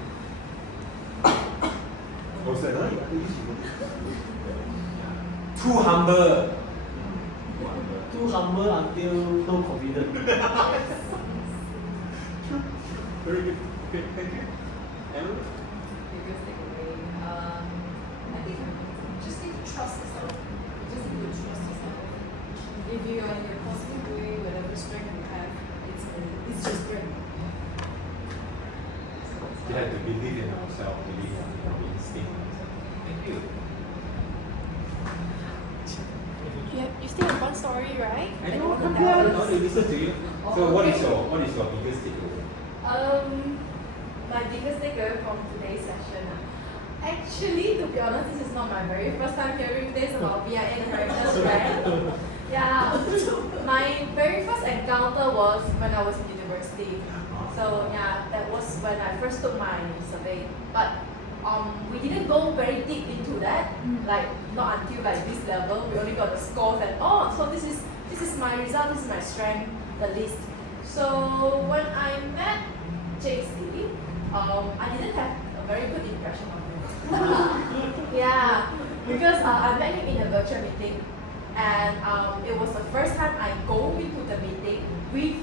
What's that? Too humble. too humble until no confidence. Very good. Okay, thank you. Emma? Biggest takeaway. I think you just need to trust yourself. You just need to trust yourself. If you are in your positive way, whatever strength you have, it's your strength. You have to believe in ourselves, believe in our instinct. Thank you. You still have one story, right? I know, come here. I want to listen to you. So what is your biggest takeaway? My biggest takeaway from today's session. Actually, to be honest, this is not my very first time hearing this about BIA and character strength. Yeah, my very first encounter was when I was in university. So yeah, that was when I first took my survey. But we didn't go very deep into that, like not until like this level. We only got the scores and so this is my result, this is my strength, the list. So when I met JC, I didn't have a very good impression of him. Yeah, because I met him in a virtual meeting, and it was the first time I go into the meeting with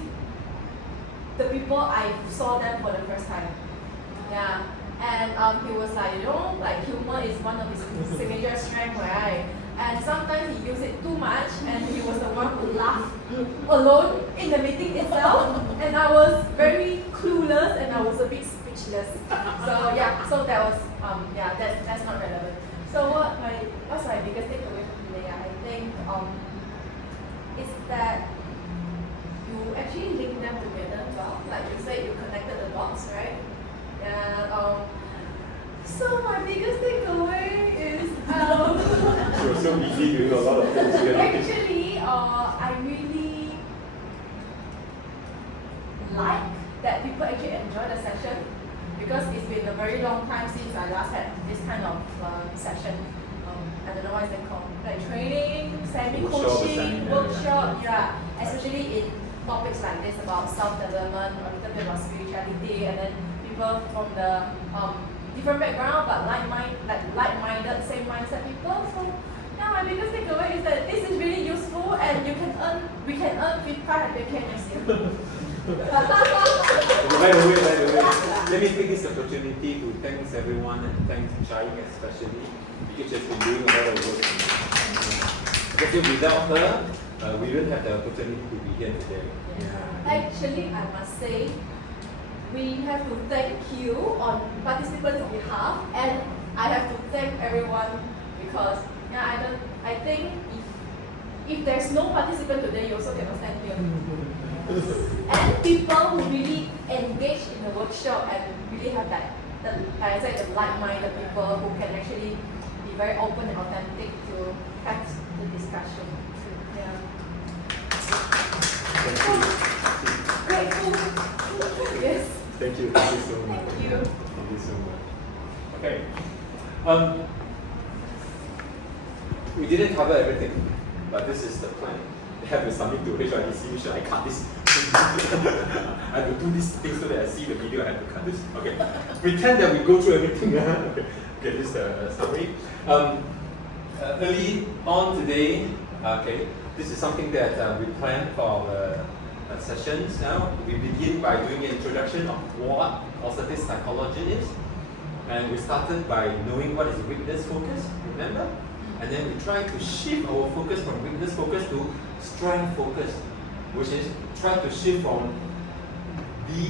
the people I saw them for the first time. Yeah, and he was like, like humor is one of his signature strengths, right? And sometimes he used it too much, and he was the one who laughed alone in the meeting itself, and I was very clueless and I was a bit speechless. So yeah, so that was that's not relevant. So what's my biggest takeaway from today? I think is that you actually link them together well. Like you said, you connected the dots, right? Yeah. So my biggest takeaway is You were so busy doing a lot of things. actually I really like that people actually enjoy the session, because it's been a very long time since I last had this kind of session. I don't know what is it called, like training, semi-coaching, workshop, yeah, especially in topics like this about self-development, a little bit about spirituality, and then people from the different background but like-minded, same mindset people. So yeah, my biggest takeaway is that this is really useful, and we can earn 500K next year. By the way, let me take this opportunity to thank everyone and thank Chai especially, because she's been doing a lot of work. Because without her, we wouldn't have the opportunity to be here today. Yeah. Actually, I must say, we have to thank you on participants' behalf, and I have to thank everyone because I think if there's no participant today, you also cannot stand here. And people who really engage in the workshop and really have the like-minded people who can actually be very open and authentic to have the discussion. Yeah. Grateful. Yes. Thank you so much. Thank you. Thank you so much. Okay. We didn't cover everything, but this is the plan. I have to submit to HRDC. Should I cut this? I have to do this thing so that I see the video. I have to cut this. Okay. Pretend that we go through everything. Okay, this is a summary. Early on today, this is something that we planned for our sessions. Now we begin by doing an introduction of what positive psychology is, and we started by knowing what is weakness focus. Remember, and then we try to shift our focus from weakness focus to strength focus, which is try to shift from the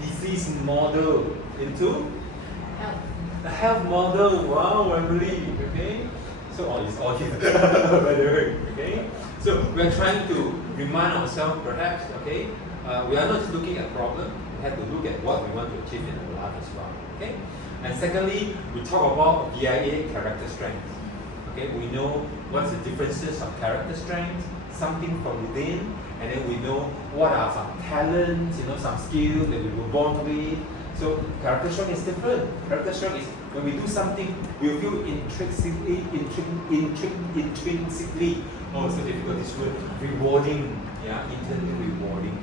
disease model into a health model. Wow, Emily. Okay, so it's all here by the way. Okay. So we are trying to remind ourselves, perhaps, we are not just looking at problem, we have to look at what we want to achieve in our life as well. Okay? And secondly, we talk about VIA character strengths. Okay, we know what's the differences of character strengths, something from within, and then we know what are some talents, some skills that we were born with. So character strength is different. Character strength is when we do something, we feel intrinsically, so difficult this word, rewarding, internally rewarding.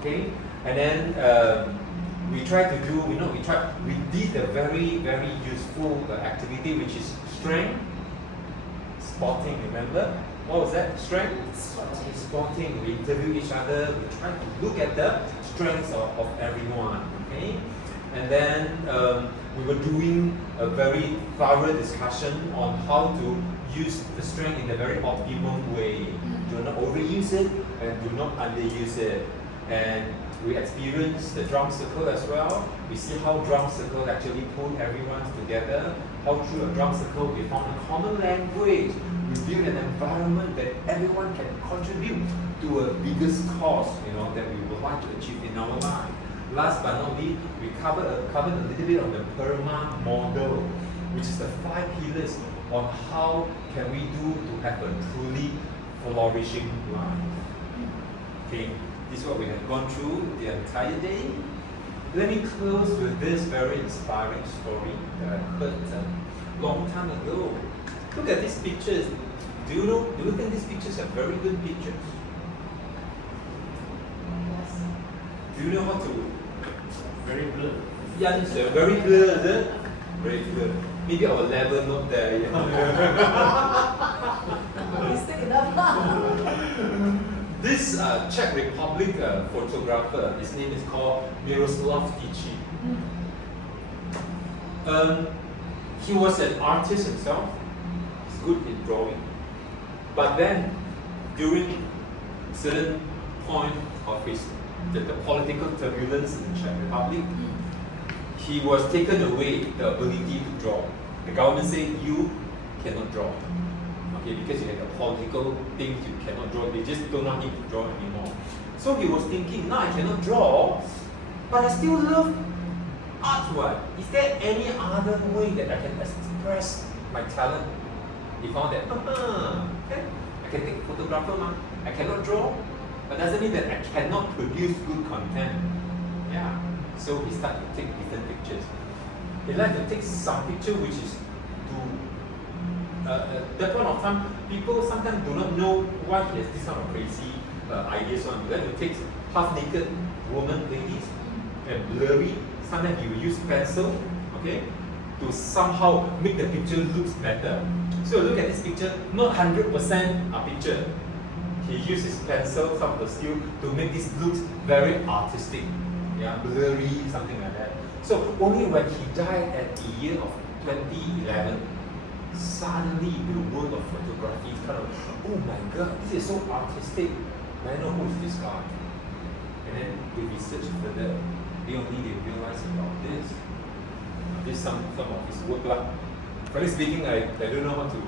Okay, and then we try to do, we did a very, very useful activity, which is strength spotting. Remember, What was that? Strength? Spotting. We interview each other. We try to look at the strengths of everyone. Okay? And then we were doing a very thorough discussion on how to use the strength in a very optimum way. Do not overuse it and do not underuse it. And we experienced the drum circle as well. We see how drum circle actually pull everyone together. How through a drum circle we found a common language. We build an environment that everyone can contribute to a biggest cause, that we would like to achieve in our life. Last but not least, we covered a little bit on the PERMA model, which is the 5 pillars on how can we do to have a truly flourishing life. Okay, this is what we have gone through the entire day. Let me close with this very inspiring story that I heard a long time ago. Look at these pictures. Do you think these pictures are very good pictures? Do you know how to? Very blurred. Yeah, sir. Very blurred, is it? Very blurred. Maybe our level not there yet. This Czech Republic photographer, his name is called Miroslav Tici. He was an artist himself. He's good in drawing. But then, during certain point of the political turbulence in the Czech Republic, he was taken away the ability to draw. The government said, you cannot draw. Okay, because you have a political thing, you cannot draw. They just do not need to draw anymore. So he was thinking, now I cannot draw, but I still love artwork. Is there any other way that I can express my talent? He found that, okay, I can take photographer, I cannot draw, but doesn't mean that I cannot produce good content. Yeah. So he started to take different pictures. He liked to take some picture which is that point of time, people sometimes do not know why he has this kind of crazy ideas on. He liked to take half-naked woman, ladies, and blurry. Sometimes he will use pencil, okay, to somehow make the picture looks better. So look at this picture, not 100% a picture. He uses pencil, some of the steel, to make this look very artistic, yeah, blurry, something like that. So only when he died at the year of 2011, suddenly the world of photography is kind of, oh my god, this is so artistic. I know who is this guy. And then we research further. They realize about this. This some of his work lah. Frankly speaking, I don't know how to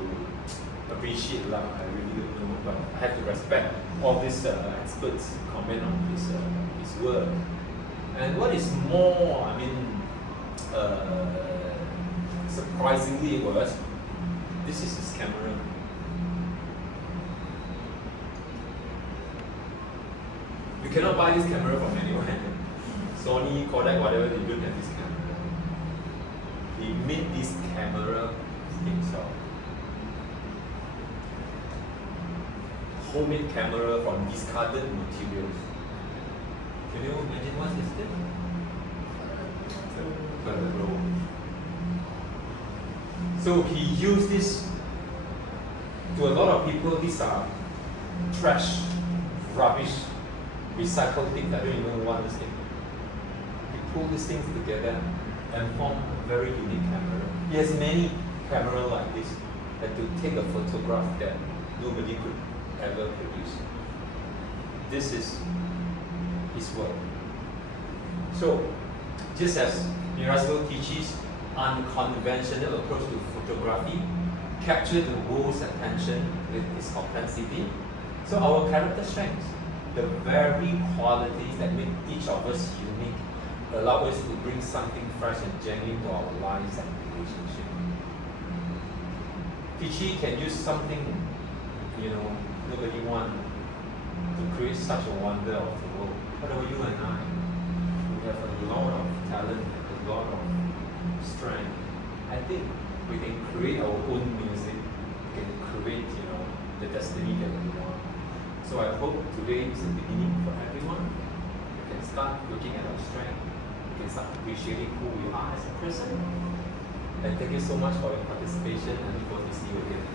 appreciate lah. I really don't know, but I have to respect all these experts comment on his work. And what is more, surprisingly was, this is his camera. You cannot buy this camera from anywhere. Sony, Kodak, whatever, they don't have this camera. He made this camera himself. Homemade camera from discarded materials. Can you imagine what is this? So he used this to a lot of people. These are trash, rubbish, recycled things. I don't even want this thing. He pulled these things together and formed a very unique camera. He has many cameras like this that to take a photograph that nobody could ever produce. This is his work. So, just as Miroslav Tici's unconventional approach to photography captured the world's attention with his authenticity, so our character strengths, the very qualities that make each of us unique, allow us to bring something fresh and genuine to our lives and relationships. Tici can use something, nobody wants to create such a wonder of the world. What about you and I? We have a lot of talent, a lot of strength. I think we can create our own music. We can create, the destiny that we want. So I hope today is the beginning for everyone. We can start looking at our strength. We can start appreciating who we are as a person. And thank you so much for your participation, and look forward to see you again.